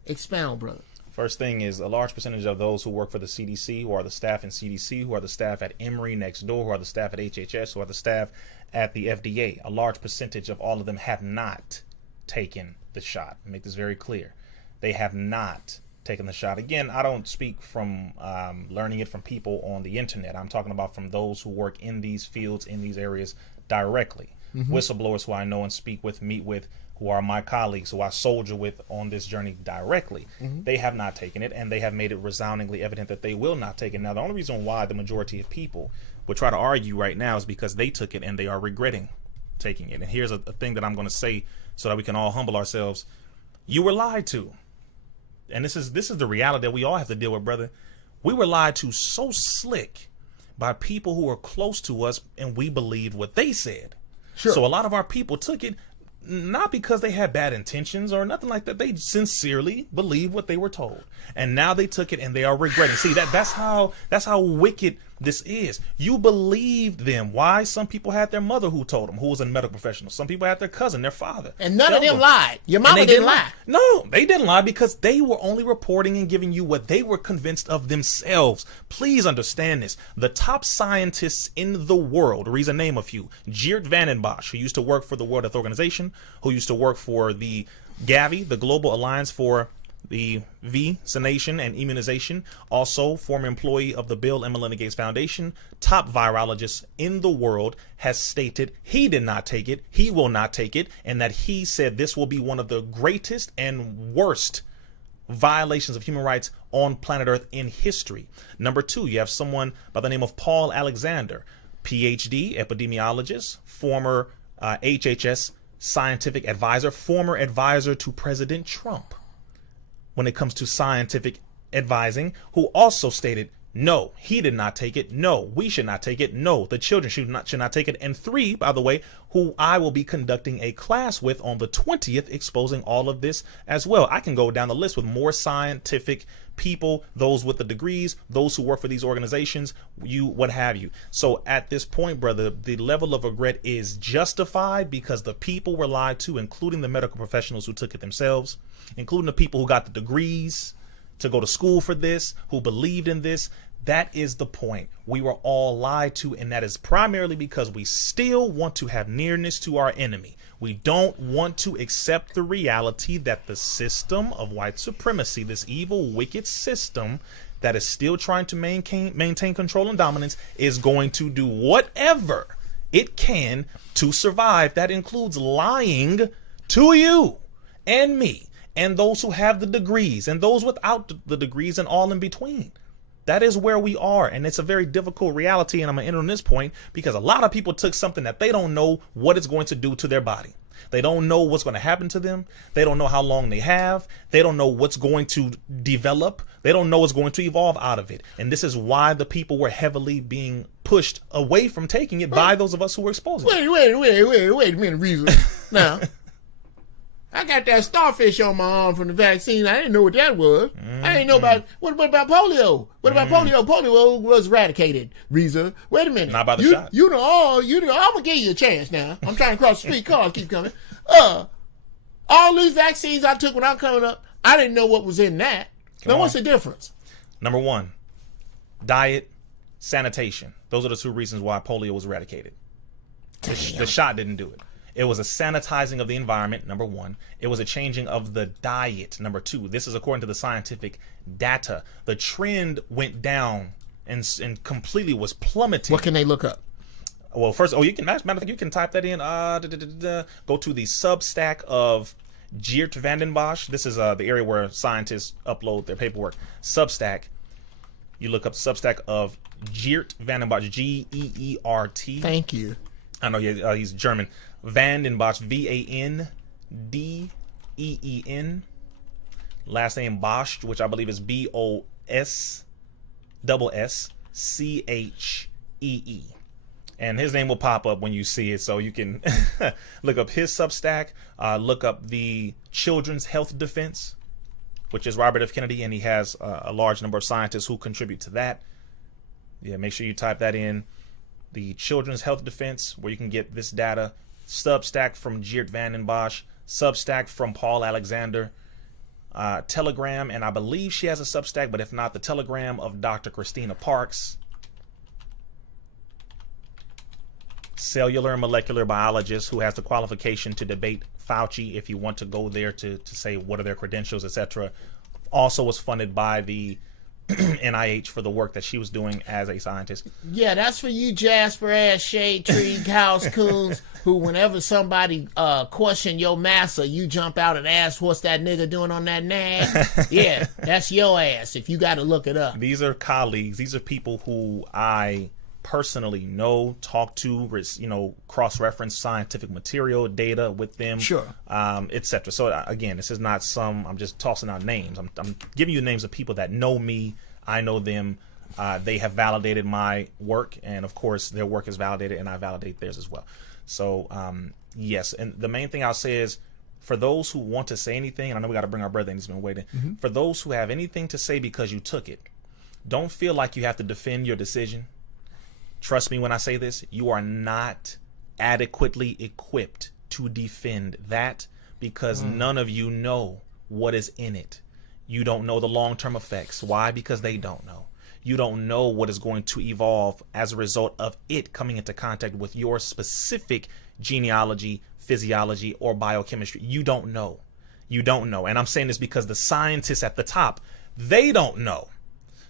Expound, brother. First thing is, a large percentage of those who work for the CDC, who are the staff in CDC, who are the staff at Emory next door, who are the staff at HHS, who are the staff at the FDA, a large percentage of all of them have not taken the shot. Make this very clear. They have not taken the shot. Again, I don't speak from learning it from people on the internet. I'm talking about from those who work in these fields, in these areas directly. Whistleblowers who I know and speak with, meet with, who are my colleagues, who I soldier with on this journey directly. They have not taken it, and they have made it resoundingly evident that they will not take it. Now, the only reason why the majority of people would try to argue right now is because they took it and they are regretting taking it. And here's a thing that I'm going to say so that we can all humble ourselves. You were lied to. And this is the reality that we all have to deal with, brother. We were lied to so slick by people who are close to us, and we believed what they said. Sure. So a lot of our people took it not because they had bad intentions or nothing like that. They sincerely believed what they were told, and now they took it and they are regretting. See, that's how wicked this is. You believed them. Why? Some people had their mother who told them, who was a medical professional. Some people had their cousin, their father. And none of them lied. Your mama didn't lie. No, they didn't lie because they were only reporting and giving you what they were convinced of themselves. Please understand this. The top scientists in the world, Riza, name a few. Geert Vandenbosch, who used to work for the World Health Organization, who used to work for the Gavi, the Global Alliance for the vaccination and immunization, also former employee of the Bill and Melinda Gates Foundation, top virologist in the world, has stated he did not take it, he will not take it, and that he said this will be one of the greatest and worst violations of human rights on planet Earth in history. Number two, you have someone by the name of Paul Alexander, PhD, epidemiologist, former HHS scientific advisor, former advisor to President Trump when it comes to scientific advising, who also stated, no, he did not take it. No, we should not take it. No, the children should not take it. And three, by the way, who I will be conducting a class with on the 20th, exposing all of this as well. I can go down the list with more scientific people, those with the degrees, those who work for these organizations, what have you. So at this point, brother, the level of regret is justified because the people were lied to, including the medical professionals who took it themselves, including the people who got the degrees to go to school for this, who believed in this. That is the point. We were all lied to, and that is primarily because we still want to have nearness to our enemy. We don't want to accept the reality that the system of white supremacy, this evil, wicked system that is still trying to maintain control and dominance, is going to do whatever it can to survive. That includes lying to you and me and those who have the degrees and those without the degrees and all in between. That is where we are, and it's a very difficult reality, and I'm going to end on this point because a lot of people took something that they don't know what it's going to do to their body. They don't know what's going to happen to them. They don't know how long they have. They don't know what's going to develop. They don't know what's going to evolve out of it. And this is why the people were heavily being pushed away from taking it by those of us who were exposed. Wait a minute, Riza. Now, I got that starfish on my arm from the vaccine. I didn't know what that was. I didn't know about, what about polio? What about polio? Polio was eradicated, Riza. Wait a minute. Not by the shot. I'm going to give you a chance now. I'm trying to cross the street. Cars keep coming. All these vaccines I took when I was coming up, I didn't know what was in that. Now, what's the difference? Number one, diet, sanitation. Those are the two reasons why polio was eradicated. The shot didn't do it. It was a sanitizing of the environment, number one. It was a changing of the diet, number two. This is according to the scientific data. The trend went down and completely was plummeting. What can they look up? Well, first, you can, matter of fact, you can type that in. Go to the Substack of Geert van den Bosch. This is the area where scientists upload their paperwork. Substack. You look up Substack of Geert van den Bosch, Geert. Thank you. I know he's German. Van den Bosch, Vandeen. Last name Bosch, which I believe is BOSSCHEE. And his name will pop up when you see it, so you can look up his Substack. Look up the Children's Health Defense, which is Robert F. Kennedy, and he has a large number of scientists who contribute to that. Yeah, make sure you type that in. The Children's Health Defense, where you can get this data. Substack from Geert van den Bosch. Substack from Paul Alexander. Telegram, and I believe she has a Substack, but if not, the Telegram of Dr. Christina Parks. Cellular and molecular biologist who has the qualification to debate Fauci if you want to go there to say what are their credentials, etc. Also was funded by the NIH for the work that she was doing as a scientist. Yeah, that's for you Jasper ass shade tree house coons who whenever somebody question your master, you jump out and ask what's that nigga doing on that nag. Yeah, that's your ass if you got to look it up. These are colleagues. These are people who I personally know, talk to, cross-reference scientific material, data with them, sure, etc. So again, this is not I'm just tossing out names. I'm giving you names of people that know me. I know them. They have validated my work, and of course, their work is validated, and I validate theirs as well. So yes, and the main thing I'll say is, for those who want to say anything, and I know we got to bring our brother in, he's been waiting. Mm-hmm. For those who have anything to say because you took it, don't feel like you have to defend your decision. Trust me when I say this, you are not adequately equipped to defend that because none of you know what is in it. You don't know the long-term effects. Why? Because they don't know. You don't know what is going to evolve as a result of it coming into contact with your specific genealogy, physiology, or biochemistry. You don't know. You don't know. And I'm saying this because the scientists at the top, they don't know.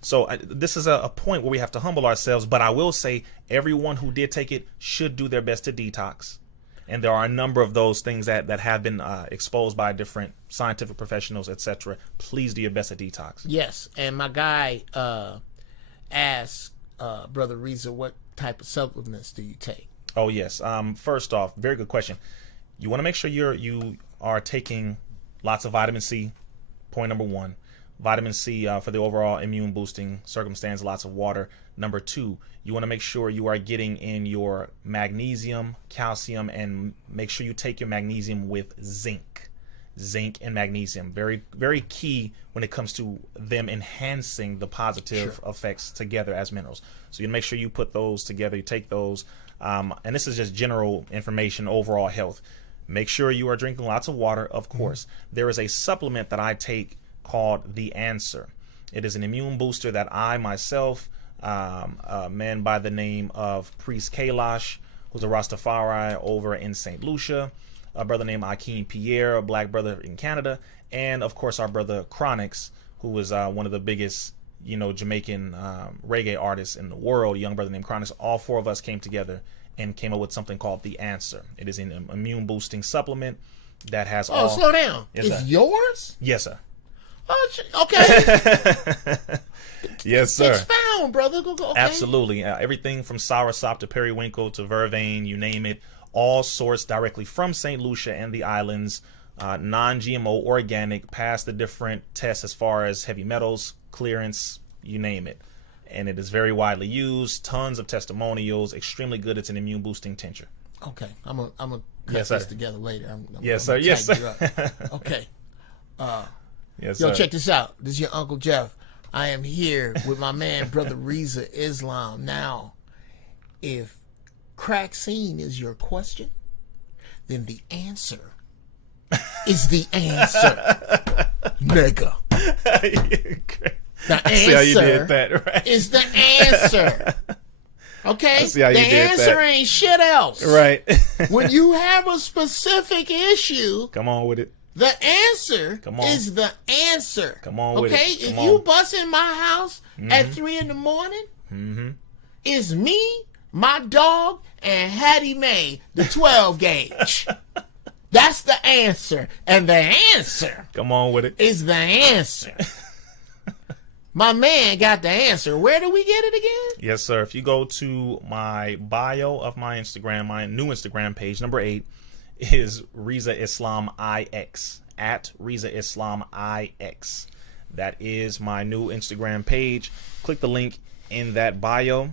So this is a point where we have to humble ourselves, but I will say everyone who did take it should do their best to detox. And there are a number of those things that have been exposed by different scientific professionals, etc. Please do your best to detox. Yes, and my guy asked Brother Riza, what type of supplements do you take? Oh, yes. First off, very good question. You want to make sure you are taking lots of vitamin C, point number one. Vitamin C for the overall immune boosting circumstance, lots of water. Number two, you want to make sure you are getting in your magnesium, calcium, and make sure you take your magnesium with zinc. Zinc and magnesium, very, very key when it comes to them enhancing the positive effects together as minerals. So you make sure you put those together, you take those. And this is just general information, overall health. Make sure you are drinking lots of water, of course. There is a supplement that I take called The Answer. It is an immune booster that I myself, a man by the name of Priest Kailash, who's a Rastafari over in St. Lucia, a brother named Akeem Pierre, a black brother in Canada, and of course our brother Chronix, who is one of the biggest, Jamaican reggae artists in the world, a young brother named Chronix. All four of us came together and came up with something called The Answer. It is an immune boosting supplement that has all... slow down. Yes, it's sir. Yours? Yes, sir. Oh, okay. Yes, sir. Expound, brother. Go. Okay. Absolutely. Everything from soursop to periwinkle to vervain, you name it, all sourced directly from St. Lucia and the islands, non-GMO, organic, past the different tests as far as heavy metals, clearance, you name it. And it is very widely used, tons of testimonials, extremely good. It's an immune boosting tincture. Okay, I'm gonna cut Yes, this sir. together later. Yes, sir. Yes, tighten sir. you up. Okay. Yes, Yo, sir. check this out. This is your Uncle Geoff. I am here with my man, Brother RIZZA Islam. Now, if CRACKSINE is your question, then the answer is the answer, nigga. The I see how you did answer that, right? is the answer. Okay? I see how you the did answer that. ain't shit else. Right. When you have a specific issue, Come on with it. the answer Come on. is the answer. Come on with it. Okay? Come If on. you bust in my house at 3 a.m, it's me, my dog, and Hattie Mae, the 12 gauge. That's the answer. And the answer Come on with it. is the answer. My man got the answer. Where do we get it again? Yes, sir. If you go to my bio of my Instagram, my new Instagram page, number 8 is RIZZA ISLAM IX, at RIZZA ISLAM IX. That is my new Instagram page. Click the link in that bio,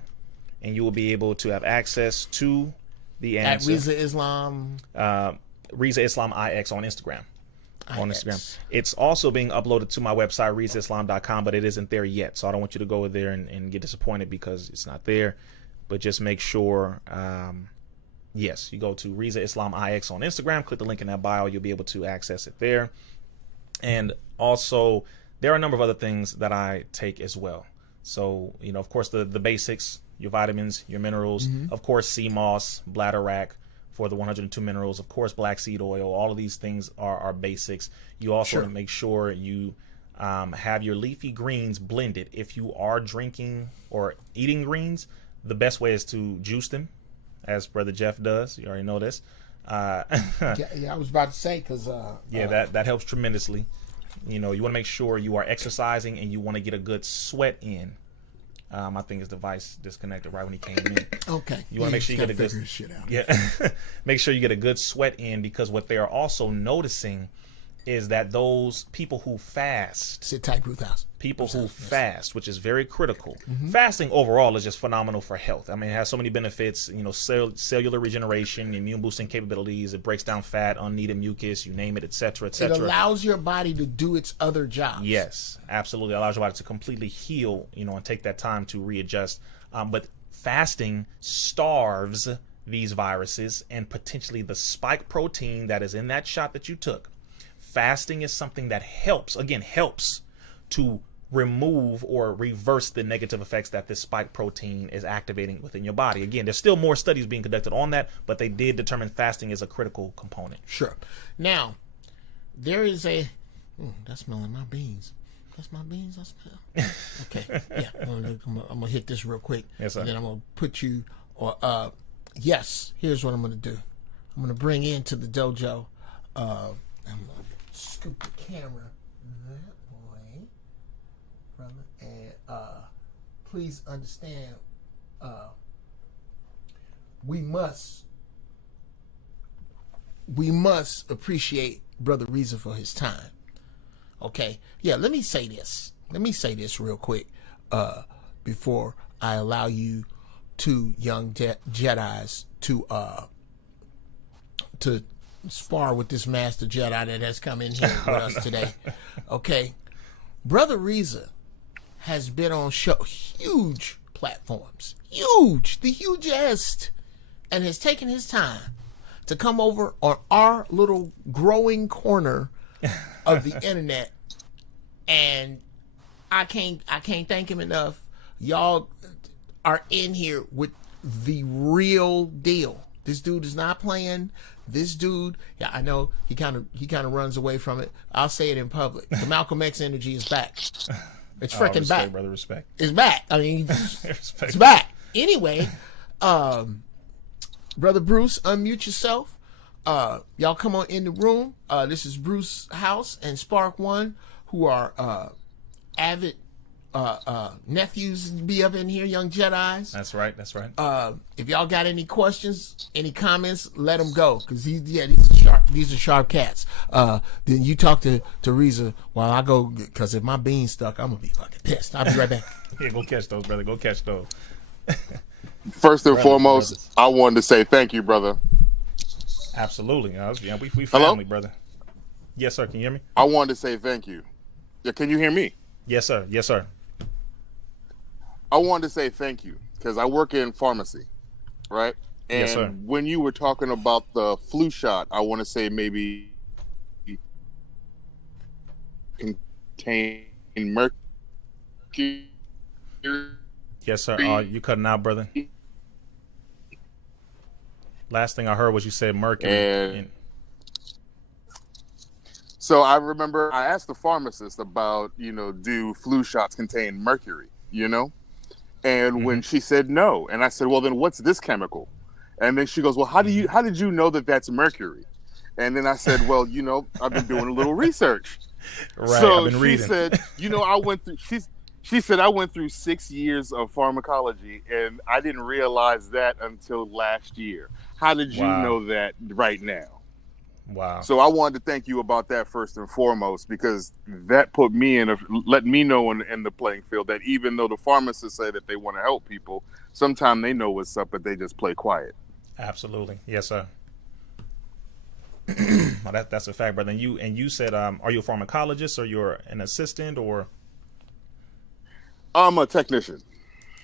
and you will be able to have access to the answer. At RIZZA Islam. RIZZA ISLAM IX on Instagram. On IX. Instagram. It's also being uploaded to my website, RIZZAIslam.com, but it isn't there yet. So I don't want you to go there and get disappointed because it's not there. But just make sure, yes, you go to RIZZA ISLAM IX on Instagram, click the link in that bio, you'll be able to access it there. And also, there are a number of other things that I take as well. So, you know, of course, the basics, your vitamins, your minerals, of course, sea moss, bladder wrack, for the 102 minerals, of course, black seed oil. All of these things are basics. You also want to make sure you have your leafy greens blended. If you are drinking or eating greens, the best way is to juice them, as Brother Geoff does. You already know this. Yeah, I was about to say because that helps tremendously. You know, you want to make sure you are exercising and you want to get a good sweat in. I think his device disconnected right when he came in. okay, You want to make sure you get a good shit out. Yeah. Make sure you get a good sweat in, because what they are also noticing is that those people who fast, Sit tight, Ruth House. people who fast, which is very critical. Fasting overall is just phenomenal for health. I mean, it has so many benefits, you know, cellular regeneration, immune boosting capabilities. It breaks down fat, unneeded mucus, you name it, etc., It etc. allows your body to do its other jobs. Yes, absolutely. It allows your body to completely heal, you know, and take that time to readjust. But fasting starves these viruses and potentially the spike protein that is in that shot that you took. Fasting is something that helps to remove or reverse the negative effects that this spike protein is activating within your body. Again, there's still more studies being conducted on that, but they did determine fasting is a critical component. Sure. Now, there is a... that's smelling my beans. That's my beans I smell. Okay. Yeah. I'm going to hit this real quick. Yes, sir. And then I'm going to put you... yes, here's what I'm going to do. I'm going to bring into the dojo... I'm going to scoop the camera that way, brother. And please understand, we must appreciate Brother Riza for his time. Okay? Yeah, let me say this. Let me say this real quick before I allow you two young Jedis to spar with this master Jedi that has come in here with us today. Okay, Brother Riza has been on huge platforms, the hugest, and has taken his time to come over on our little growing corner of the internet, and I can't thank him enough. Y'all are in here with the real deal. This dude is not playing. This dude, yeah, I know he kind of runs away from it. I'll say it in public. The Malcolm X energy is back. It's freaking respect, back, brother. Respect. It's back. I mean, Respect. it's back. Anyway, Brother Bruce, unmute yourself. Y'all come on in the room. This is Bruce House and Spark One, who are avid nephews to be up in here, young Jedis. That's right. That's right. If y'all got any questions, any comments, let them go, because these are sharp cats. Then you talk to Riza while I go, because if my bean's stuck, I'm gonna be fucking pissed. I'll be right back. Yeah, go catch those, brother. Go catch those. First and Brothers, foremost, brothers. I wanted to say thank you, brother. Absolutely. Yeah, we Hello? family, brother. Yes, sir. Can you hear me? I wanted to say thank you. Yeah, can you hear me? Yes, sir. Yes, sir. I wanted to say thank you because I work in pharmacy, right? And Yes, sir. when you were talking about the flu shot, I want to say maybe contain mercury. Yes, sir. You cutting out, brother. Last thing I heard was you said mercury. And so I remember I asked the pharmacist about, do flu shots contain mercury, And when she said no, and I said, well, then what's this chemical? And then she goes, well, how did you know that that's mercury? And then I said, well, I've been doing a little research. Right. So I've been reading. She said, I went through, she said, I went through 6 years of pharmacology and I didn't realize that until last year. How did you Wow. know that right now? Wow. So I wanted to thank you about that first and foremost, because that put me let me know in the playing field that even though the pharmacists say that they want to help people, sometimes they know what's up, but they just play quiet. Absolutely. Yes, sir. Well, that's a fact, brother. And you said, are you a pharmacologist or you're an assistant or? I'm a technician.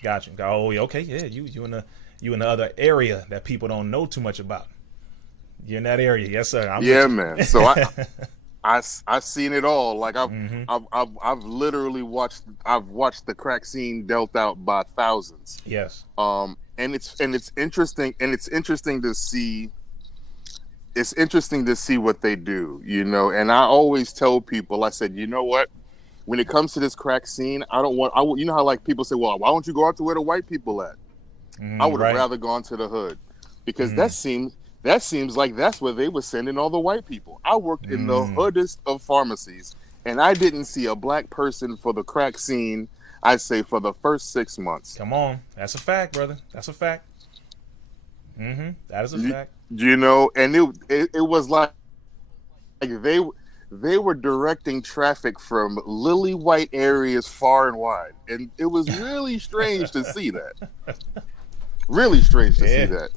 Gotcha. Oh, okay. Yeah. You in the other area that people don't know too much about. You're in that area. Yes, sir. I'm Yeah, with you. man. So I've seen it all. Like I've literally watched the crack scene dealt out by thousands. Yes. And it's interesting to see. It's interesting to see what they do, And I always tell people, I said, you know what? When it comes to this crack scene, you know how like people say, well, why don't you go out to where the white people at? I would have rather gone to the hood, because that seems like that's where they were sending all the white people. I worked in the hoodest of pharmacies, and I didn't see a black person for the crack scene, I'd say, for the first 6 months. Come on. That's a fact, brother. That's a fact. That is a fact. And it was like they were directing traffic from lily white areas far and wide, and it was really strange to see that. Really strange to see that.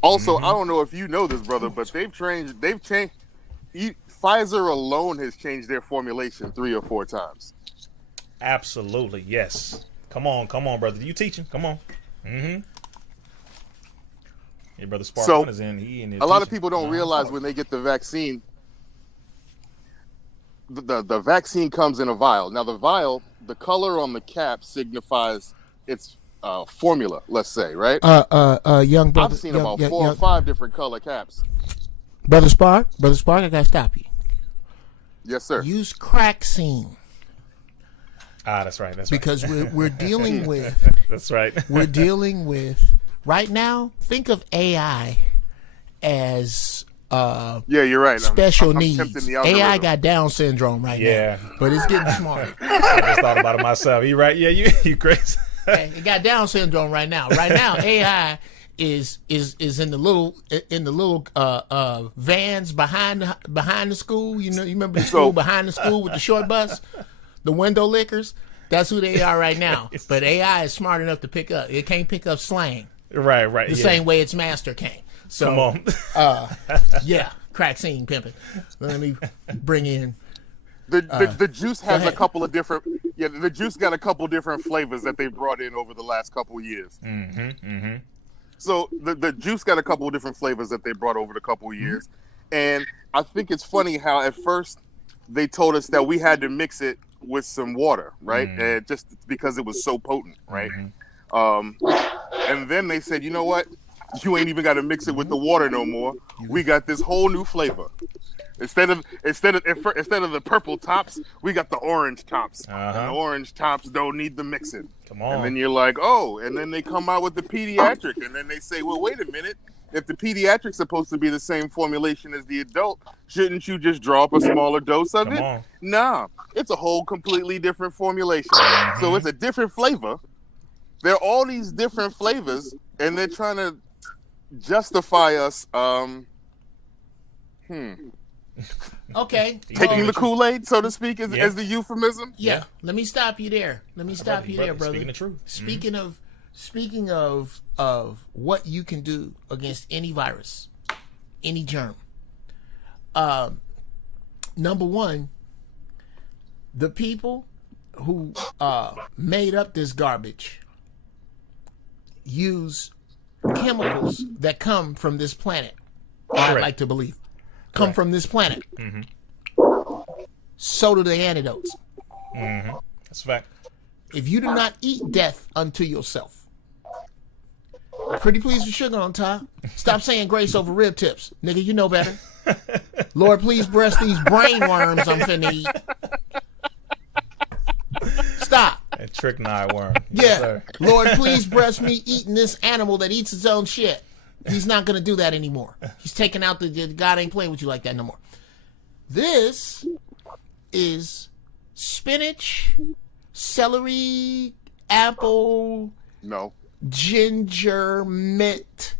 Also, I don't know if you know this, brother, but they've changed. Pfizer alone has changed their formulation 3 or 4 times. Absolutely. Yes. Come on, brother. You teaching? Come on. Hey, brother Spark is in. He in there a lot of teaching. people don't realize when they get the vaccine, the vaccine comes in a vial. Now, the vial, the color on the cap signifies its formula, let's say, right? Young brother. I've seen about 4 or 5 different color caps. Brother Spark, I gotta stop you. Yes, sir. Use CRACKSINE. That's right. Because we're dealing with. That's right. We're dealing with right now. Think of AI as yeah, you're right. special I'm needs. tempting the algorithm. AI got Down syndrome right now, but it's getting smart. I just thought about it myself. You right? Yeah, you crazy. Okay, it got Down syndrome right now. Right now, AI is in the little vans behind the school. You remember the school behind the school with the short bus, the window lickers. That's who they are right now. But AI is smart enough to pick up. It can't pick up slang. Right. The same way its master can. So, come on. Yeah, crack scene pimping. Let me bring in. The juice has a couple of different. Yeah, the juice got a couple different flavors that they brought in over the last couple of years. So the juice got a couple of different flavors that they brought over the couple of years, and I think it's funny how at first they told us that we had to mix it with some water, right? And just because it was so potent, right? And then they said, you know what? You ain't even got to mix it with the water no more. We got this whole new flavor. Instead of the purple tops, we got the orange tops. And the orange tops don't need the mixing. Come on. And then you're like, oh, and then they come out with the pediatric, and then they say, well, wait a minute. If the pediatric's supposed to be the same formulation as the adult, shouldn't you just draw up a smaller dose of it? on. Nah, it's a whole completely different formulation. So it's a different flavor. There are all these different flavors, and they're trying to justify us Okay. taking the Kool-Aid, so to speak, as the euphemism. Yeah. Let me stop you there. Let me stop you there, brother. Speaking the truth. Speaking of speaking of what you can do against any virus, any germ. Number one, the people who made up this garbage use chemicals that come from this planet. I'd like to believe come from this planet. So do the antidotes. That's a fact. If you do not eat death unto yourself, pretty please with sugar on top. Stop saying grace over rib tips, nigga. You know better. Lord, please bless these brain worms I'm finna eat. Stop. That trichini worm. Yeah. Yes, sir. Lord, please bless me eating this animal that eats its own shit. He's not gonna do that anymore. He's taking out the God ain't playing with you like that no more. This is spinach, celery, apple, ginger, mint,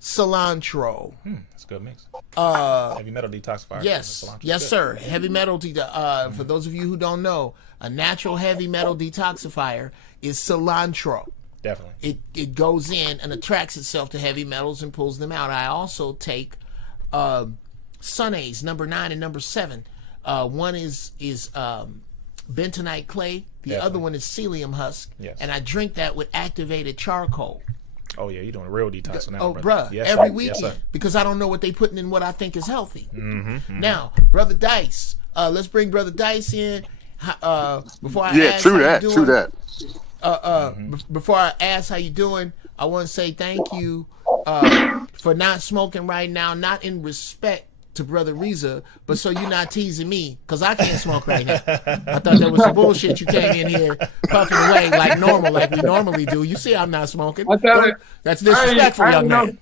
cilantro. That's a good mix. Heavy metal detoxifier. Yes, Cilantro. yes, Good. sir. Heavy metal. For those of you who don't know, a natural heavy metal detoxifier is cilantro. Definitely. It goes in and attracts itself to heavy metals and pulls them out. I also take Sunnays number 9 and number 7. One is bentonite clay. The other one is psyllium husk. Yes. And I drink that with activated charcoal. Oh yeah, you're doing a real detox on that. Oh, brother. bruh, Yes, every sir. weekend. Yes, sir. Because I don't know what they putting in what I think is healthy. Now, Brother Dice, let's bring Brother Dice in. Before I ask true how that. you True doing, that. Before I ask how you doing, I want to say thank you for not smoking right now, not in respect to Brother Riza, but so you're not teasing me, because I can't smoke right now. I thought that was some bullshit. You came in here puffing away like normal, like we normally do. You see I'm not smoking. That's disrespectful, young man.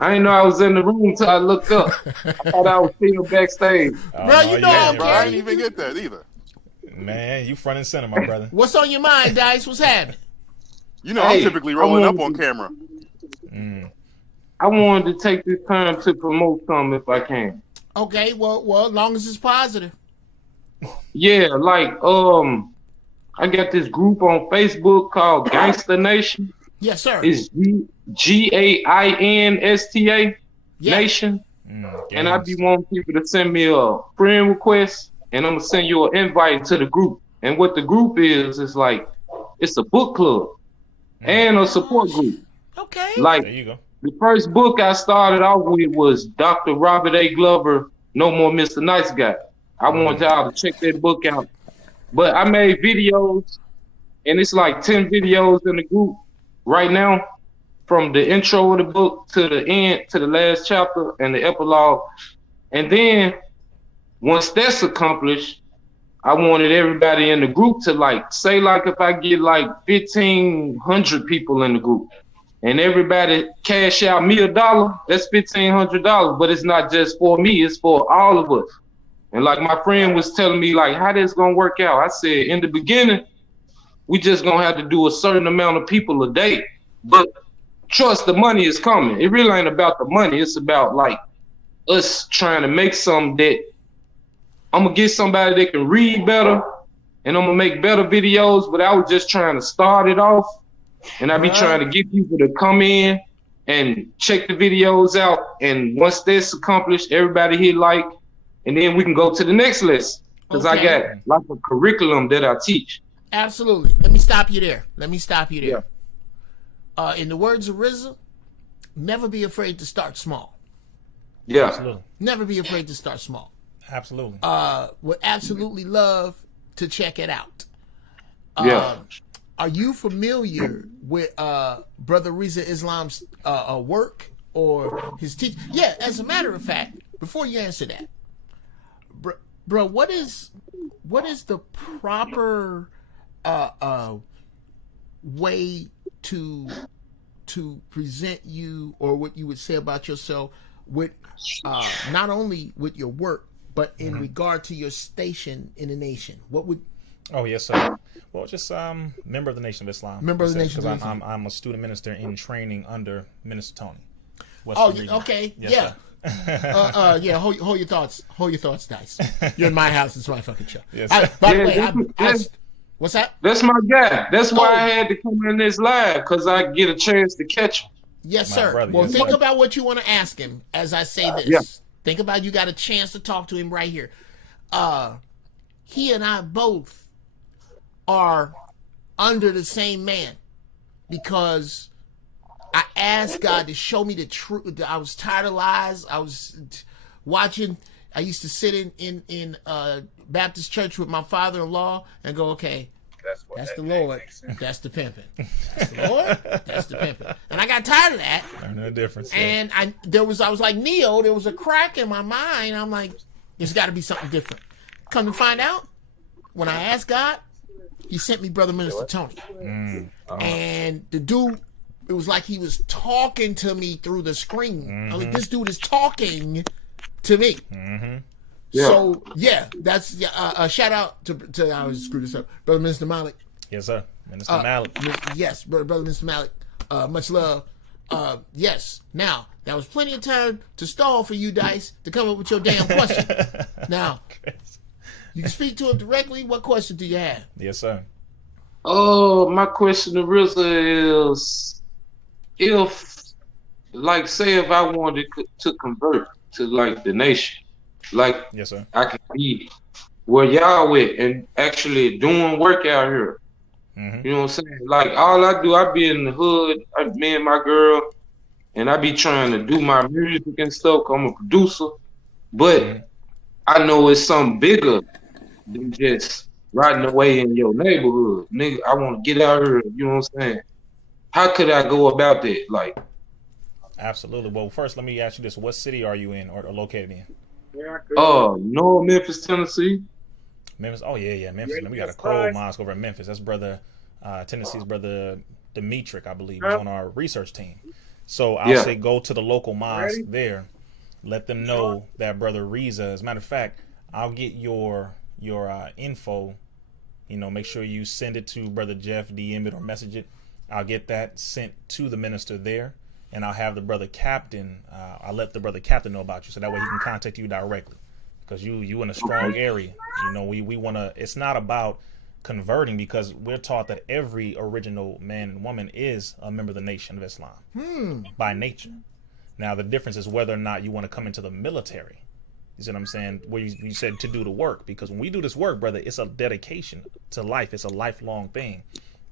I didn't know I was in the room until I looked up. I thought I was still backstage. Bro, you know I'm Bro, I didn't even get that either. Man, you front and center, my brother. What's on your mind, Dice? What's happening? You know, I'm typically rolling up on camera. I wanted to take this time to promote something if I can. Okay, well, as long as it's positive. Yeah, like I got this group on Facebook called Gangster Nation. Yes, sir. It's GAINSTA Nation. And I be wanting people to send me a friend request, and I'm gonna send you an invite to the group. And what the group is like, it's a book club and a support group. Okay. Like, There you go. the first book I started off with was Dr. Robert A. Glover, No More Mr. Nice Guy. I want y'all to check that book out. But I made videos, and it's like 10 videos in the group right now, from the intro of the book to the end, to the last chapter and the epilogue. And then once that's accomplished, I wanted everybody in the group to like, say like if I get like 1,500 people in the group, and everybody cash out me $1, that's $1,500. But it's not just for me, it's for all of us. And like my friend was telling me, like, how this gonna work out? I said, in the beginning, we just gonna have to do a certain amount of people a day. But trust, the money is coming. It really ain't about the money. It's about like us trying to make something that I'm gonna get somebody that can read better, and I'm gonna make better videos. But I was just trying to start it off. And I be trying to get people to come in and check the videos out. And once that's accomplished, everybody hit like, and then we can go to the next lesson. Because I got like a curriculum that I teach. Absolutely. Let me stop you there. Yeah. In the words of RIZZA, never be afraid to start small. Yeah. Absolutely. Never be afraid to start small. Absolutely. Would absolutely love to check it out. Are you familiar with Brother RIZZA Islam's work or his teaching? Yeah, as a matter of fact, before you answer that, bro, what is the proper way to present you, or what you would say about yourself with not only with your work, but in regard to your station in the nation? What would... Oh, yes, sir. Well, just member of the Nation of Islam. Member of the Nation of Islam. Islam. I'm a student minister in training under Minister Tony. Okay. Yes, yeah. Yeah. Hold your thoughts. Hold your thoughts, Dice. You're in my house. It's my fucking show. Yes, By the way, What's that? That's my guy. That's why I Oh. had to come in this live, because I get a chance to catch him. Yes, My sir. brother, Well, yes, think sir. about what you want to ask him as I say this. Yeah. Think about you got a chance to talk to him right here. He and I both are under the same man because I asked God to show me the truth. I was tired of lies. I was watching. I used to sit in Baptist church with my father-in-law and go, okay, that's the Lord. That's the pimping. That's the Lord. That's the pimping. And I got tired of that. Learn the difference. And I was like Neo. There was a crack in my mind. I'm like, there's got to be something different. Come to find out, when I asked God, He sent me Brother Minister Tony. And the dude, it was like he was talking to me through the screen. I'm like, this dude is talking to me. Yeah. So yeah, that's a shout out to I was screwed this up, Brother Minister Malik. Yes, sir. Minister Malik. Yes, brother Mr. Malik. Much love. Yes. Now, that was plenty of time to stall for you, Dice, to come up with your damn question. Now, you can speak to him directly. What question do you have? Yes, sir. Oh, my question to RIZZA is, if, like, say if I wanted to convert to, like, the nation, like, Yes, sir. I could be where y'all with and actually doing work out here. You know what I'm saying? Like, all I do, I be in the hood, me and my girl, and I be trying to do my music and stuff. I'm a producer, but I know it's something bigger than just riding away in your neighborhood. Nigga, I want to get out here, you know what I'm saying? How could I go about that? Like, Absolutely. Well, first, let me ask you this. What city are you in or located in? North Memphis, Tennessee. Memphis. Oh, yeah, Memphis. Man, we got a cold mosque over in Memphis. That's brother, Tennessee's brother Demetric, I believe, is on our research team. So I'll say go to the local mosque there. Let them know that brother Riza. As a matter of fact, I'll get your info. You know, make sure you send it to brother Geoff, DM it or message it. I'll get that sent to the minister there, and I'll have the brother captain. I'll let the brother captain know about you, so that way he can contact you directly. Because you in a strong area. You know, we want to. It's not about converting, because we're taught that every original man and woman is a member of the Nation of Islam by nature. Now the difference is whether or not you want to come into the military. You see what I'm saying? Where you said to do the work, because when we do this work, brother, it's a dedication to life. It's a lifelong thing.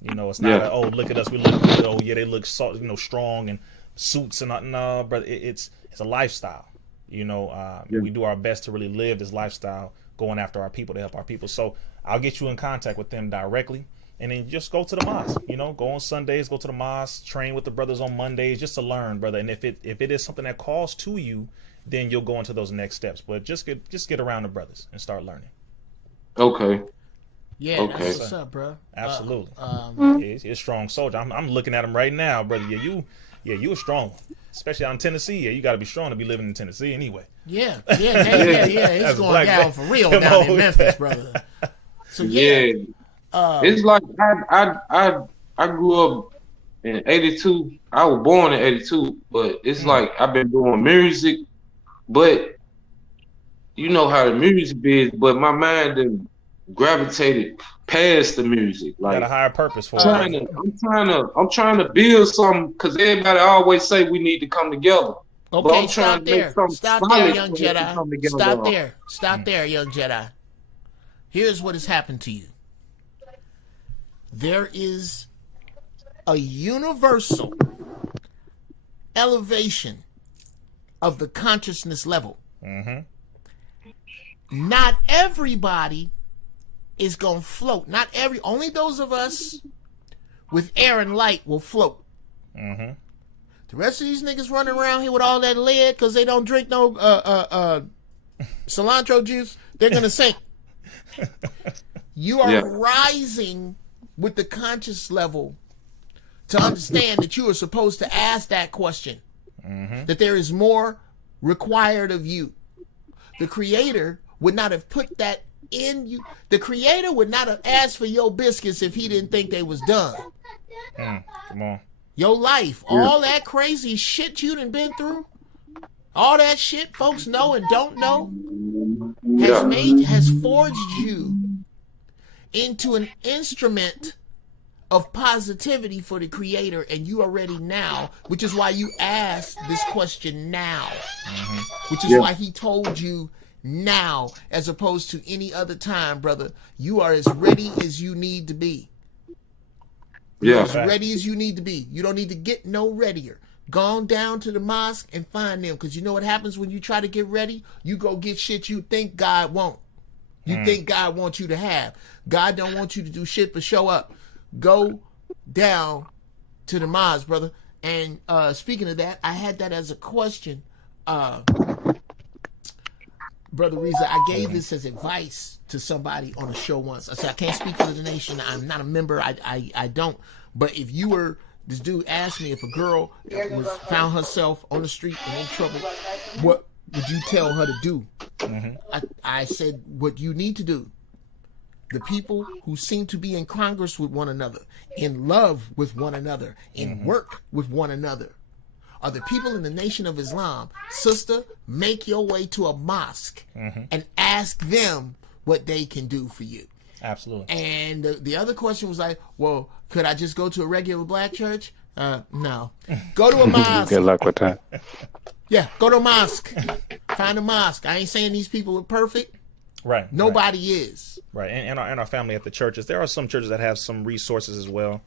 You know, it's not oh, look at us, we look good. Oh yeah, they look strong and suits and no, brother. It's a lifestyle. You know, we do our best to really live this lifestyle, going after our people, to help our people. So I'll get you in contact with them directly, and then just go to the mosque. You know, go on Sundays, go to the mosque, train with the brothers on Mondays, just to learn, brother. And if it is something that calls to you, then you'll go into those next steps. But just get around the brothers and start learning. Okay. Yeah, Okay. that's what's up, bro. Absolutely. He's a strong soldier. I'm looking at him right now, brother. You a strong one. Especially out in Tennessee. Yeah, you got to be strong to be living in Tennessee anyway. Yeah. It's That's going black down man. for real Come down in on. Memphis, brother. So Yeah. It's like I grew up in '82. I was born in '82, but it's like I've been doing music, but you know how the music is. But my mind then gravitated past the music. You got Like a higher purpose for it. I'm trying to build something, because everybody always say we need to come together. But okay, I'm trying stop to make there. something Stop there, solid young so we can come Jedi. together. Stop there. Stop there, young Jedi. Here's what has happened to you. There is a universal elevation of the consciousness level. Not everybody is gonna float. Only those of us with air and light will float. The rest of these niggas running around here with all that lead because they don't drink no cilantro juice, they're gonna sink. You are rising with the conscious level to understand that you are supposed to ask that question. That there is more required of you. The Creator would not have put that in you. The Creator would not have asked for your biscuits if he didn't think they was done. Come on. Your life, all that crazy shit you done been through, all that shit folks know and don't know, has forged you into an instrument of positivity for the Creator, and you are ready now, which is why you asked this question now, which is why he told you now, as opposed to any other time, brother. You are as ready as you need to be. You're as ready as you need to be. You don't need to get no readier. Go on down to the mosque and find them, because you know what happens when you try to get ready? You go get shit you think God won't. You think God wants you to have. God don't want you to do shit but show up. Go down to the mosque, brother. And speaking of that, I had that as a question. Brother Riza, I gave this as advice to somebody on a show once. I said, I can't speak for the nation. I'm not a member. I don't. But if you were, this dude asked me if a girl found herself on the street and in trouble, what would you tell her to do? I said, what you need to do. The people who seem to be in Congress with one another, in love with one another, in work with one another, are the people in the Nation of Islam. Sister, make your way to a mosque and ask them what they can do for you. Absolutely. And the other question was like, well, could I just go to a regular black church? No. Go to a mosque. Good luck with that. Yeah, go to a mosque. Find a mosque. I ain't saying these people are perfect. Right. Nobody is. Right. And our family at the churches, there are some churches that have some resources as well.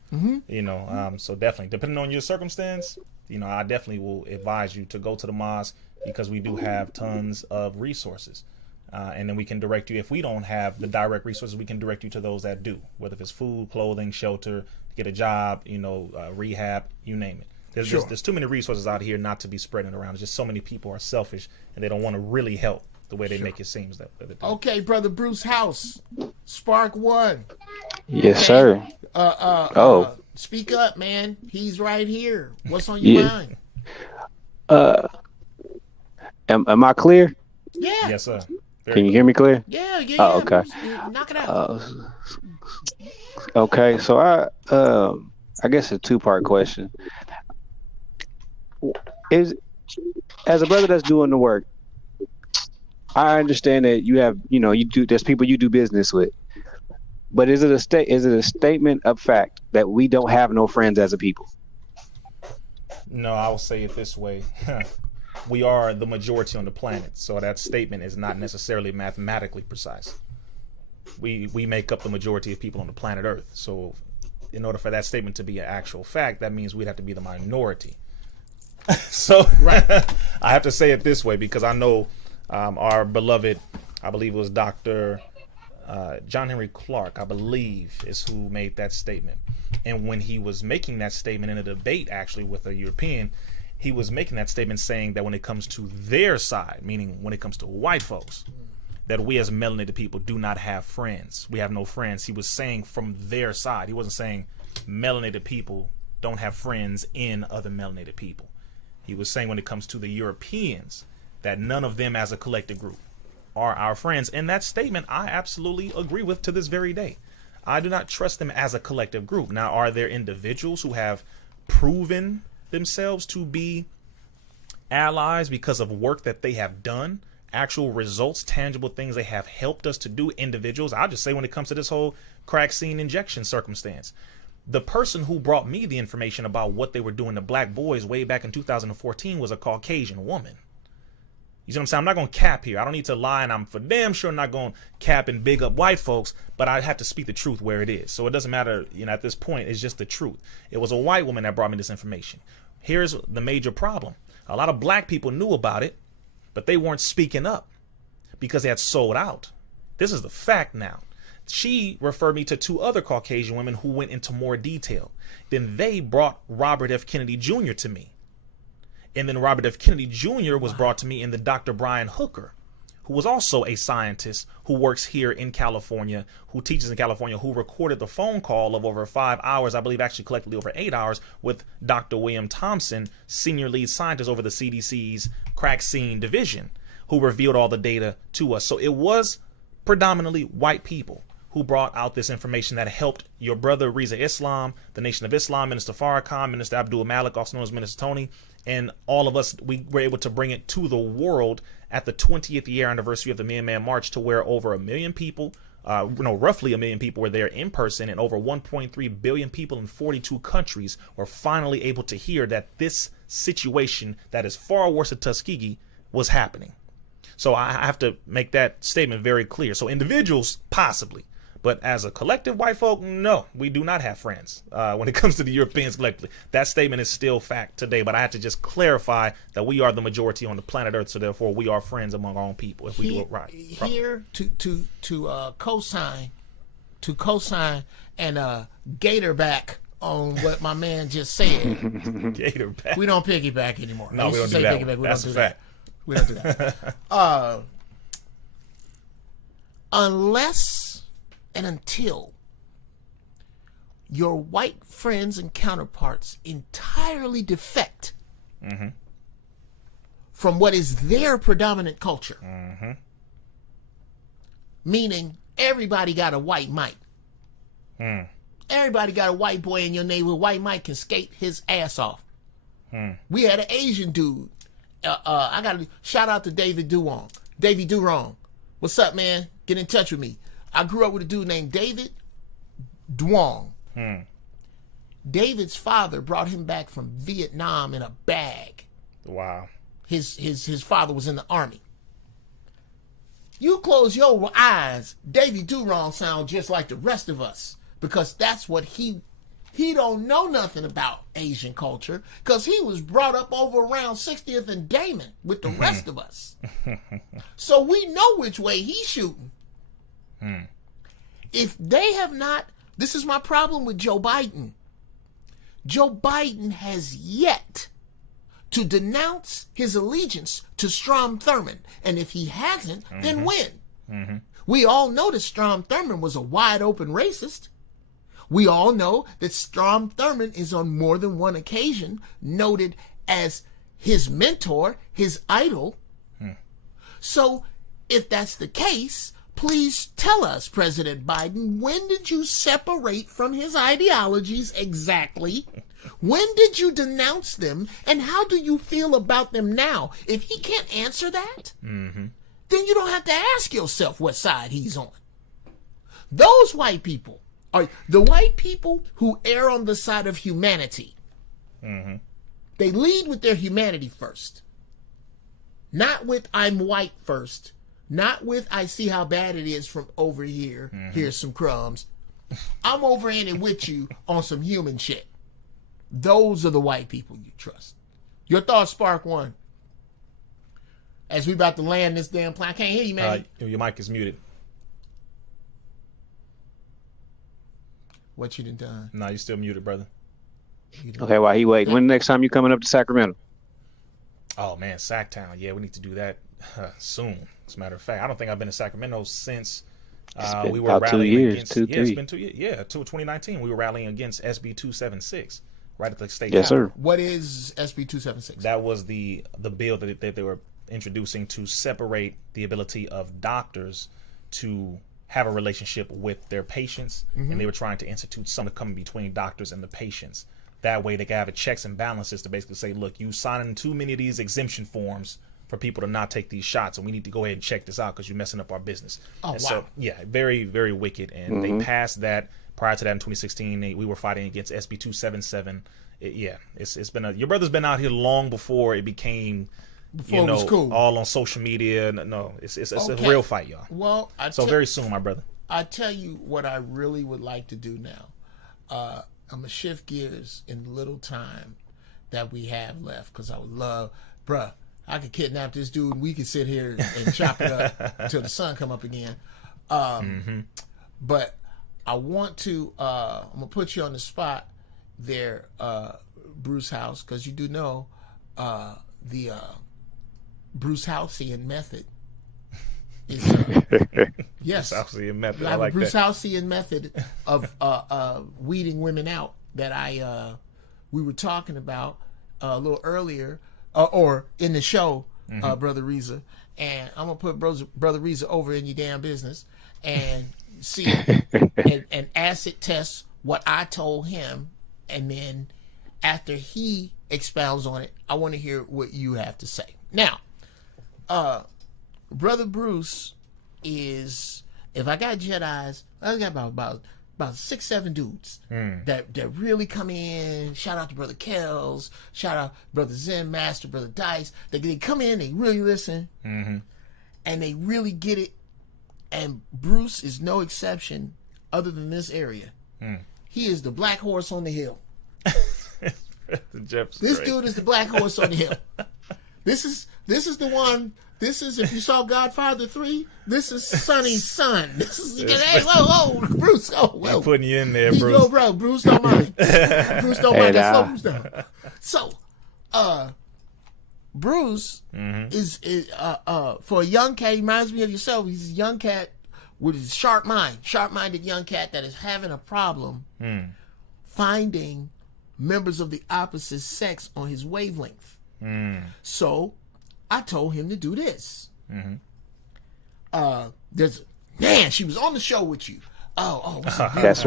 You know, so definitely, depending on your circumstance, you know, I definitely will advise you to go to the mosque, because we do have tons of resources. And then we can direct you. If we don't have the direct resources, we can direct you to those that do, whether if it's food, clothing, shelter, get a job, you know, rehab, you name it. There's too many resources out here not to be spreading around. There's just so many people are selfish and they don't want to really help the way they make it seem that they do. Okay, brother Bruce House, Spark One. Yes, sir. Speak up, man. He's right here. What's on your mind? Am I clear? Yeah. Yes, sir. Can you hear me clear? Yeah. Oh, okay. Knock it out. Okay, so I guess a two-part question. Is, as a brother that's doing the work, I understand that you have, you know, there's people you do business with, but is it a statement of fact that we don't have no friends as a people? No, I will say it this way. We are the majority on the planet, so that statement is not necessarily mathematically precise. We make up the majority of people on the planet Earth. So in order for that statement to be an actual fact, that means we'd have to be the minority. So I have to say it this way, because I know our beloved, I believe it was Dr. John Henry Clark, I believe, is who made that statement. And when he was making that statement in a debate, actually, with a European, he was making that statement saying that when it comes to their side, meaning when it comes to white folks, that we as melanated people do not have friends. We have no friends. He was saying from their side. He wasn't saying melanated people don't have friends in other melanated people. He was saying when it comes to the Europeans, that none of them as a collective group are our friends. And that statement I absolutely agree with to this very day. I do not trust them as a collective group. Now, are there individuals who have proven themselves to be allies because of work that they have done, actual results, tangible things they have helped us to do, individuals? I'll just say when it comes to this whole CRACKSINE injection circumstance, the person who brought me the information about what they were doing to black boys way back in 2014 was a Caucasian woman. You see what I'm saying? I'm not going to cap here. I don't need to lie, and I'm for damn sure not going to cap and big up white folks, but I have to speak the truth where it is. So it doesn't matter, you know, at this point, it's just the truth. It was a white woman that brought me this information. Here's the major problem. A lot of black people knew about it, but they weren't speaking up because they had sold out. This is the fact now. She referred me to two other Caucasian women who went into more detail. Then they brought Robert F. Kennedy Jr. to me. And then Robert F. Kennedy Jr. was brought to me in the Dr. Brian Hooker, who was also a scientist who works here in California, who teaches in California, who recorded the phone call of over 5 hours, I believe actually collectively over 8 hours, with Dr. William Thompson, senior lead scientist over the CDC's CRACKSINE division, who revealed all the data to us. So it was predominantly white people who brought out this information that helped your brother RIZZA Islam, the Nation of Islam, Minister Farrakhan, Minister Abdul Malik, also known as Minister Tony, and all of us. We were able to bring it to the world at the 20th year anniversary of the Million Man March, to where over 1 million people roughly 1 million people were there in person, and over 1.3 billion people in 42 countries were finally able to hear that this situation that is far worse at Tuskegee was happening. So I have to make that statement very clear. So individuals, possibly. But as a collective white folk, no, we do not have friends when it comes to the Europeans collectively. That statement is still fact today, but I had to just clarify that we are the majority on the planet Earth, so therefore we are friends among our own people if we do it right. Here to co-sign and gator back on what my man just said. Gator back. We don't piggyback anymore. No, we don't do that. That's a fact. We don't do that. Unless and until your white friends and counterparts entirely defect from what is their predominant culture, meaning everybody got a white Mike. Everybody got a white boy in your neighborhood. White Mike can skate his ass off. We had an Asian dude. I got to shout out to Davy Durong. What's up, man? Get in touch with me. I grew up with a dude named David Duong. David's father brought him back from Vietnam in a bag. Wow. His father was in the army. You close your eyes, Davy Durong sounds just like the rest of us, because that's what he don't know nothing about Asian culture, because he was brought up over around 60th and Damon with the rest of us. So we know which way he's shooting. If they have not, this is my problem with Joe Biden. Joe Biden has yet to denounce his allegiance to Strom Thurmond. And if he hasn't, then when? We all know that Strom Thurmond was a wide open racist. We all know that Strom Thurmond is on more than one occasion noted as his mentor, his idol. So if that's the case, please tell us, President Biden, when did you separate from his ideologies exactly? When did you denounce them? And how do you feel about them now? If he can't answer that, then you don't have to ask yourself what side he's on. Those white people are the white people who err on the side of humanity. They lead with their humanity first. Not with I'm white first. Not with I see how bad it is from over here. Here's some crumbs. I'm over in it with you on some human shit. Those are the white people you trust. Your thoughts, Spark One. As we about to land this damn plane. I can't hear you, man. Your mic is muted. What you done? No, you're still muted, brother. Okay, while he waiting, when the next time you coming up to Sacramento? Oh man, Sacktown. Yeah, we need to do that soon. As a matter of fact, I don't think I've been to Sacramento since we were rallying against. It's been 2 years. Yeah, 2019. We were rallying against SB 276 right at the state. Yes, sir. What is SB 276? That was the bill that they were introducing to separate the ability of doctors to have a relationship with their patients, and they were trying to institute something to come between doctors and the patients. That way they can have a checks and balances to basically say, look, you signing too many of these exemption forms for people to not take these shots, and we need to go ahead and check this out because you're messing up our business. Oh, and wow. So, yeah, very, very wicked. And they passed that. Prior to that in 2016, we were fighting against SB 277. It's been your brother's been out here long before it became, Before it was cool. all on social media. No, it's a real fight, y'all. Well, very soon, my brother. I tell you what I really would like to do now. I'm going to shift gears in the little time that we have left, because I would love, bruh, I could kidnap this dude and we could sit here and chop it up till the sun come up again. But I want to, I'm going to put you on the spot there, Bruce House, because you do know the Bruce Houseian method is yes, Houseian method. I I have like a Bruce that. Houseian method of weeding women out that we were talking about a little earlier or in the show, Brother Riza, and I'm gonna put Brother Riza over in your damn business and see and acid test what I told him, and then after he expounds on it, I want to hear what you have to say. Now, Brother Bruce is if I got Jedis, I got about 6-7 dudes that really come in. Shout out to Brother Kells, shout out Brother Zen Master, Brother Dice. They come in, they really listen, and they really get it. And Bruce is no exception, other than this area. He is the black horse on the hill. This dude is the black horse on the hill. This is the one. This is, if you saw Godfather 3, this is Sonny's son. This is, hey, whoa, Bruce, oh, whoa. He's putting you in there, Bruce. Go, bro, Bruce don't mind. Bruce don't mind. Slow Bruce down. So, Bruce is for a young cat, he reminds me of yourself. He's a young cat with his sharp-minded young cat that is having a problem finding members of the opposite sex on his wavelength. So, I told him to do this. She was on the show with you. That's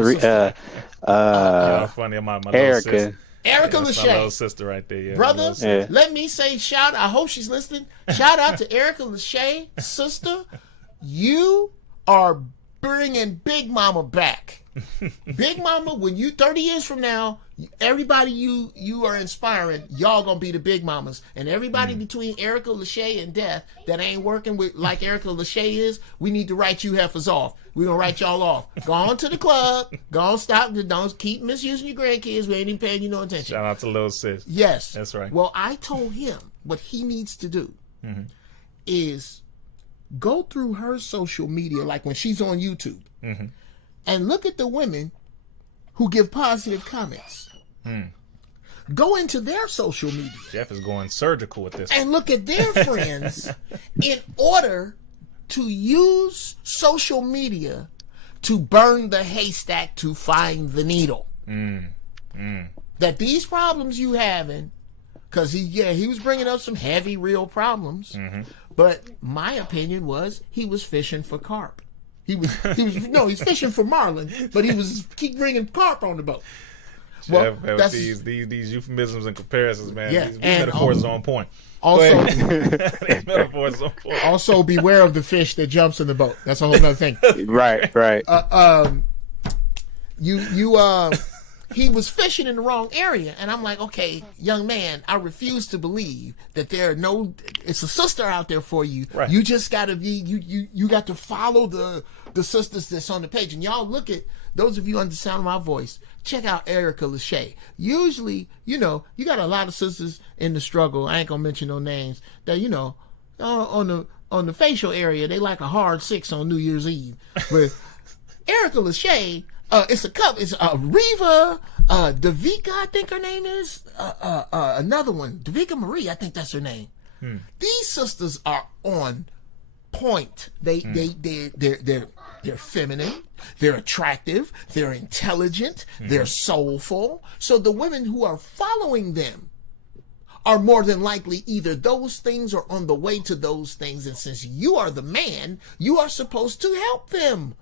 funny. My Erica. Erica That's Lachey. my little sister right there. Yeah, Brother, Yeah. let me say I hope she's listening. Shout out to Erica Lachey, sister. You are bringing Big Mama back. Big Mama, when you 30 years from now, everybody you are inspiring, y'all gonna be the Big Mamas. And everybody between Erica Lachey and Death that ain't working with like Erica Lachey is, we need to write you heifers off. We're gonna write y'all off. Go on to the club. Go on, stop. Don't keep misusing your grandkids. We ain't even paying you no attention. Shout out to little sis. Yes. That's right. Well, I told him what he needs to do is go through her social media, like when she's on YouTube, and look at the women who give positive comments. Go into their social media. Geoff is going surgical with this. And look at their friends in order to use social media to burn the haystack to find the needle. That these problems you having, because he was bringing up some heavy real problems, but my opinion was he was fishing for carp. He's fishing for marlin, but he keep bringing carp on the boat. Well, these euphemisms and comparisons, man. Yeah, these metaphors are on point. Also, These metaphors are on point. also beware of the fish that jumps in the boat. That's a whole other thing. Right. He was fishing in the wrong area, and I'm like, okay, young man, I refuse to believe that it's a sister out there for you. Right. You just gotta be, you got to follow the sisters that's on the page. And y'all look at, those of you under the sound of my voice, check out Erica Lachey. Usually, you got a lot of sisters in the struggle, I ain't gonna mention no names, that, on the facial area, they like a hard 6 on New Year's Eve. But Erica Lachey, it's a couple. It's Riva, Davika, I think her name is. Another one, Davika Marie, I think that's her name. These sisters are on point. They're feminine. They're attractive. They're intelligent. They're soulful. So the women who are following them are more than likely either those things or on the way to those things. And since you are the man, you are supposed to help them.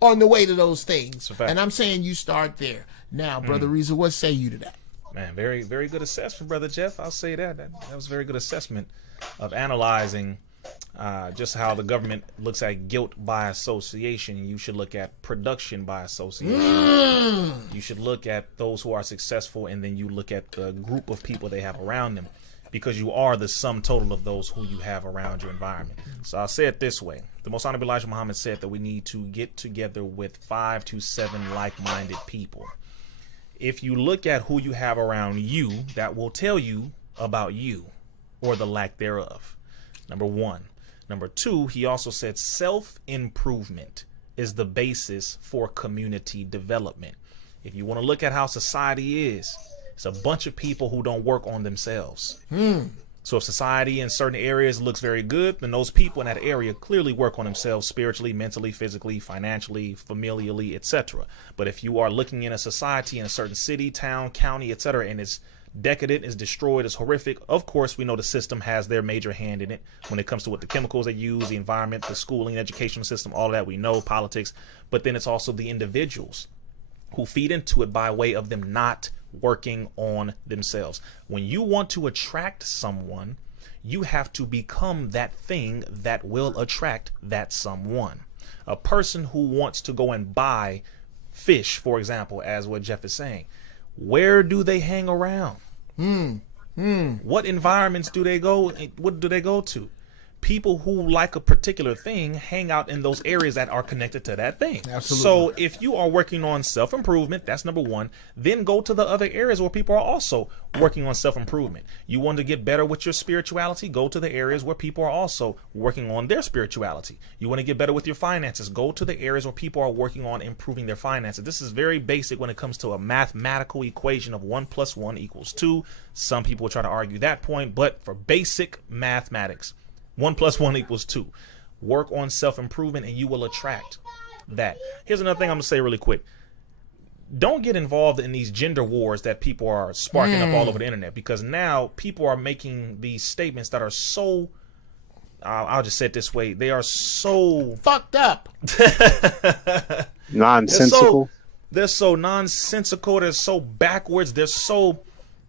On the way to those things. And I'm saying you start there. Now, Brother Riza, what say you to that? Man, very, very good assessment, Brother Geoff. I'll say that was a very good assessment of analyzing just how the government looks at guilt by association. You should look at production by association. You should look at those who are successful, and then you look at the group of people they have around them, because you are the sum total of those who you have around your environment. So I'll say it this way. The Most Honorable Elijah Muhammad said that we need to get together with 5 to 7 like-minded people. If you look at who you have around you, that will tell you about you or the lack thereof. Number 1. Number 2, he also said self-improvement is the basis for community development. If you want to look at how society is, it's a bunch of people who don't work on themselves. So if society in certain areas looks very good, then those people in that area clearly work on themselves spiritually, mentally, physically, financially, familially, etc. But if you are looking in a society in a certain city, town, county, etc., and it's decadent, is destroyed, is horrific, of course we know the system has their major hand in it when it comes to what the chemicals they use, the environment, the schooling, educational system, all of that we know, politics. But then it's also the individuals who feed into it by way of them not working on themselves. When you want to attract someone, you have to become that thing that will attract that someone. A person who wants to go and buy fish, for example, as what Geoff is saying, where do they hang around? What environments do they go? What do they go to? People who like a particular thing hang out in those areas that are connected to that thing. Absolutely. So if you are working on self-improvement, that's number one. Then go to the other areas where people are also working on self-improvement. You want to get better with your spirituality? Go to the areas where people are also working on their spirituality. You want to get better with your finances? Go to the areas where people are working on improving their finances. This is very basic when it comes to a mathematical equation of 1 + 1 = 2. Some people try to argue that point, but for basic mathematics, 1 + 1 = 2. Work on self-improvement and you will attract that. Here's another thing I'm going to say really quick. Don't get involved in these gender wars that people are sparking up all over the internet, because now people are making these statements that are so, I'll just say it this way, they are so fucked up. Nonsensical. They're so nonsensical. They're so backwards. They're so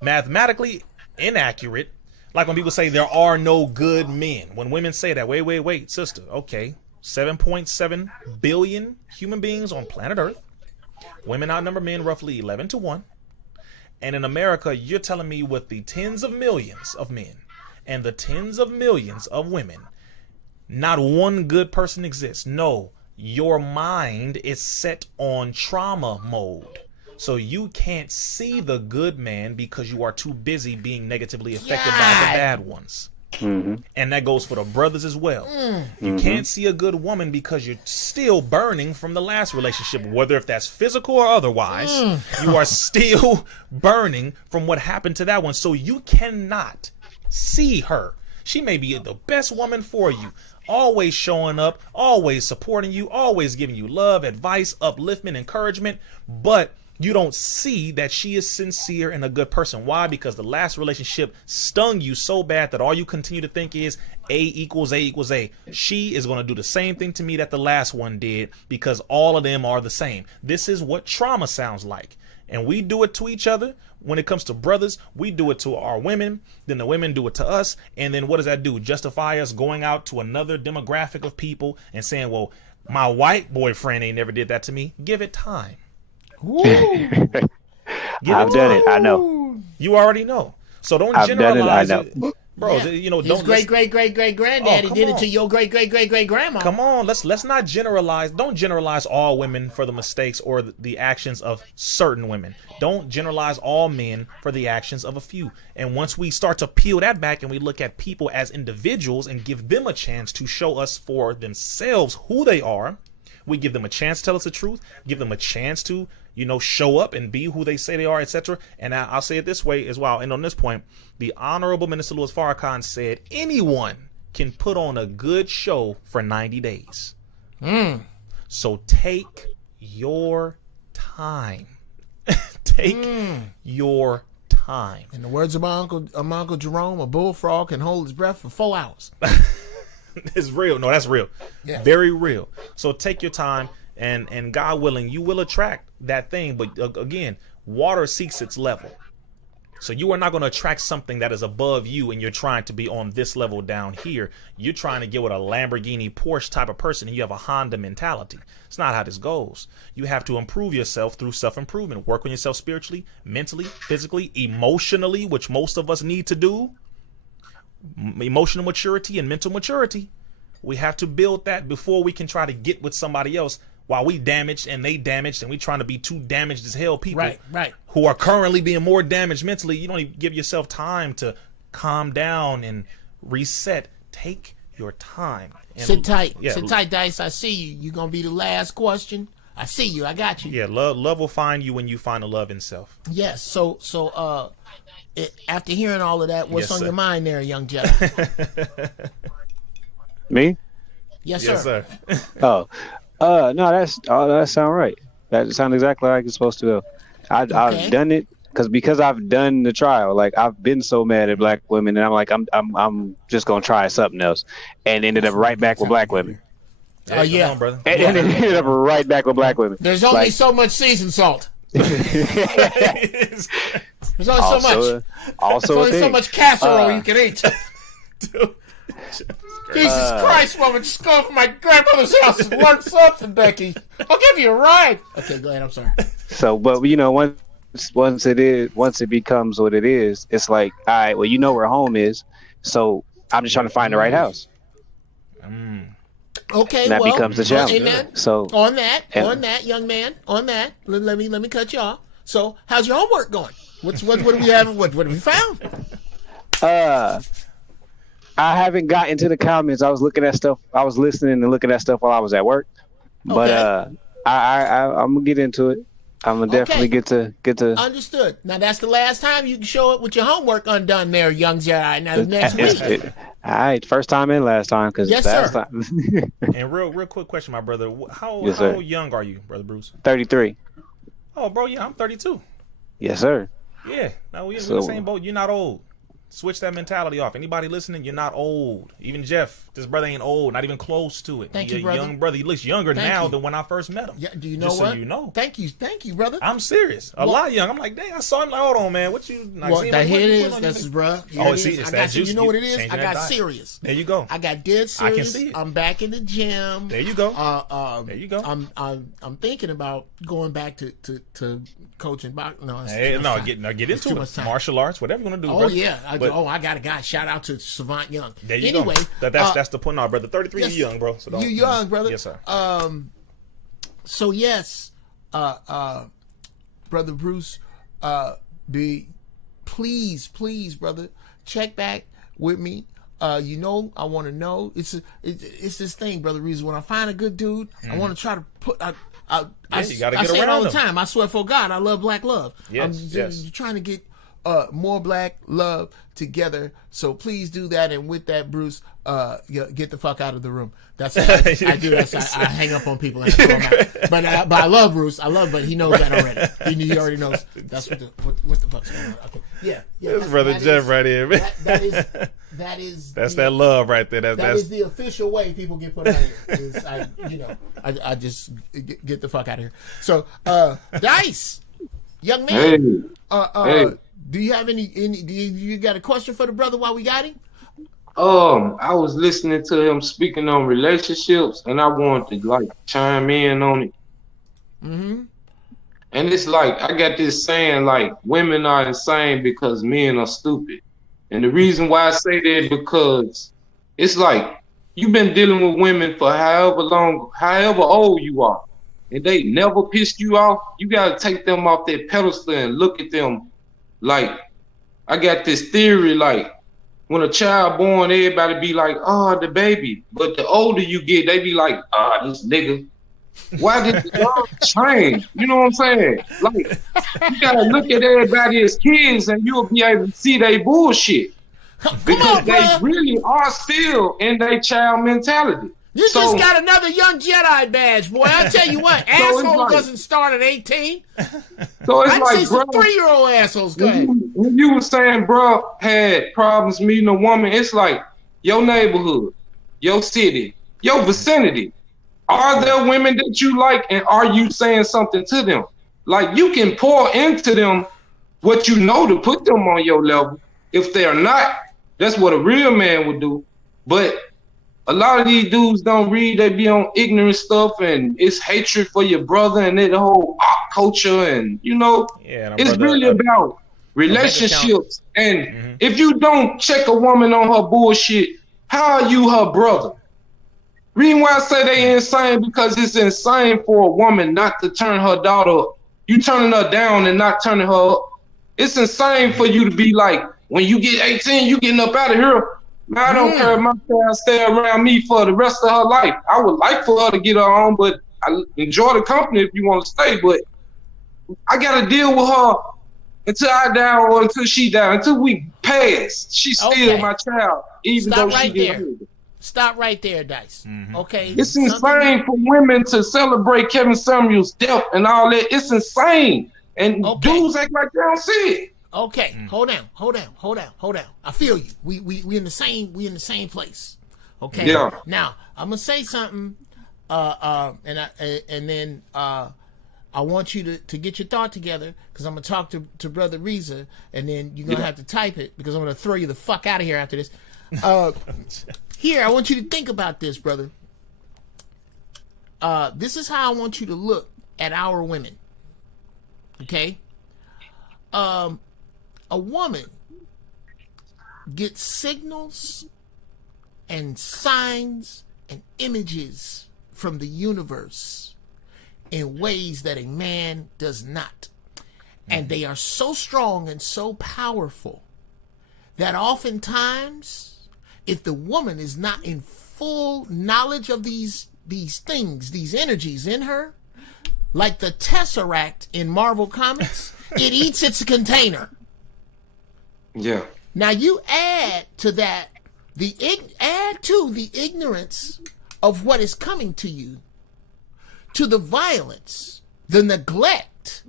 mathematically inaccurate. Like when people say there are no good men. When women say that, wait, sister. Okay, 7.7 billion human beings on planet Earth. Women outnumber men roughly 11-1. And in America, you're telling me with the tens of millions of men and the tens of millions of women, not one good person exists. No, your mind is set on trauma mode. So you can't see the good man because you are too busy being negatively affected by the bad ones. And that goes for the brothers as well. You can't see a good woman because you're still burning from the last relationship, whether if that's physical or otherwise. You are still burning from what happened to that one. So you cannot see her. She may be the best woman for you, always showing up, always supporting you, always giving you love, advice, upliftment, encouragement, but you don't see that she is sincere and a good person. Why? Because the last relationship stung you so bad that all you continue to think is A = A. She is going to do the same thing to me that the last one did, because all of them are the same. This is what trauma sounds like. And we do it to each other. When it comes to brothers, we do it to our women. Then the women do it to us. And then what does that do? Justify us going out to another demographic of people and saying, well, my white boyfriend ain't never did that to me. Give it time. I've done it. I know. You already know. So don't I've generalize done it. I know. Bro, Yeah. don't His great granddaddy did it to your great grandma. Come on, let's not generalize. Don't generalize all women for the mistakes or the actions of certain women. Don't generalize all men for the actions of a few. And once we start to peel that back and we look at people as individuals and give them a chance to show us for themselves who they are, we give them a chance to tell us the truth, give them a chance to, show up and be who they say they are, etc. And I'll say it this way as well. And on this point, the Honorable Minister Louis Farrakhan said anyone can put on a good show for 90 days. So take your time. Take your time. In the words of my uncle Jerome, a bullfrog can hold his breath for 4 hours. It's real. No, that's real. Yeah. Very real. So take your time, and God willing, you will attract that thing. But again, water seeks its level. So you are not going to attract something that is above you and you're trying to be on this level down here. You're trying to get with a Lamborghini Porsche type of person and you have a Honda mentality. It's not how this goes. You have to improve yourself through self-improvement. Work on yourself spiritually, mentally, physically, emotionally, which most of us need to do. Emotional maturity and mental maturity. We have to build that before we can try to get with somebody else while we damaged and they damaged and we trying to be too damaged as hell people right. who are currently being more damaged mentally. You don't even give yourself time to calm down and reset. Take your time. And Sit tight. Sit tight, Dice. I see you. You're going to be the last question. I see you. I got you. Yeah, love will find you when you find the love in self. Yes. So after hearing all of that, what's Yes, on sir. your mind there, young Geoff? Me? Yes, sir. Yes, sir. No, that sound right. That sounds exactly like it's supposed to go. I've done it because I've done the trial. Like I've been so mad at black women, and I'm like I'm just gonna try something else, and ended up right back with black women. Oh yeah, Come on, brother. And ended up right back with black women. There's only Like- so much seasoned salt. There's only so much. Also There's a only so thing. much casserole you can eat. Jesus Christ, woman, just go over my grandmother's house and learn something, Becky. I'll give you a ride. Okay, go ahead. I'm sorry. So, but you know, once it becomes what it is, it's like, all right, well, you know where home is, so I'm just trying to find the right house. Okay, and that becomes the challenge. Amen. So on that, young man, let me cut you off. So, how's your homework going? What do we have? What have we found? I haven't gotten to the comments. I was looking at stuff. I was listening and looking at stuff while I was at work. But I'm gonna get into it. I'm gonna definitely get to. Understood. Now that's the last time you can show up with your homework undone, there, young Jedi. Now next week. All right, first time and last time. Yes, last sir. Time. And real quick question, my brother. How young are you, brother Bruce? 33. Oh, bro, yeah, I'm 32. Yes, sir. Yeah, now we're in the same boat. You're not old. Switch that mentality off. Anybody listening, you're not old. Even Geoff, this brother ain't old, not even close to it. Thank You're you, brother. A young brother. He looks younger now than when I first met him. Yeah, do you know Just what? So you know. Thank you, brother. I'm serious. A lot young. I'm like, dang, I saw him. Like, hold on, man. What you? Well, here it is. This is, bro. It's that juice. You know what it is? I got serious. There you go. I got dead serious. I can see it. I'm back in the gym. There you go. There you go. I'm thinking about going back to coaching boxing. Get into it. Martial arts, whatever you want to do. Oh brother. yeah. I got a guy. Shout out to Savant Young. There you go. That's the point, now, brother. 33, yes, you young, bro. So you young, brother. Yes, sir. So yes, brother Bruce, please, brother, check back with me. I want to know. It's this thing, brother Riza. When I find a good dude, I want to try to put. I you gotta I get say it around all the them. time. I swear for God, I love black love. Yes, I'm trying to get more black love together. So please do that. And with that, Bruce, get the fuck out of the room. That's what I do. I hang up on people and I throw them out. But I love Bruce. But he knows that already. He already knows. That's what the fuck's going on. Okay. Yeah. This brother Geoff right here, man. That's that love right there. That is the official way people get put out of here. I just get the fuck out of here. So, Dice, young man. Hey. Do you have any? Do you got a question for the brother while we got him? I was listening to him speaking on relationships, and I wanted to chime in on it. Mm-hmm. And it's like I got this saying, like, women are insane because men are stupid. And the reason why I say that because it's like you've been dealing with women for however long, however old you are, and they never pissed you off. You gotta take them off that pedestal and look at them. Like, I got this theory, like, when a child born, everybody be like, oh, the baby. But the older you get, they be like, this nigga. Why did the love change? You know what I'm saying? Like, you gotta look at everybody as kids and you'll be able to see they bullshit. Because they really are still in their child mentality. You just got another young Jedi badge, boy. I tell you what, asshole doesn't start at 18. So it's I see some 3-year-old assholes. Go ahead. When you were saying, bro, had problems meeting a woman, it's like your neighborhood, your city, your vicinity. Are there women that you like, and are you saying something to them? Like, you can pour into them what you know to put them on your level. If they're not, that's what a real man would do. But a lot of these dudes don't read, they be on ignorant stuff, and it's hatred for your brother and the whole op culture, and it's really about relationships. And if you don't check a woman on her bullshit, how are you her brother? Reason why I say they insane, because it's insane for a woman not to turn her daughter, you turning her down and not turning her up. It's insane for you to be like, when you get 18, you getting up out of here. Man, I don't care if my child stay around me for the rest of her life. I would like for her to get her own, but I enjoy the company if you want to stay. But I got to deal with her until I die or until she die. Until we pass, she's still my child, even though she get older. Stop right there, Dice. Okay. It's insane for women to celebrate Kevin Samuel's death and all that. It's insane. And dudes act like they don't see it. Okay, hold on. I feel you. We in the same place. Okay. Yeah. Now I'm gonna say something, and then I want you to get your thought together, because I'm gonna talk to brother Riza, and then you're gonna have to type it, because I'm gonna throw you the fuck out of here after this. Here, I want you to think about this, brother. This is how I want you to look at our women. Okay? A woman gets signals and signs and images from the universe in ways that a man does not. And they are so strong and so powerful that oftentimes, if the woman is not in full knowledge of these things, these energies in her, like the Tesseract in Marvel Comics, it eats its container. Yeah. Now you add to that the ignorance of what is coming to you, to the violence, the neglect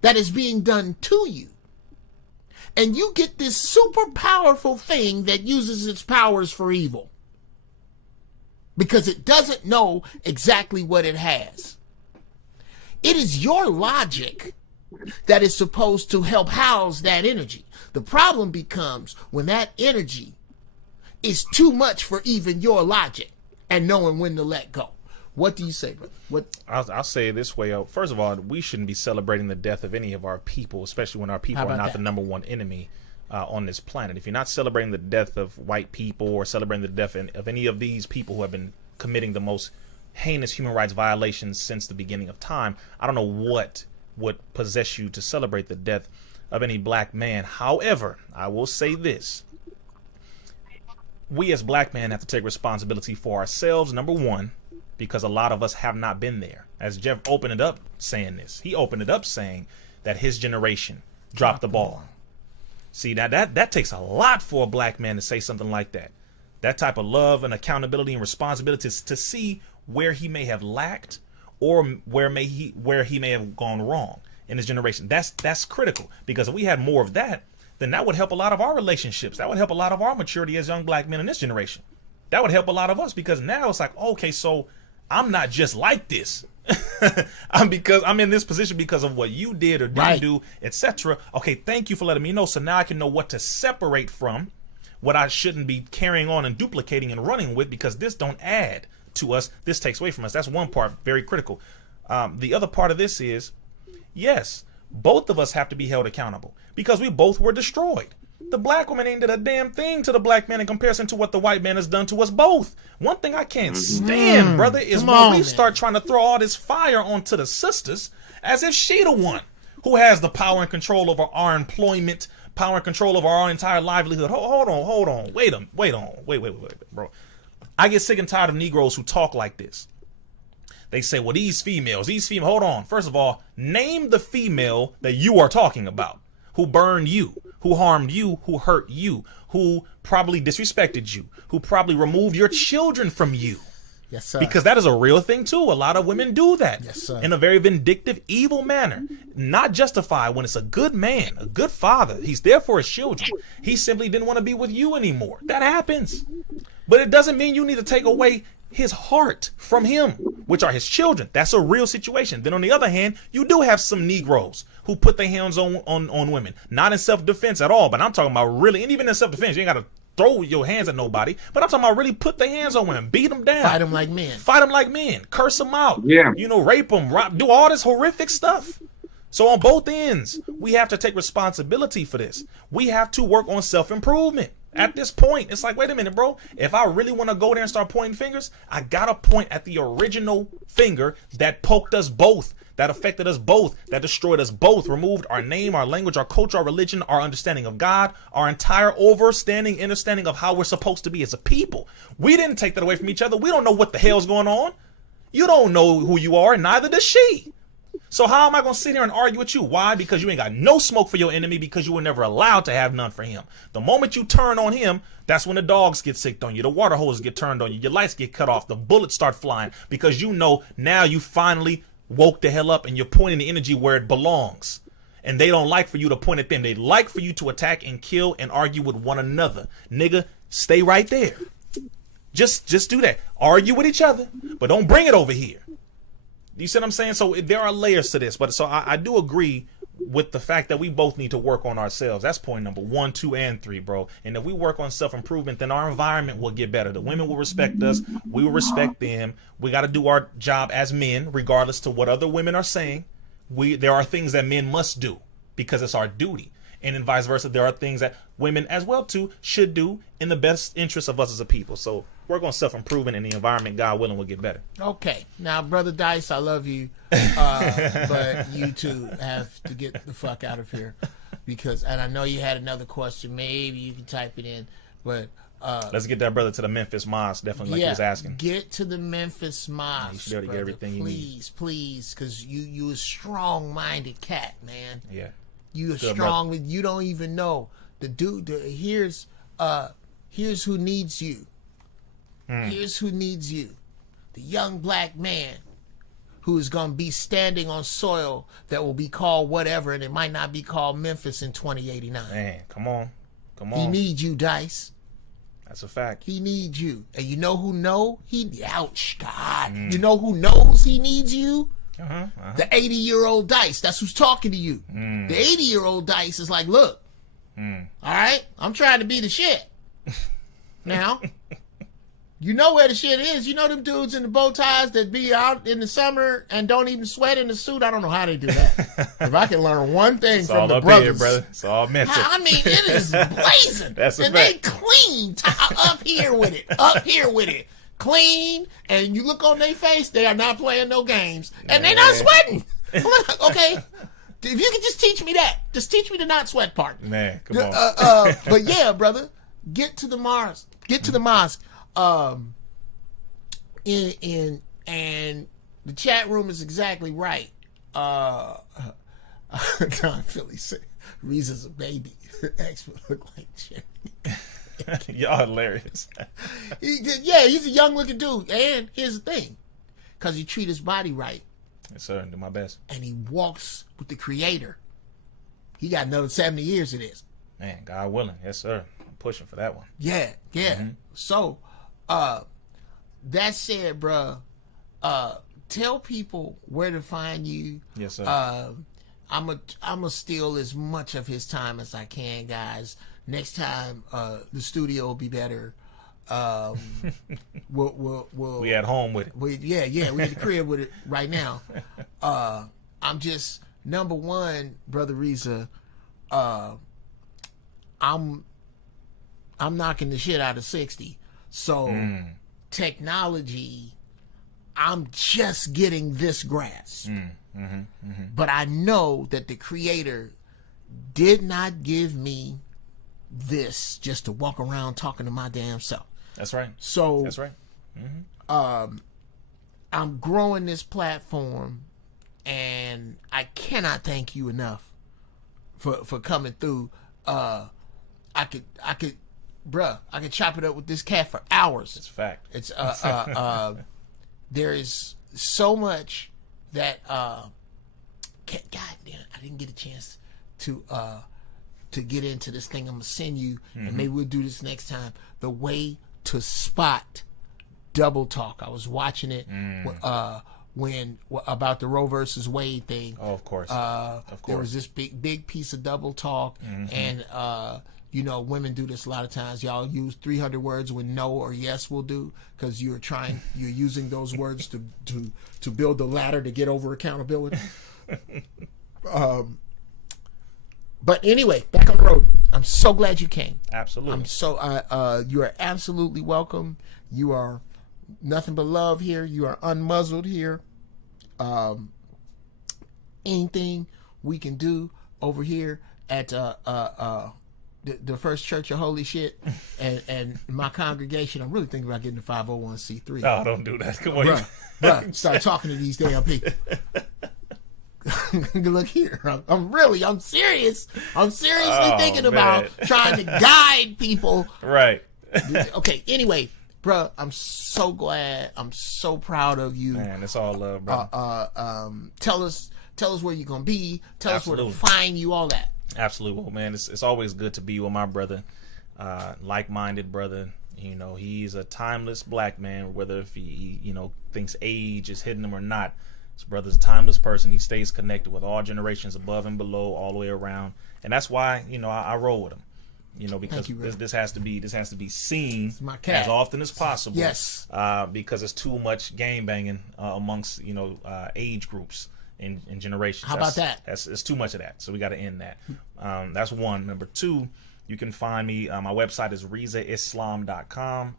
that is being done to you. And you get this super powerful thing that uses its powers for evil. Because it doesn't know exactly what it has. It is your logic that is supposed to help house that energy. The problem becomes when that energy is too much for even your logic and knowing when to let go. What do you say, brother? What? I'll say it this way. First of all, we shouldn't be celebrating the death of any of our people, especially when our people are not the number one enemy on this planet. If you're not celebrating the death of white people or celebrating the death of any of these people who have been committing the most heinous human rights violations since the beginning of time, I don't know what would possess you to celebrate the death of any black man. However, I will say this. We as black men have to take responsibility for ourselves, number one, because a lot of us have not been there. As Geoff opened it up saying this, he opened it up saying that his generation dropped the ball. See, now that takes a lot for a black man to say something like that. That type of love and accountability and responsibility to see where he may have lacked or where he may have gone wrong in his generation. That's critical, because if we had more of that, then that would help a lot of our relationships. That would help a lot of our maturity as young black men in this generation. That would help a lot of us, because now it's like, okay, so I'm not just like this. I'm in this position because of what you did or didn't do, etc. Okay, thank you for letting me know. So now I can know what to separate from, what I shouldn't be carrying on and duplicating and running with, because this don't add to us. This takes away from us. That's one part, very critical. The other part of this is, yes, both of us have to be held accountable, because we both were destroyed. The black woman ain't did a damn thing to the black man in comparison to what the white man has done to us both. One thing I can't stand, brother, is when we start trying to throw all this fire onto the sisters as if she the one who has the power and control over our employment, power and control over our entire livelihood. Hold on. Wait, bro. I get sick and tired of Negroes who talk like this. They say, well, these females, hold on. First of all, name the female that you are talking about, who burned you, who harmed you, who hurt you, who probably disrespected you, who probably removed your children from you. Yes, sir. Because that is a real thing, too. A lot of women do that. Yes, sir. In a very vindictive, evil manner. Not justified when it's a good man, a good father. He's there for his children. He simply didn't want to be with you anymore. That happens. But it doesn't mean you need to take away his heart from him, which are his children. That's a real situation. Then on the other hand, you do have some Negroes who put their hands on women. Not in self-defense at all, but I'm talking about really, and even in self-defense, you ain't got to throw your hands at nobody, but I'm talking about really put their hands on women, beat them down. Fight them like men. Fight them like men. Curse them out. Yeah. Rape them, do all this horrific stuff. So on both ends, we have to take responsibility for this. We have to work on self-improvement. At this point, it's like, wait a minute, bro. If I really want to go there and start pointing fingers, I got to point at the original finger that poked us both, that affected us both, that destroyed us both, removed our name, our language, our culture, our religion, our understanding of God, our entire understanding of how we're supposed to be as a people. We didn't take that away from each other. We don't know what the hell's going on. You don't know who you are, and neither does she. So how am I going to sit here and argue with you? Why? Because you ain't got no smoke for your enemy, because you were never allowed to have none for him. The moment you turn on him, that's when the dogs get sicked on you, the water hoses get turned on you, your lights get cut off, the bullets start flying, because you know now you finally woke the hell up and you're pointing the energy where it belongs. And they don't like for you to point at them. They like for you to attack and kill and argue with one another. Nigga, stay right there. Just do that. Argue with each other, but don't bring it over here. You see what I'm saying? So there are layers to this, but so I do agree with the fact that we both need to work on ourselves. That's point number 1, 2, and 3, bro. And if we work on self-improvement, then our environment will get better. The women will respect us. We will respect them. We got to do our job as men, regardless to what other women are saying. There are things that men must do because it's our duty. And then vice versa, there are things that women as well too should do in the best interest of us as a people. So work on self-improvement, and the environment, God willing, will get better. Okay. Now, Brother Dice, I love you. But you two have to get the fuck out of here. And I know you had another question. Maybe you can type it in. But let's get that brother to the Memphis Mosque, definitely, like he was asking. Get to the Memphis Mosque. You should be able to get everything you need. Please, because you a strong-minded cat, man. Yeah. You are strong. Brother. You don't even know the dude. Here's who needs you. Here's who needs you. The young black man who is going to be standing on soil that will be called whatever, and it might not be called Memphis in 2089. Man, come on. He needs you, Dice. That's a fact. He needs you. And you know who know? Ouch, God. You know who knows he needs you? The 80-year-old Dice. That's who's talking to you. The 80-year-old Dice is like, look, all right, I'm trying to be the shit. Now, you know where the shit is. You know them dudes in the bow ties that be out in the summer and don't even sweat in the suit? I don't know how they do that. If I can learn one thing it's from the up brothers. Here, brother. It's all mental. I mean, it is blazing. That's a and fact. they clean up here with it. Up here with it. Clean, and you look on their face, they are not playing no games, and they're not sweating. Okay, if you could just teach me that, just teach me the not sweat part. Man, come on. But yeah, brother, get to the mosque. Get to the mosque. And the chat room is exactly right. Don Philly said, "Riza's a baby." Expert look like Jerry. Y'all hilarious. He's a young looking dude. And here's the thing, because he treat his body right. Yes, sir. Do my best. And he walks with the Creator. He got another 70 years of this. Man, God willing. Yes, sir. I'm pushing for that one. Yeah. So, that said, bruh, tell people where to find you. Yes, sir. I'm a steal as much of his time as I can, guys. Next time, the studio will be better. We at home with it. We at the crib with it right now. I'm just number one, Brother Riza. I'm knocking the shit out of 60. So technology, I'm just getting this grasp. But I know that the Creator did not give me this just to walk around talking to my damn self. That's right. So that's right. I'm growing this platform, and I cannot thank you enough for coming through. I could chop it up with this cat for hours. It's a fact. It's there is so much that God damn, I didn't get a chance to get into this thing. I'm gonna send you, and maybe we'll do this next time. The way to spot double talk. I was watching it when about the Roe versus Wade thing. Oh, of course. There was this big piece of double talk, and women do this a lot of times. Y'all use 300 words when no or yes will do, because you're using those words to build the ladder to get over accountability. But anyway, back on the road. I'm so glad you came. Absolutely. You are absolutely welcome. You are nothing but love here. You are unmuzzled here. Anything we can do over here at the First Church of Holy Shit and my congregation. I'm really thinking about getting the 501c3. Oh, don't do that. Come on, bruh, start talking to these damn people. Look here, I'm serious. I'm seriously thinking about trying to guide people. Right. Okay. Anyway, bro, I'm so glad. I'm so proud of you. Man, it's all love, bro. Tell us where you're gonna be. Tell Absolutely. us where to find you. All that. Absolutely, well, man. It's always good to be with my brother, like-minded brother. You know, he's a timeless black man. Whether if he thinks age is hitting him or not. This brother's a timeless person. He stays connected with all generations, above and below, all the way around, and that's why I roll with him. Because this has to be seen as often as possible. Yes. Because it's too much game banging amongst age groups and generations. How about that? It's too much of that. So we got to end that. That's one. Number two, you can find me. My website is RIZZAISLAM.com.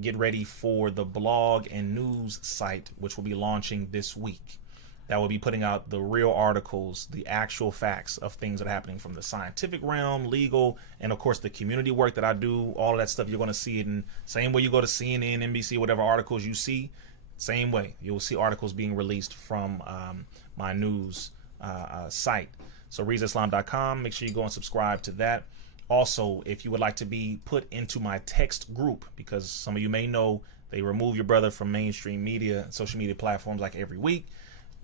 Get ready for the blog and news site, which will be launching this week. That will be putting out the real articles, the actual facts of things that are happening from the scientific realm, legal, and of course the community work that I do. All of that stuff, you're going to see it in same way you go to CNN, NBC, whatever articles you see, same way you'll see articles being released from my news site. So RIZZAISLAM.com. Make sure you go and subscribe to that. Also, if you would like to be put into my text group, because some of you may know they remove your brother from mainstream media, social media platforms like every week.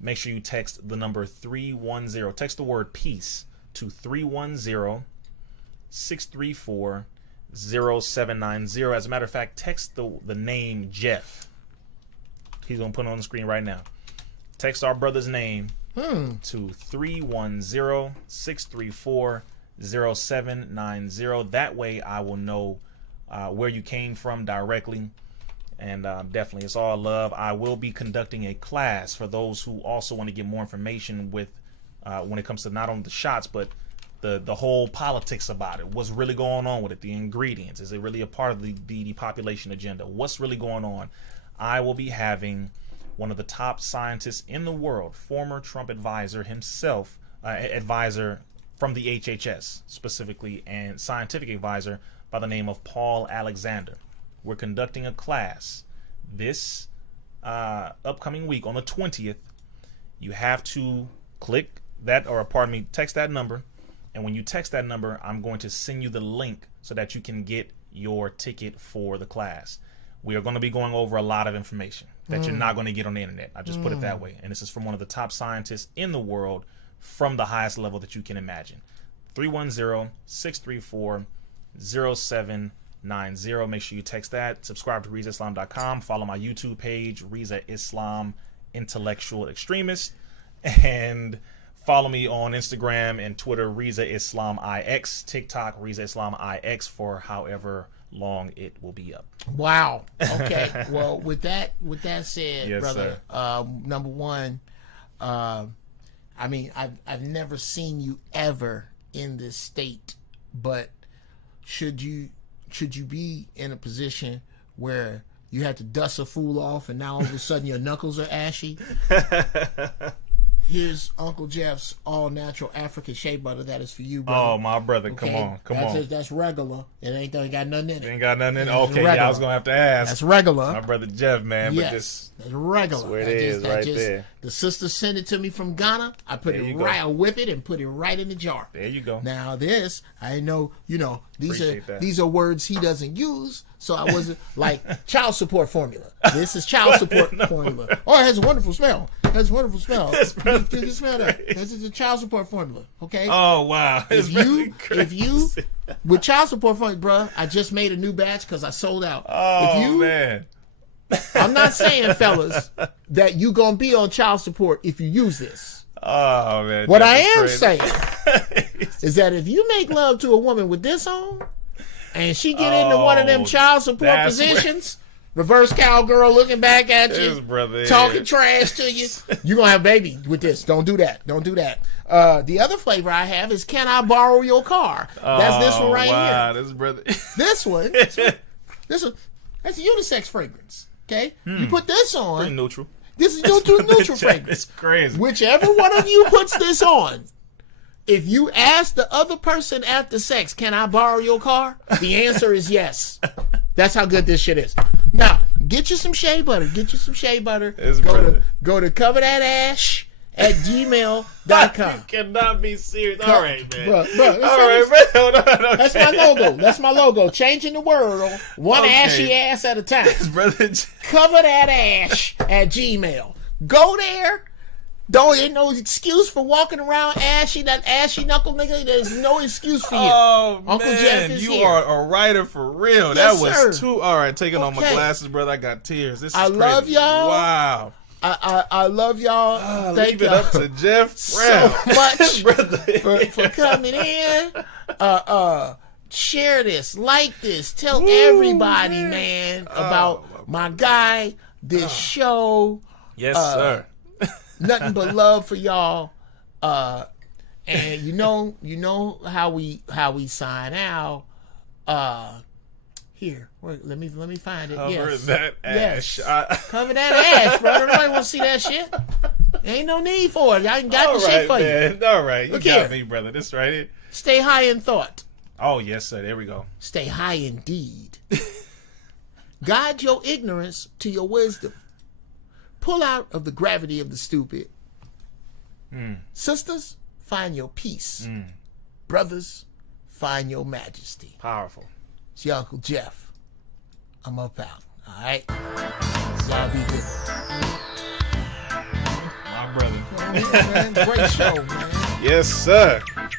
Make sure you text the number 310. Text the word peace to 310-634-0790. As a matter of fact, text the name Geoff. He's going to put it on the screen right now. Text our brother's name to 310-634-0790. That way I will know where you came from directly. And definitely, it's all love. I will be conducting a class for those who also want to get more information with when it comes to not only the shots, but the whole politics about it. What's really going on with it? The ingredients. Is it really a part of the depopulation agenda? What's really going on? I will be having one of the top scientists in the world, former Trump advisor himself, advisor from the HHS specifically, and scientific advisor by the name of Paul Alexander. We're conducting a class this upcoming week on the 20th. You have to click that, or pardon me, text that number. And when you text that number, I'm going to send you the link so that you can get your ticket for the class. We are going to be going over a lot of information that you're not going to get on the internet. I just put it that way. And this is from one of the top scientists in the world from the highest level that you can imagine. 310-634-0790. Make sure you text that. Subscribe to RIZZAISLAM.com. Follow my YouTube page, Rizza Islam Intellectual Extremist, and follow me on Instagram and Twitter, Riza Islam IX, TikTok, Riza Islam IX, for however long it will be up. Wow. Okay. Well, with that said, yes, brother, number one, I mean, I've never seen you ever in this state, but should you be in a position where you had to dust a fool off and now all of a sudden your knuckles are ashy? Here's Uncle Jeff's all-natural African shea butter. That is for you, brother. Oh, my brother. Okay? Come on. That's regular. It ain't got nothing in it. Ain't got nothing in it? Okay, yeah, I was going to have to ask. That's regular. My brother Geoff, man. Yes, that's regular. That's where it is right there. The sister sent it to me from Ghana. I put it right, I whip it and put it right in the jar. There you go. Now this, I know, these are words he doesn't use, so I wasn't like child support formula. This is child support formula. Oh, it has a wonderful smell. It has a wonderful smell. Did you smell that? This is a child support formula. Okay. Oh wow. If you with child support formula, bro, I just made a new batch because I sold out. Oh man. I'm not saying, fellas, that you gonna be on child support if you use this. Oh man. What I am saying is that if you make love to a woman with this on, and she get into one of them child support positions, reverse cowgirl looking back at you, talking trash to you, you gonna have a baby with this. Don't do that. Don't do that. The other flavor I have is, can I borrow your car? That's this one right here. This brother. This one. That's a unisex fragrance. Okay, you put this on. Pretty neutral. This is neutral fragrance. It's crazy. Whichever one of you puts this on, if you ask the other person after sex, can I borrow your car? The answer is yes. That's how good this shit is. Now, get you some shea butter. Get you some shea butter. Go to coverthash@gmail.com. You cannot be serious. All right, man. Bro, all right, man. Hold on. Okay. That's my logo. That's my logo. Changing the world one ashy ass at a time. Coverthash@gmail. Go there. Ain't no excuse for walking around ashy. That ashy knuckle nigga. There's no excuse for you. Oh Uncle man, Geoff is you here. are a writer for real. Yes, that was sir. too. All right, taking on my glasses, brother. I got tears. This is I crazy. love y'all. Wow. I love y'all. Thank Leave it y'all up to Geoff so much Brother. for coming in. Share this, like this, tell everybody, man, about my guy, this show. Yes, sir. Nothing but love for y'all. And you know how we sign out. Here, wait, let me find it. Cover Yes. that ash. Yes. Cover that ass, bro. Nobody want to see that shit. Ain't no need for it. I ain't got the shit for you. All right, you Look got here. me, brother. This right here. Stay high in thought. Oh, yes, sir. There we go. Stay high in deed. Guide your ignorance to your wisdom. Pull out of the gravity of the stupid. Sisters, find your peace. Brothers, find your majesty. Powerful. It's your Uncle Geoff. I'm up out. All right? Y'all be good. My brother. Man, great show, man. Yes, sir.